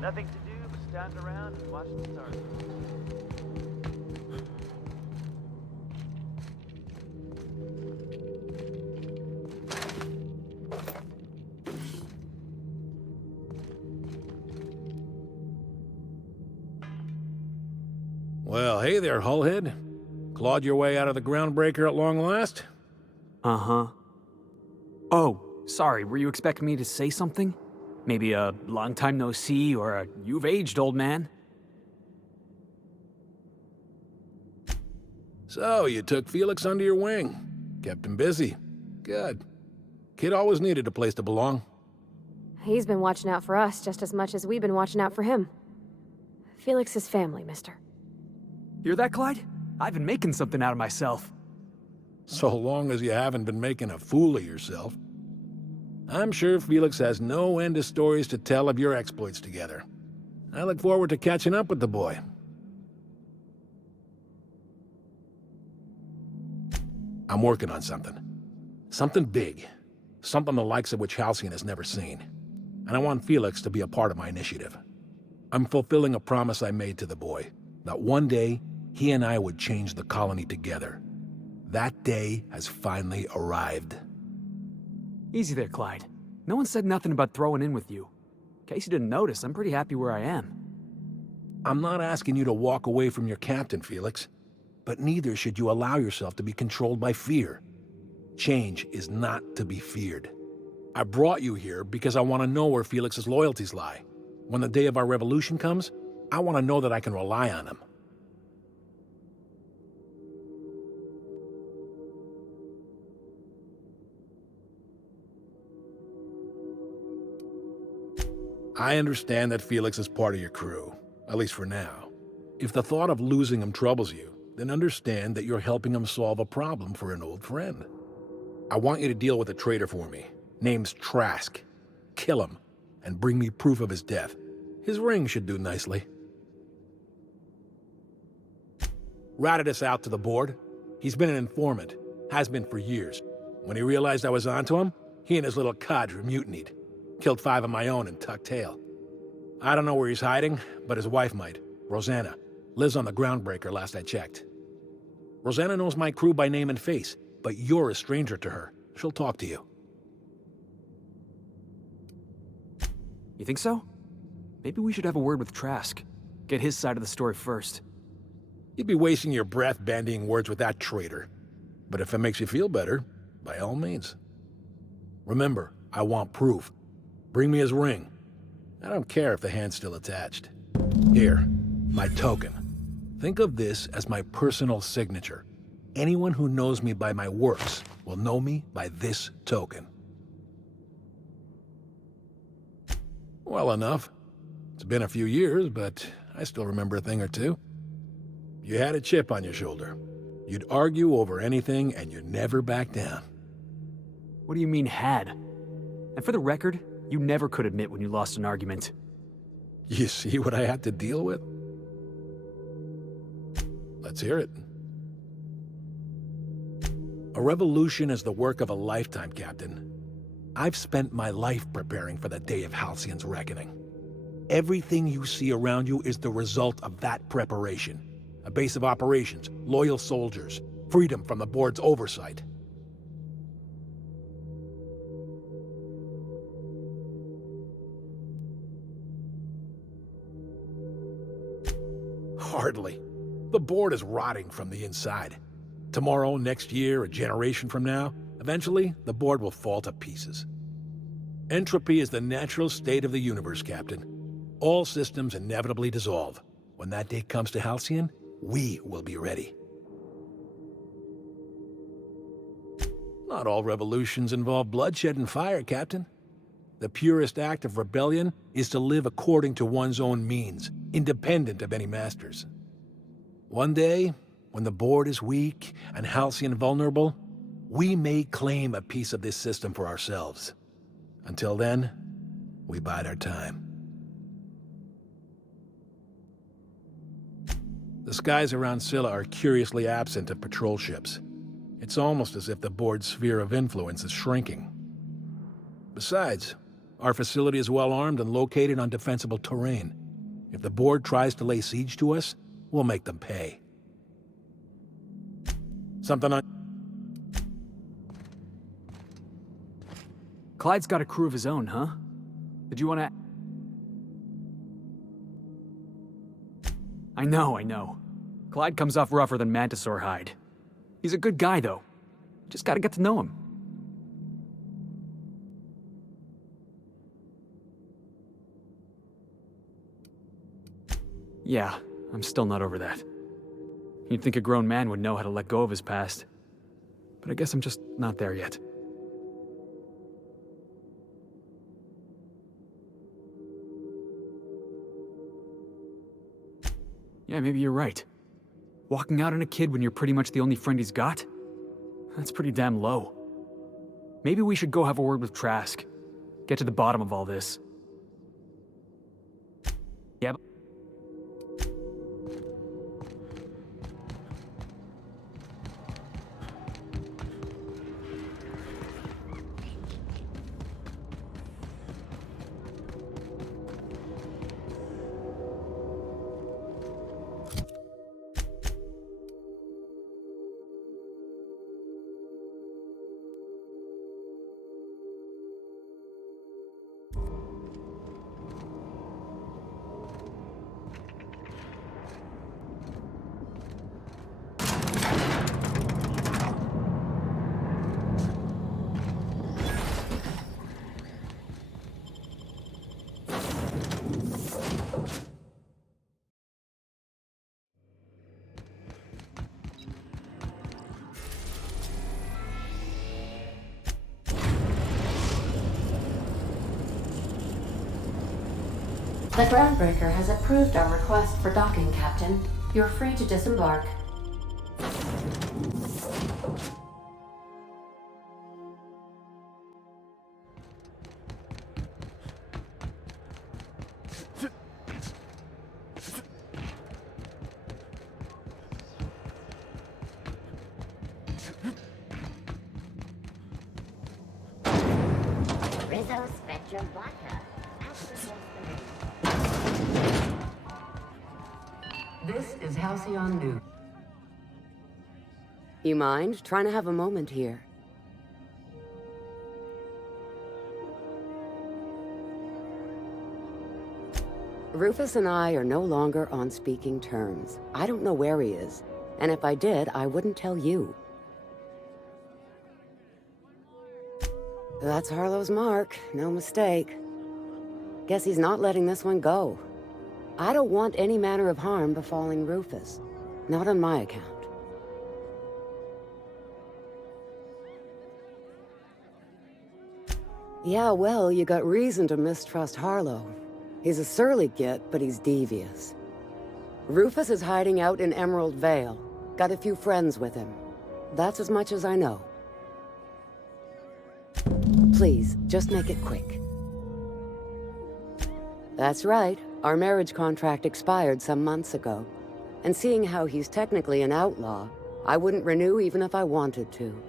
Nothing to do but stand around and watch the stars. Well, hey there, Hullhead. Clawed your way out of the groundbreaker at long last? Uh-huh. Oh, sorry, were you expecting me to say something? Maybe a long time no see, or a you've aged, old man? So, you took Felix under your wing. Kept him busy. Good. Kid always needed a place to belong. He's been watching out for us just as much as we've been watching out for him. Felix's family, mister. Hear that, Clyde? I've been making something out of myself. So long as you haven't been making a fool of yourself. I'm sure Felix has no end of stories to tell of your exploits together. I look forward to catching up with the boy. I'm working on something. Something big. Something the likes of which Halcyon has never seen. And I want Felix to be a part of my initiative. I'm fulfilling a promise I made to the boy, that one day, he and I would change the colony together. That day has finally arrived. Easy there, Clyde. No one said nothing about throwing in with you. In case you didn't notice, I'm pretty happy where I am. I'm not asking you to walk away from your captain, Felix. But neither should you allow yourself to be controlled by fear. Change is not to be feared. I brought you here because I want to know where Felix's loyalties lie. When the day of our revolution comes, I want to know that I can rely on him. I understand that Felix is part of your crew, at least for now. If the thought of losing him troubles you, then understand that you're helping him solve a problem for an old friend. I want you to deal with a traitor for me. Name's Trask. Kill him, and bring me proof of his death. His ring should do nicely. Ratted us out to the board. He's been an informant. Has been for years. When he realized I was onto him, he and his little cadre mutinied. Killed 5 of my own and tucked tail. I don't know where he's hiding, but his wife might. Rosanna. Lives on the groundbreaker last I checked. Rosanna knows my crew by name and face, but you're a stranger to her. She'll talk to you. You think so? Maybe we should have a word with Trask. Get his side of the story first. You'd be wasting your breath bandying words with that traitor. But if it makes you feel better, by all means. Remember, I want proof. Bring me his ring. I don't care if the hand's still attached. Here, my token. Think of this as my personal signature. Anyone who knows me by my works will know me by this token. Well enough. It's been a few years, but I still remember a thing or two. You had a chip on your shoulder. You'd argue over anything, and you never back down. What do you mean, had? And for the record, you never could admit when you lost an argument. You see what I had to deal with? Let's hear it. A revolution is the work of a lifetime, Captain. I've spent my life preparing for the day of Halcyon's reckoning. Everything you see around you is the result of that preparation. A base of operations, loyal soldiers, freedom from the board's oversight. Hardly. The board is rotting from the inside. Tomorrow, next year, a generation from now, eventually, the board will fall to pieces. Entropy is the natural state of the universe, Captain. All systems inevitably dissolve. When that day comes to Halcyon, we will be ready. Not all revolutions involve bloodshed and fire, Captain. The purest act of rebellion is to live according to one's own means, independent of any masters. One day, when the board is weak and Halcyon vulnerable, we may claim a piece of this system for ourselves. Until then, we bide our time. The skies around Scylla are curiously absent of patrol ships. It's almost as if the board's sphere of influence is shrinking. Besides, our facility is well armed and located on defensible terrain. If the board tries to lay siege to us, we'll make them pay. Something on... Clyde's got a crew of his own, huh? Did you want to... I know. Clyde comes off rougher than Mantisaur hide. He's a good guy, though. Just gotta get to know him. Yeah, I'm still not over that. You'd think a grown man would know how to let go of his past. But I guess I'm just not there yet. Yeah, maybe you're right. Walking out on a kid when you're pretty much the only friend he's got? That's pretty damn low. Maybe we should go have a word with Trask. Get to the bottom of all this. Yeah, but... The Groundbreaker has approved our request for docking, Captain. You're free to disembark. Rizzo Spectrum Blocker. This is Halcyon News. You mind trying to have a moment here? Rufus and I are no longer on speaking terms. I don't know where he is, and if I did, I wouldn't tell you. That's Harlow's mark, no mistake. Guess he's not letting this one go. I don't want any manner of harm befalling Rufus. Not on my account. Yeah, well, you got reason to mistrust Harlow. He's a surly git, but he's devious. Rufus is hiding out in Emerald Vale. Got a few friends with him. That's as much as I know. Please, just make it quick. That's right. Our marriage contract expired some months ago. And seeing how he's technically an outlaw, I wouldn't renew even if I wanted to.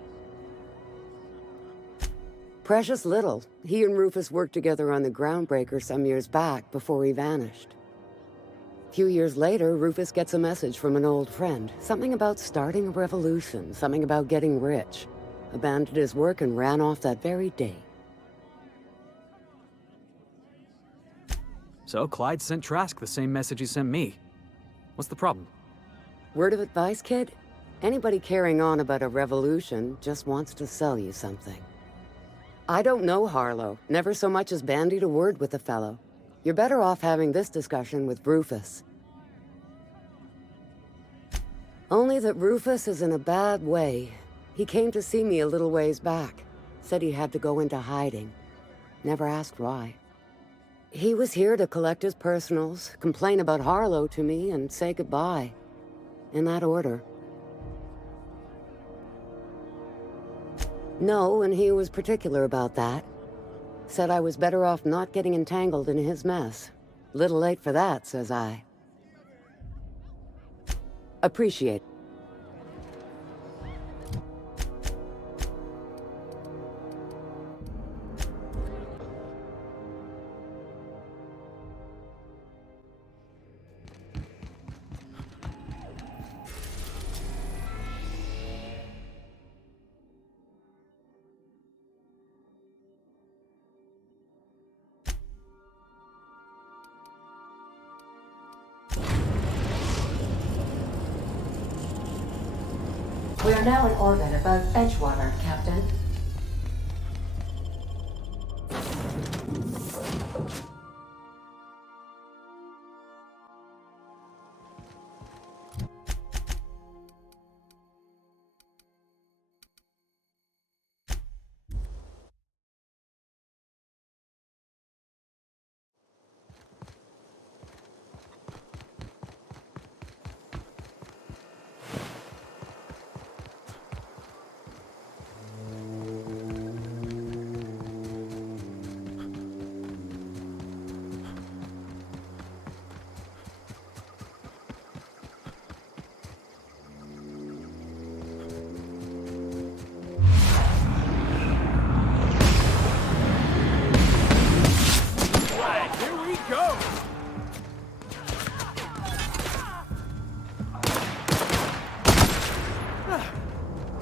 Precious little. He and Rufus worked together on the Groundbreaker some years back before he vanished. A few years later, Rufus gets a message from an old friend. Something about starting a revolution, something about getting rich. Abandoned his work and ran off that very day. So Clyde sent Trask the same message he sent me. What's the problem? Word of advice, kid? Anybody carrying on about a revolution just wants to sell you something. I don't know Harlow, never so much as bandied a word with the fellow. You're better off having this discussion with Rufus. Only that Rufus is in a bad way. He came to see me a little ways back. Said he had to go into hiding. Never asked why. He was here to collect his personals, complain about Harlow to me, and say goodbye. In that order. No, and he was particular about that. Said I was better off not getting entangled in his mess. Little late for that, says I. Appreciate. We are now in orbit above Edgewater, Captain.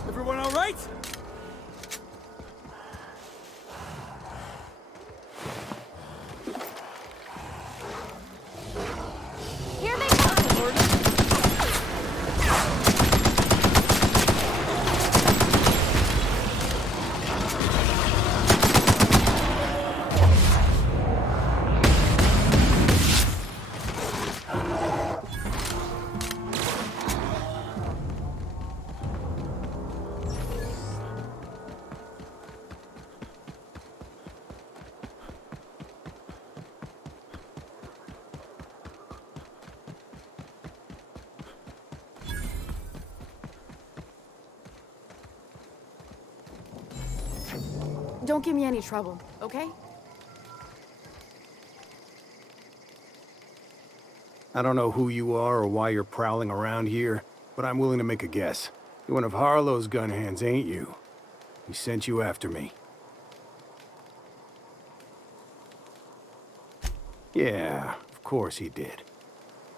Everyone all right? Here they come! Don't give me any trouble, okay? I don't know who you are or why you're prowling around here, but I'm willing to make a guess. You're one of Harlow's gun hands, ain't you? He sent you after me. Yeah, of course he did.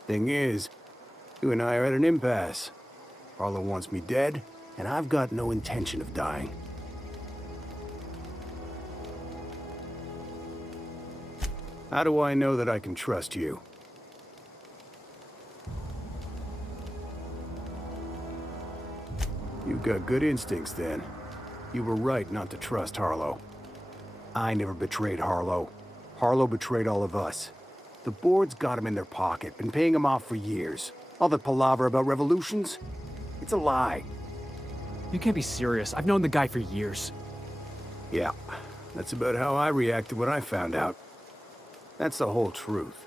Thing is, you and I are at an impasse. Harlow wants me dead, and I've got no intention of dying. How do I know that I can trust you? You've got good instincts, then. You were right not to trust Harlow. I never betrayed Harlow. Harlow betrayed all of us. The board's got him in their pocket, been paying him off for years. All that palaver about revolutions? It's a lie. You can't be serious. I've known the guy for years. Yeah, that's about how I reacted when I found out. That's the whole truth.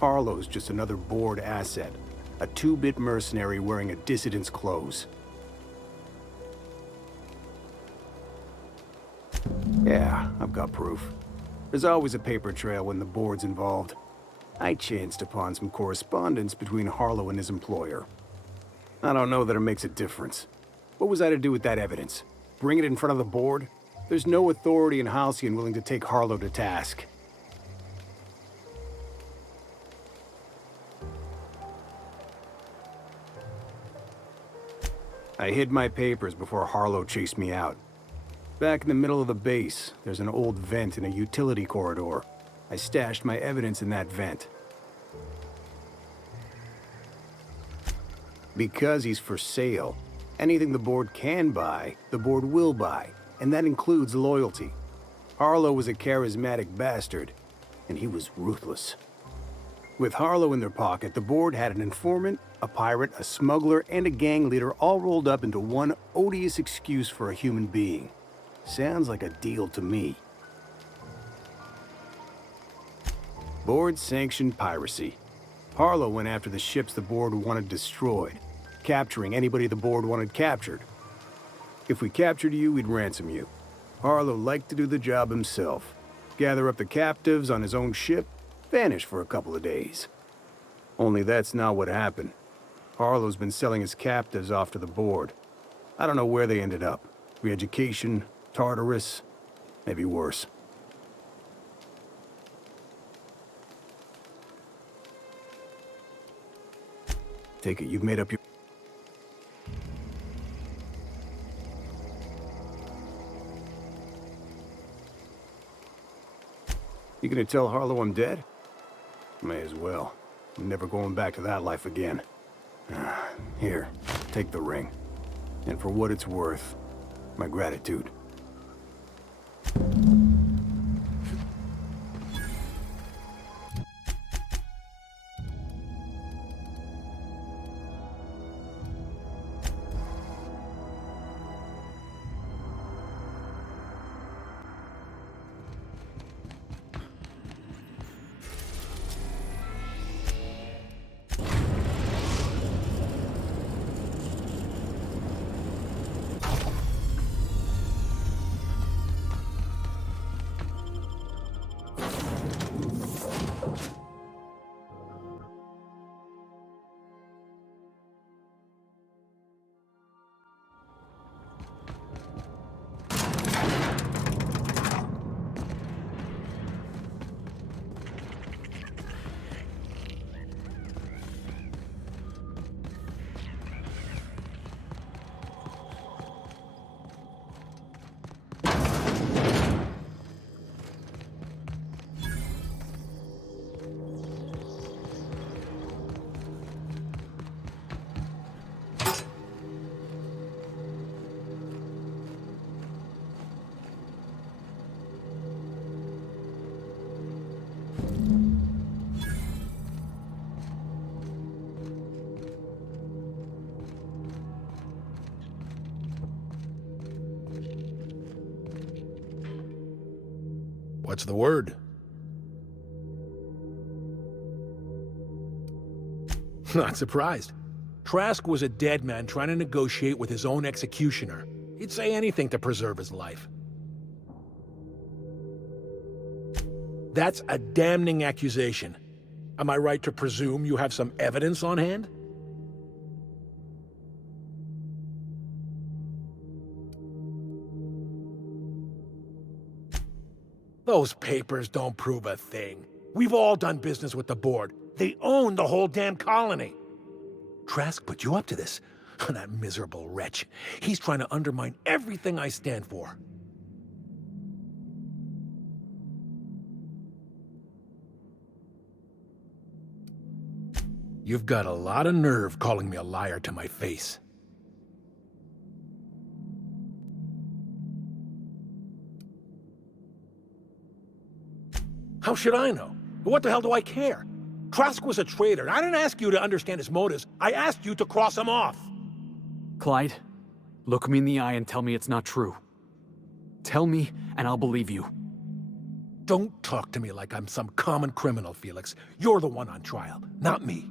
Harlow's just another board asset. A two-bit mercenary wearing a dissident's clothes. Yeah, I've got proof. There's always a paper trail when the board's involved. I chanced upon some correspondence between Harlow and his employer. I don't know that it makes a difference. What was I to do with that evidence? Bring it in front of the board? There's no authority in Halcyon willing to take Harlow to task. I hid my papers before Harlow chased me out. Back in the middle of the base, there's an old vent in a utility corridor. I stashed my evidence in that vent. Because he's for sale, anything the board can buy, the board will buy, and that includes loyalty. Harlow was a charismatic bastard, and he was ruthless. With Harlow in their pocket, the board had an informant, a pirate, a smuggler, and a gang leader all rolled up into one odious excuse for a human being. Sounds like a deal to me. Board sanctioned piracy. Harlow went after the ships the board wanted destroyed, capturing anybody the board wanted captured. If we captured you, we'd ransom you. Harlow liked to do the job himself. Gather up the captives on his own ship, vanish for a couple of days. Only that's not what happened. Harlow's been selling his captives off to the board. I don't know where they ended up. Re-education, Tartarus, maybe worse. Take it you've made up your... You gonna tell Harlow I'm dead? May as well. I'm never going back to that life again. Here, take the ring. And for what it's worth, my gratitude. What's the word? Not surprised. Trask was a dead man trying to negotiate with his own executioner. He'd say anything to preserve his life. That's a damning accusation. Am I right to presume you have some evidence on hand? Those papers don't prove a thing. We've all done business with the board. They own the whole damn colony. Trask put you up to this. That miserable wretch. He's trying to undermine everything I stand for. You've got a lot of nerve calling me a liar to my face. How should I know? What the hell do I care? Trask was a traitor, and I didn't ask you to understand his motives. I asked you to cross him off. Clyde, look me in the eye and tell me it's not true. Tell me, and I'll believe you. Don't talk to me like I'm some common criminal, Felix. You're the one on trial, not me.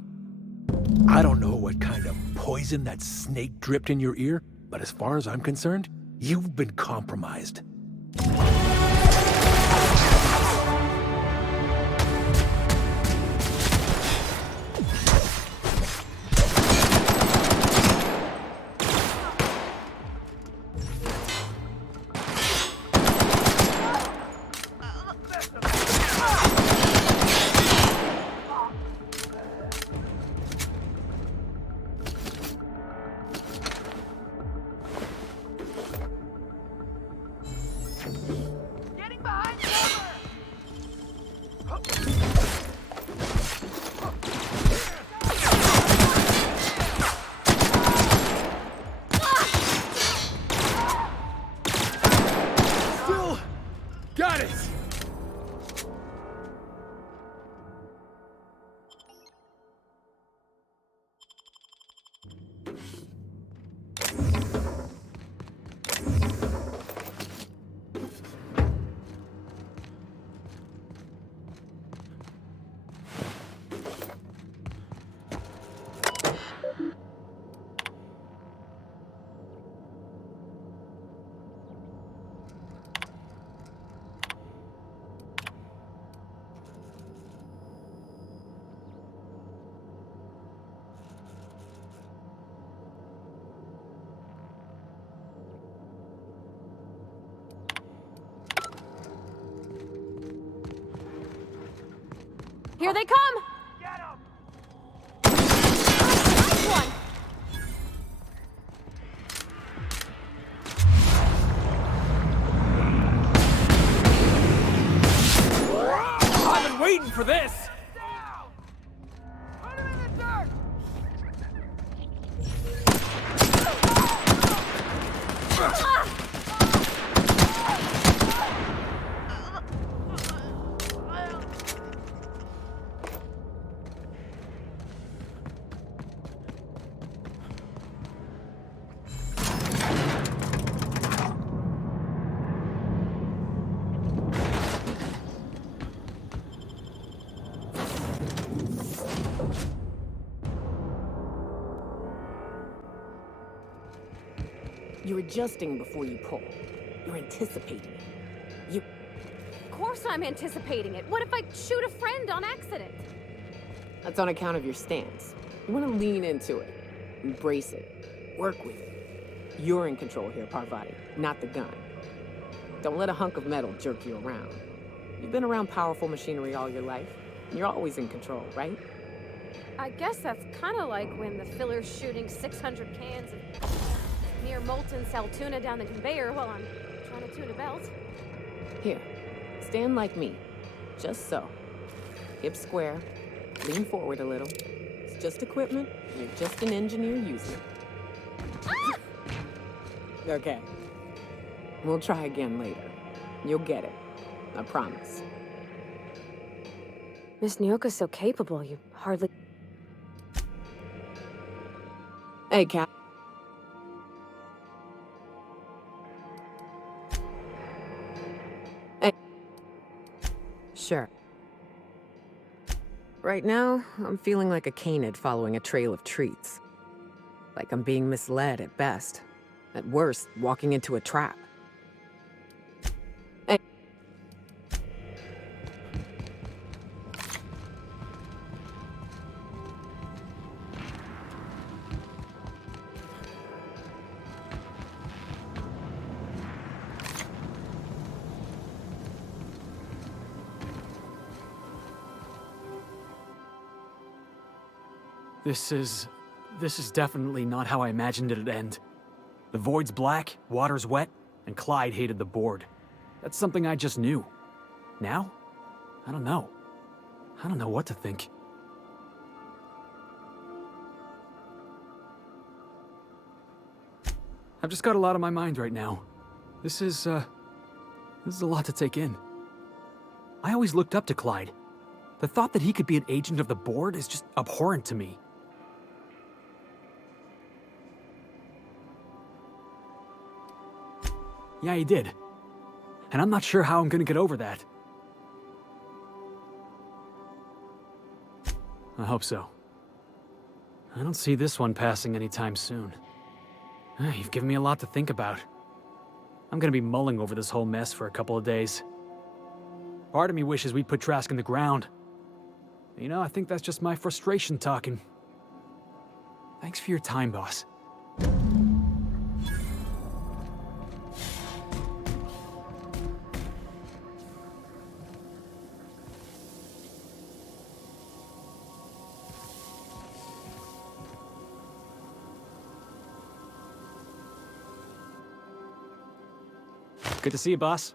I don't know what kind of poison that snake dripped in your ear, but as far as I'm concerned, you've been compromised. Here they come! Nice one! I've been waiting for this! You're adjusting before you pull. You're anticipating it. Of course I'm anticipating it. What if I shoot a friend on accident? That's on account of your stance. You want to lean into it. Embrace it. Work with it. You're in control here, Parvati, not the gun. Don't let a hunk of metal jerk you around. You've been around powerful machinery all your life. You're always in control, right? I guess that's kind of like when the filler's shooting 600 cans of near molten cell tuna down the conveyor while I'm trying to tune a belt. Here, stand like me. Just so. Hips square. Lean forward a little. It's just equipment. You're just an engineer using it. Ah! Okay. We'll try again later. You'll get it. I promise. Miss Nyoka's so capable, you hardly... Hey, Cap. Hey. Sure. Right now, I'm feeling like a canid following a trail of treats. Like I'm being misled at best. At worst, walking into a trap. Hey. This is definitely not how I imagined it'd end. The void's black, water's wet, and Clyde hated the board. That's something I just knew. Now? I don't know. I don't know what to think. I've just got a lot on my mind right now. This is a lot to take in. I always looked up to Clyde. The thought that he could be an agent of the board is just abhorrent to me. Yeah, he did. And I'm not sure how I'm gonna get over that. I hope so. I don't see this one passing anytime soon. You've given me a lot to think about. I'm gonna be mulling over this whole mess for a couple of days. Part of me wishes we'd put Trask in the ground. You know, I think that's just my frustration talking. Thanks for your time, boss. Good to see you, boss.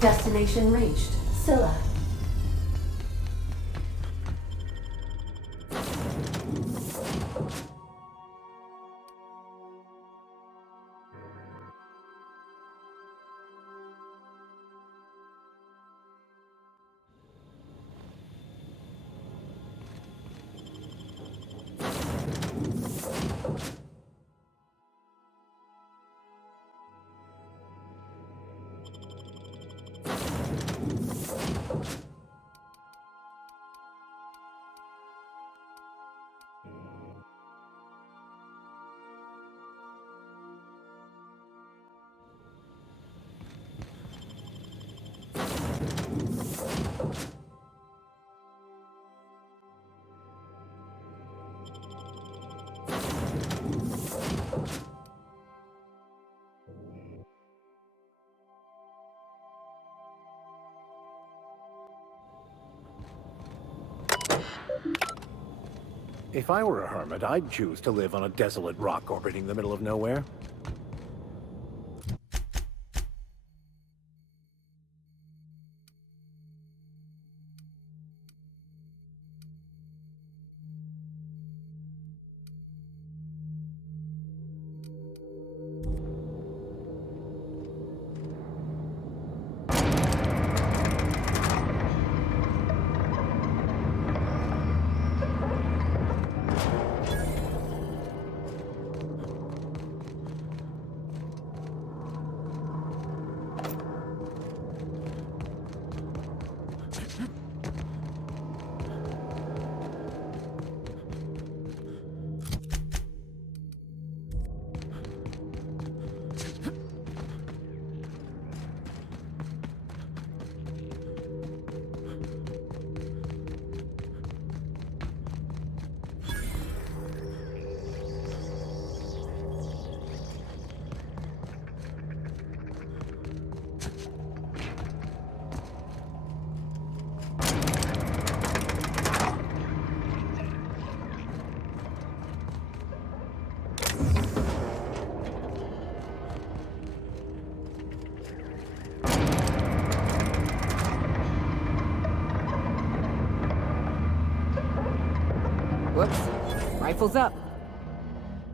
Destination reached. Scylla. If I were a hermit, I'd choose to live on a desolate rock orbiting the middle of nowhere. Whoops. Rifle's up.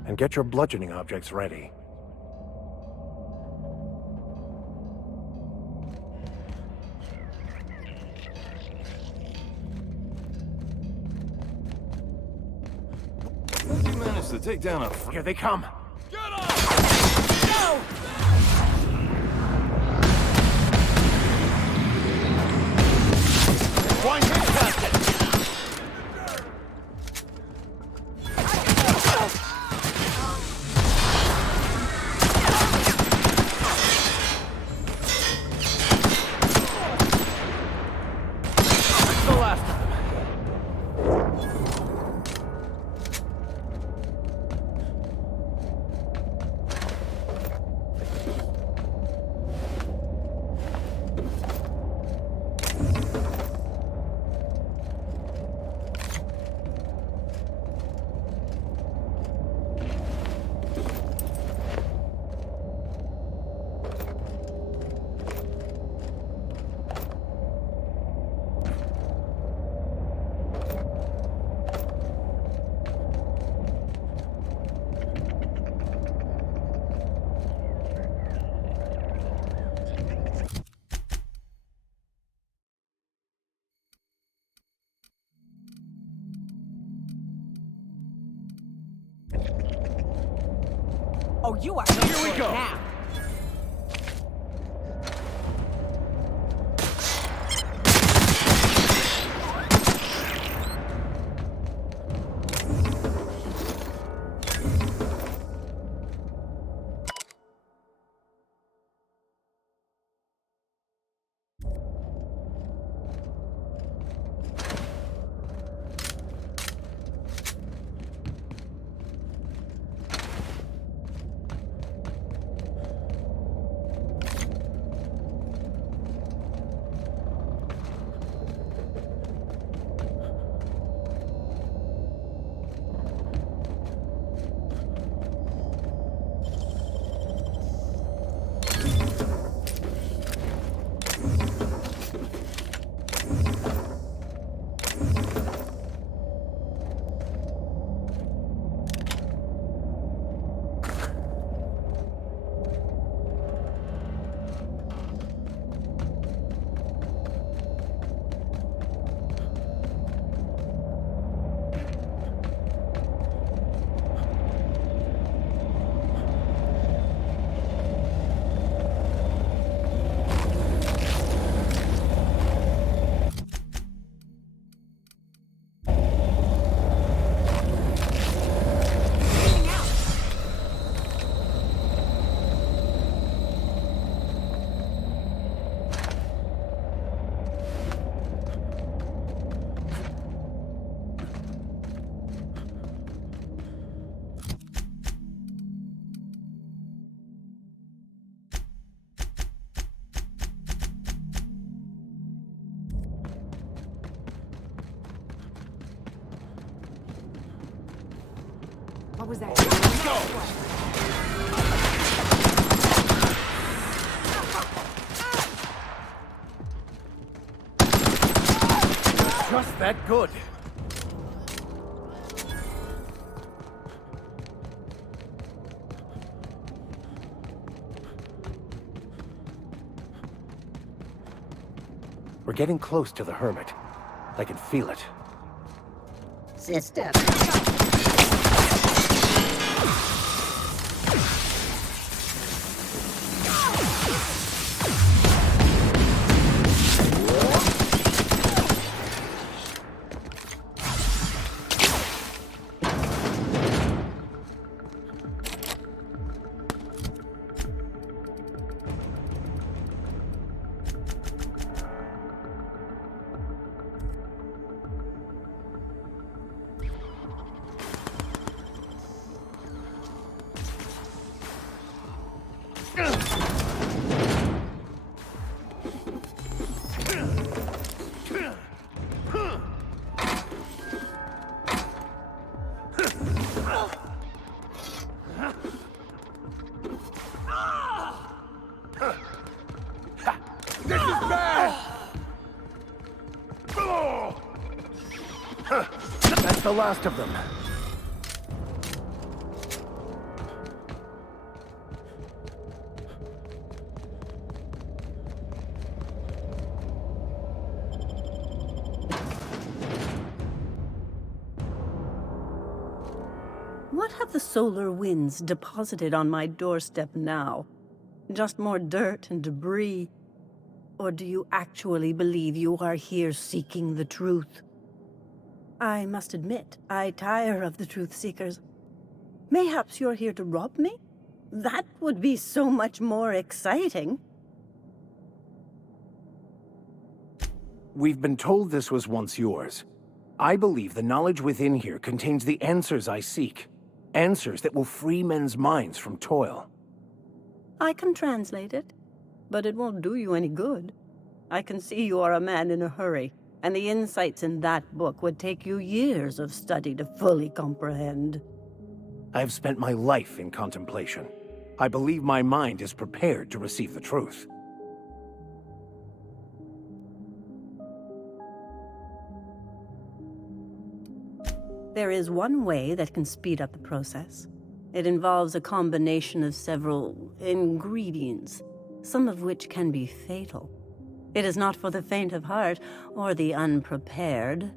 And get your bludgeoning objects ready. You managed to take down a... Here they come! One hit past it! Oh, you are Here we go. Now. What was that? Just that good. We're getting close to the Hermit. I can feel it. System. This is bad! That's the last of them. What have the solar winds deposited on my doorstep now? Just more dirt and debris? Or do you actually believe you are here seeking the truth? I must admit, I tire of the truth seekers. Mayhaps you're here to rob me? That would be so much more exciting. We've been told this was once yours. I believe the knowledge within here contains the answers I seek. Answers that will free men's minds from toil. I can translate it, but it won't do you any good. I can see you are a man in a hurry, and the insights in that book would take you years of study to fully comprehend. I've spent my life in contemplation. I believe my mind is prepared to receive the truth. There is one way that can speed up the process. It involves a combination of several ingredients, some of which can be fatal. It is not for the faint of heart or the unprepared.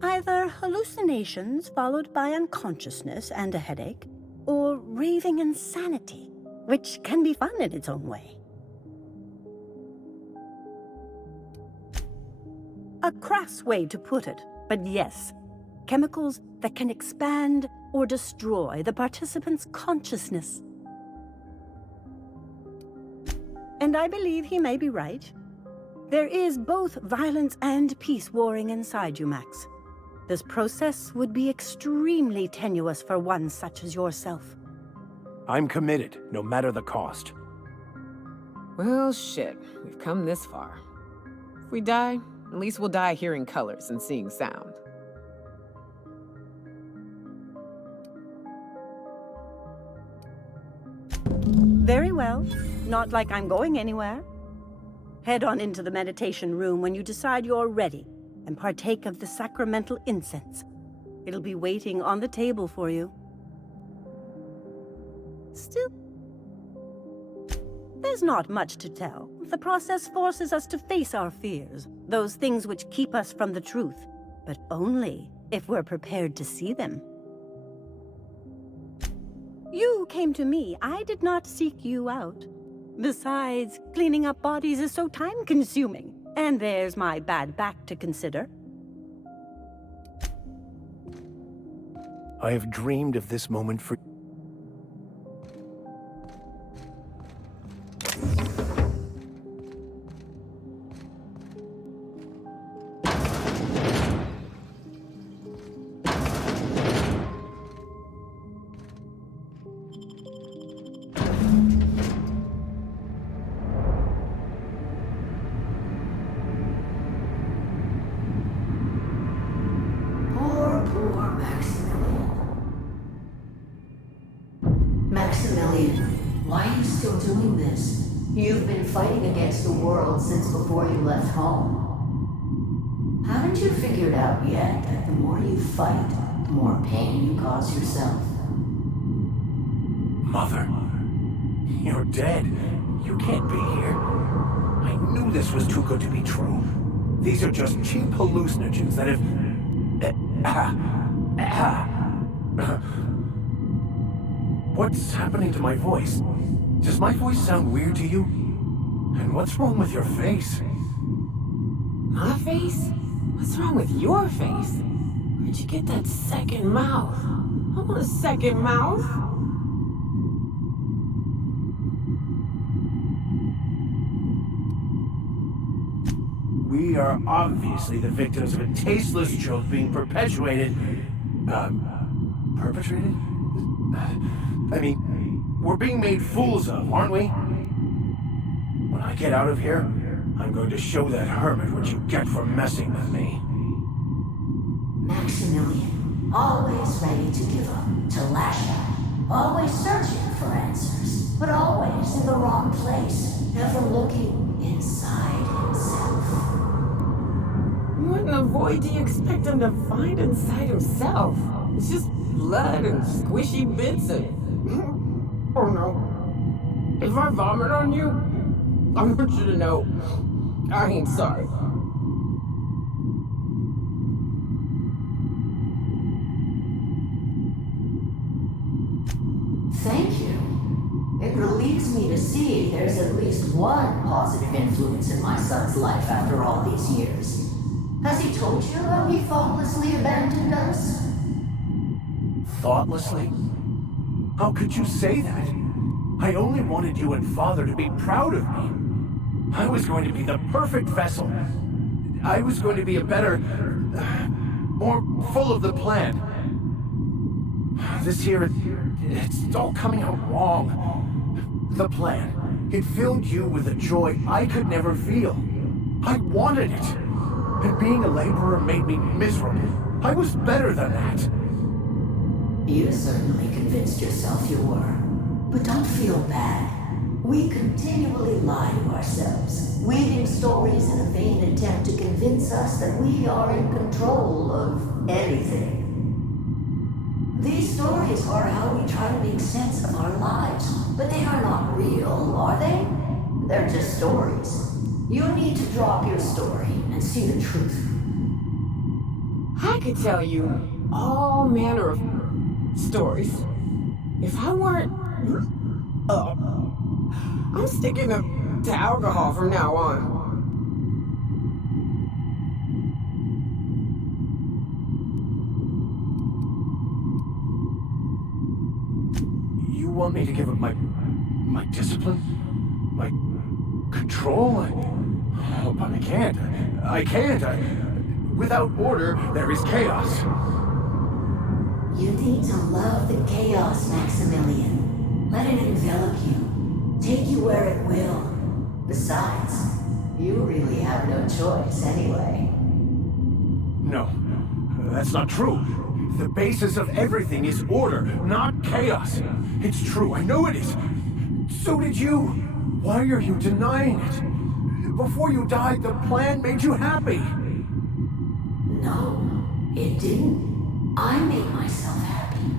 Either hallucinations followed by unconsciousness and a headache, or raving insanity, which can be fun in its own way. A crass way to put it, but yes, chemicals that can expand or destroy the participant's consciousness. And I believe he may be right. There is both violence and peace warring inside you, Max. This process would be extremely tenuous for one such as yourself. I'm committed, no matter the cost. Well, shit. We've come this far. If we die, at least we'll die hearing colors and seeing sound. Very well. Not like I'm going anywhere. Head on into the meditation room when you decide you're ready, and partake of the sacramental incense. It'll be waiting on the table for you. Still, there's not much to tell. The process forces us to face our fears, those things which keep us from the truth, but only if we're prepared to see them. You came to me. I did not seek you out. Besides, cleaning up bodies is so time-consuming, and there's my bad back to consider. I have dreamed of this moment for... You've been fighting against the world since before you left home. Haven't you figured out yet that the more you fight, the more pain you cause yourself? Mother, you're dead. You can't be here. I knew this was too good to be true. These are just cheap hallucinogens that have... What's happening to my voice? Does my voice sound weird to you? And what's wrong with your face? My face? What's wrong with your face? Where'd you get that second mouth? I want a second mouth. We are obviously the victims of a tasteless joke being perpetuated... perpetrated? I mean, we're being made fools of, aren't we? When I get out of here, I'm going to show that hermit what you get for messing with me. Maximilian, always ready to give up, to lash out, always searching for answers, but always in the wrong place, never looking inside himself. What in the void do you expect him to find inside himself? It's just blood and squishy bits and... Oh no. If I vomit on you, I want you to know I ain't sorry. Thank you. It relieves me to see there's at least one positive influence in my son's life after all these years. Has he told you how he thoughtlessly abandoned us? Thoughtlessly? How could you say that? I only wanted you and Father to be proud of me. I was going to be the perfect vessel. I was going to be a better... more full of the plan. This here, it's all coming out wrong. The plan. It filled you with a joy I could never feel. I wanted it. And being a laborer made me miserable. I was better than that. You certainly convinced yourself you were. But don't feel bad. We continually lie to ourselves, weaving stories in a vain attempt to convince us that we are in control of anything. These stories are how we try to make sense of our lives, but they are not real, are they? They're just stories. You need to drop your story and see the truth. I could tell you all manner of stories. If I weren't... I'm sticking to alcohol from now on. You want me to give up my discipline? My control? Oh, but I can't. I can't. Without order, there is chaos. You need to love the chaos, Maximilian. Let it envelop you. Take you where it will. Besides, you really have no choice anyway. No, that's not true. The basis of everything is order, not chaos. It's true, I know it is. So did you. Why are you denying it? Before you died, the plan made you happy. No, it didn't. I made myself happy.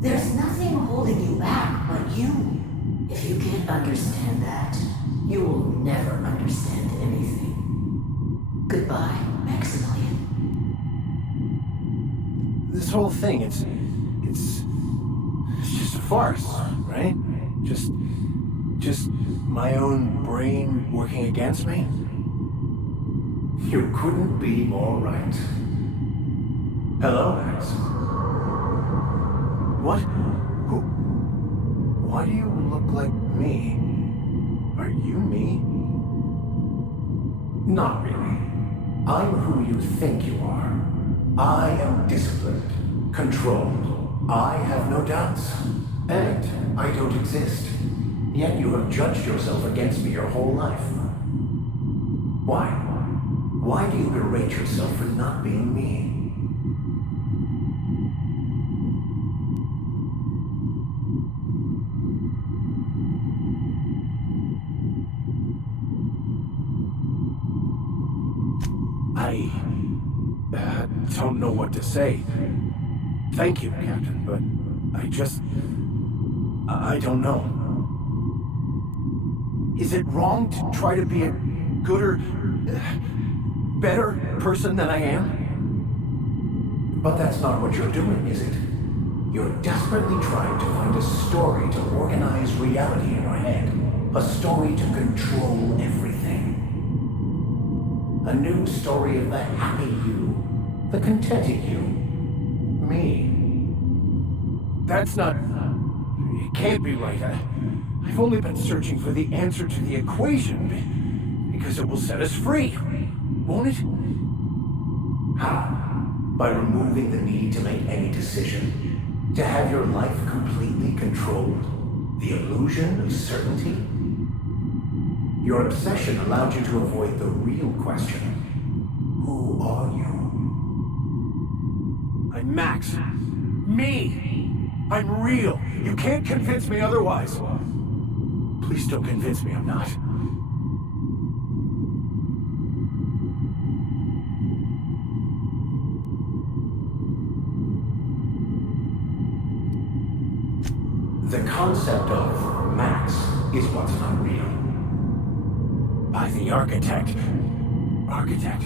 There's nothing holding you back but you. If you can't understand that, you will never understand anything. Goodbye, Maximilian. This whole thing, it's just a farce, right? Just my own brain working against me? You couldn't be more right. Hello, Max. What? Who? Why do you look like me? Are you me? Not really. I'm who you think you are. I am disciplined, controlled. I have no doubts. And I don't exist. Yet you have judged yourself against me your whole life. Why? Why do you berate yourself for not being me? I don't know what to say. Thank you, Captain, but I don't know. Is it wrong to try to be a gooder, better person than I am? But that's not what you're doing, is it? You're desperately trying to find a story to organize reality in your head. A story to control everything. A new story of the happy you, the contented you, me. That's not... It can't be right. I've only been searching for the answer to the equation because it will set us free, won't it? How? By removing the need to make any decision? To have your life completely controlled? The illusion of certainty? Your obsession allowed you to avoid the real question. Who are you? I'm Max. Me! I'm real. You can't convince me otherwise. Please don't convince me I'm not. The concept of Max is what's not real. By the architect. Architect?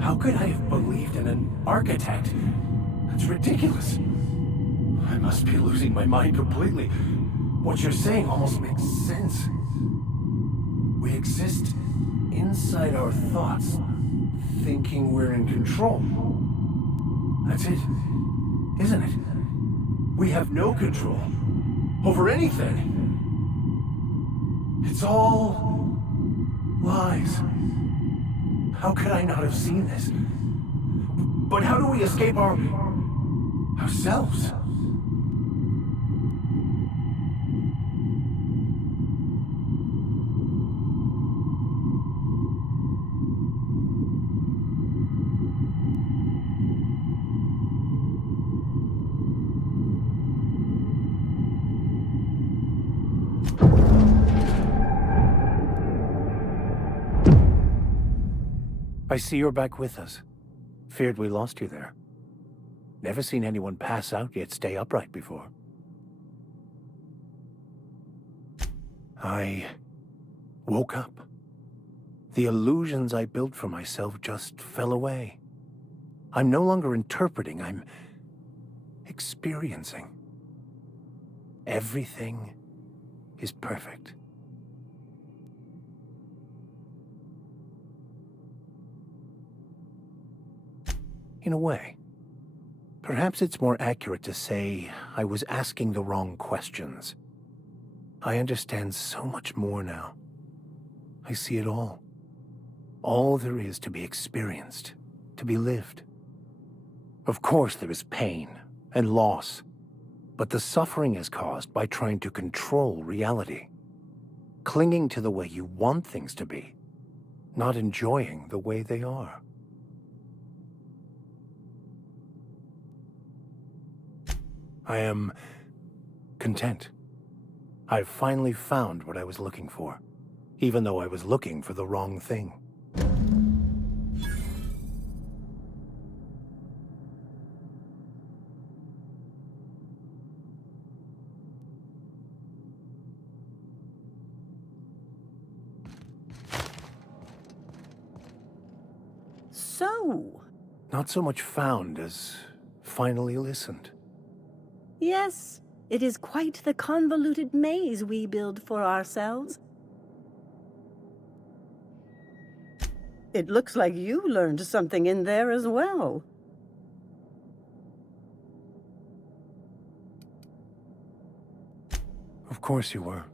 How could I have believed in an architect? That's ridiculous. I must be losing my mind completely. What you're saying almost makes sense. We exist inside our thoughts, thinking we're in control. That's it, isn't it? We have no control over anything. It's all lies. How could I not have seen this? But how do we escape ourselves? I see you're back with us. Feared we lost you there. Never seen anyone pass out yet stay upright before. I woke up. The illusions I built for myself just fell away. I'm no longer interpreting, I'm experiencing. Everything is perfect. In a way. Perhaps it's more accurate to say I was asking the wrong questions. I understand so much more now. I see it all. All there is to be experienced, to be lived. Of course there is pain and loss, but the suffering is caused by trying to control reality. Clinging to the way you want things to be, not enjoying the way they are. I am content. I've finally found what I was looking for, even though I was looking for the wrong thing. So? Not so much found as finally listened. Yes, it is quite the convoluted maze we build for ourselves. It looks like you learned something in there as well. Of course you were.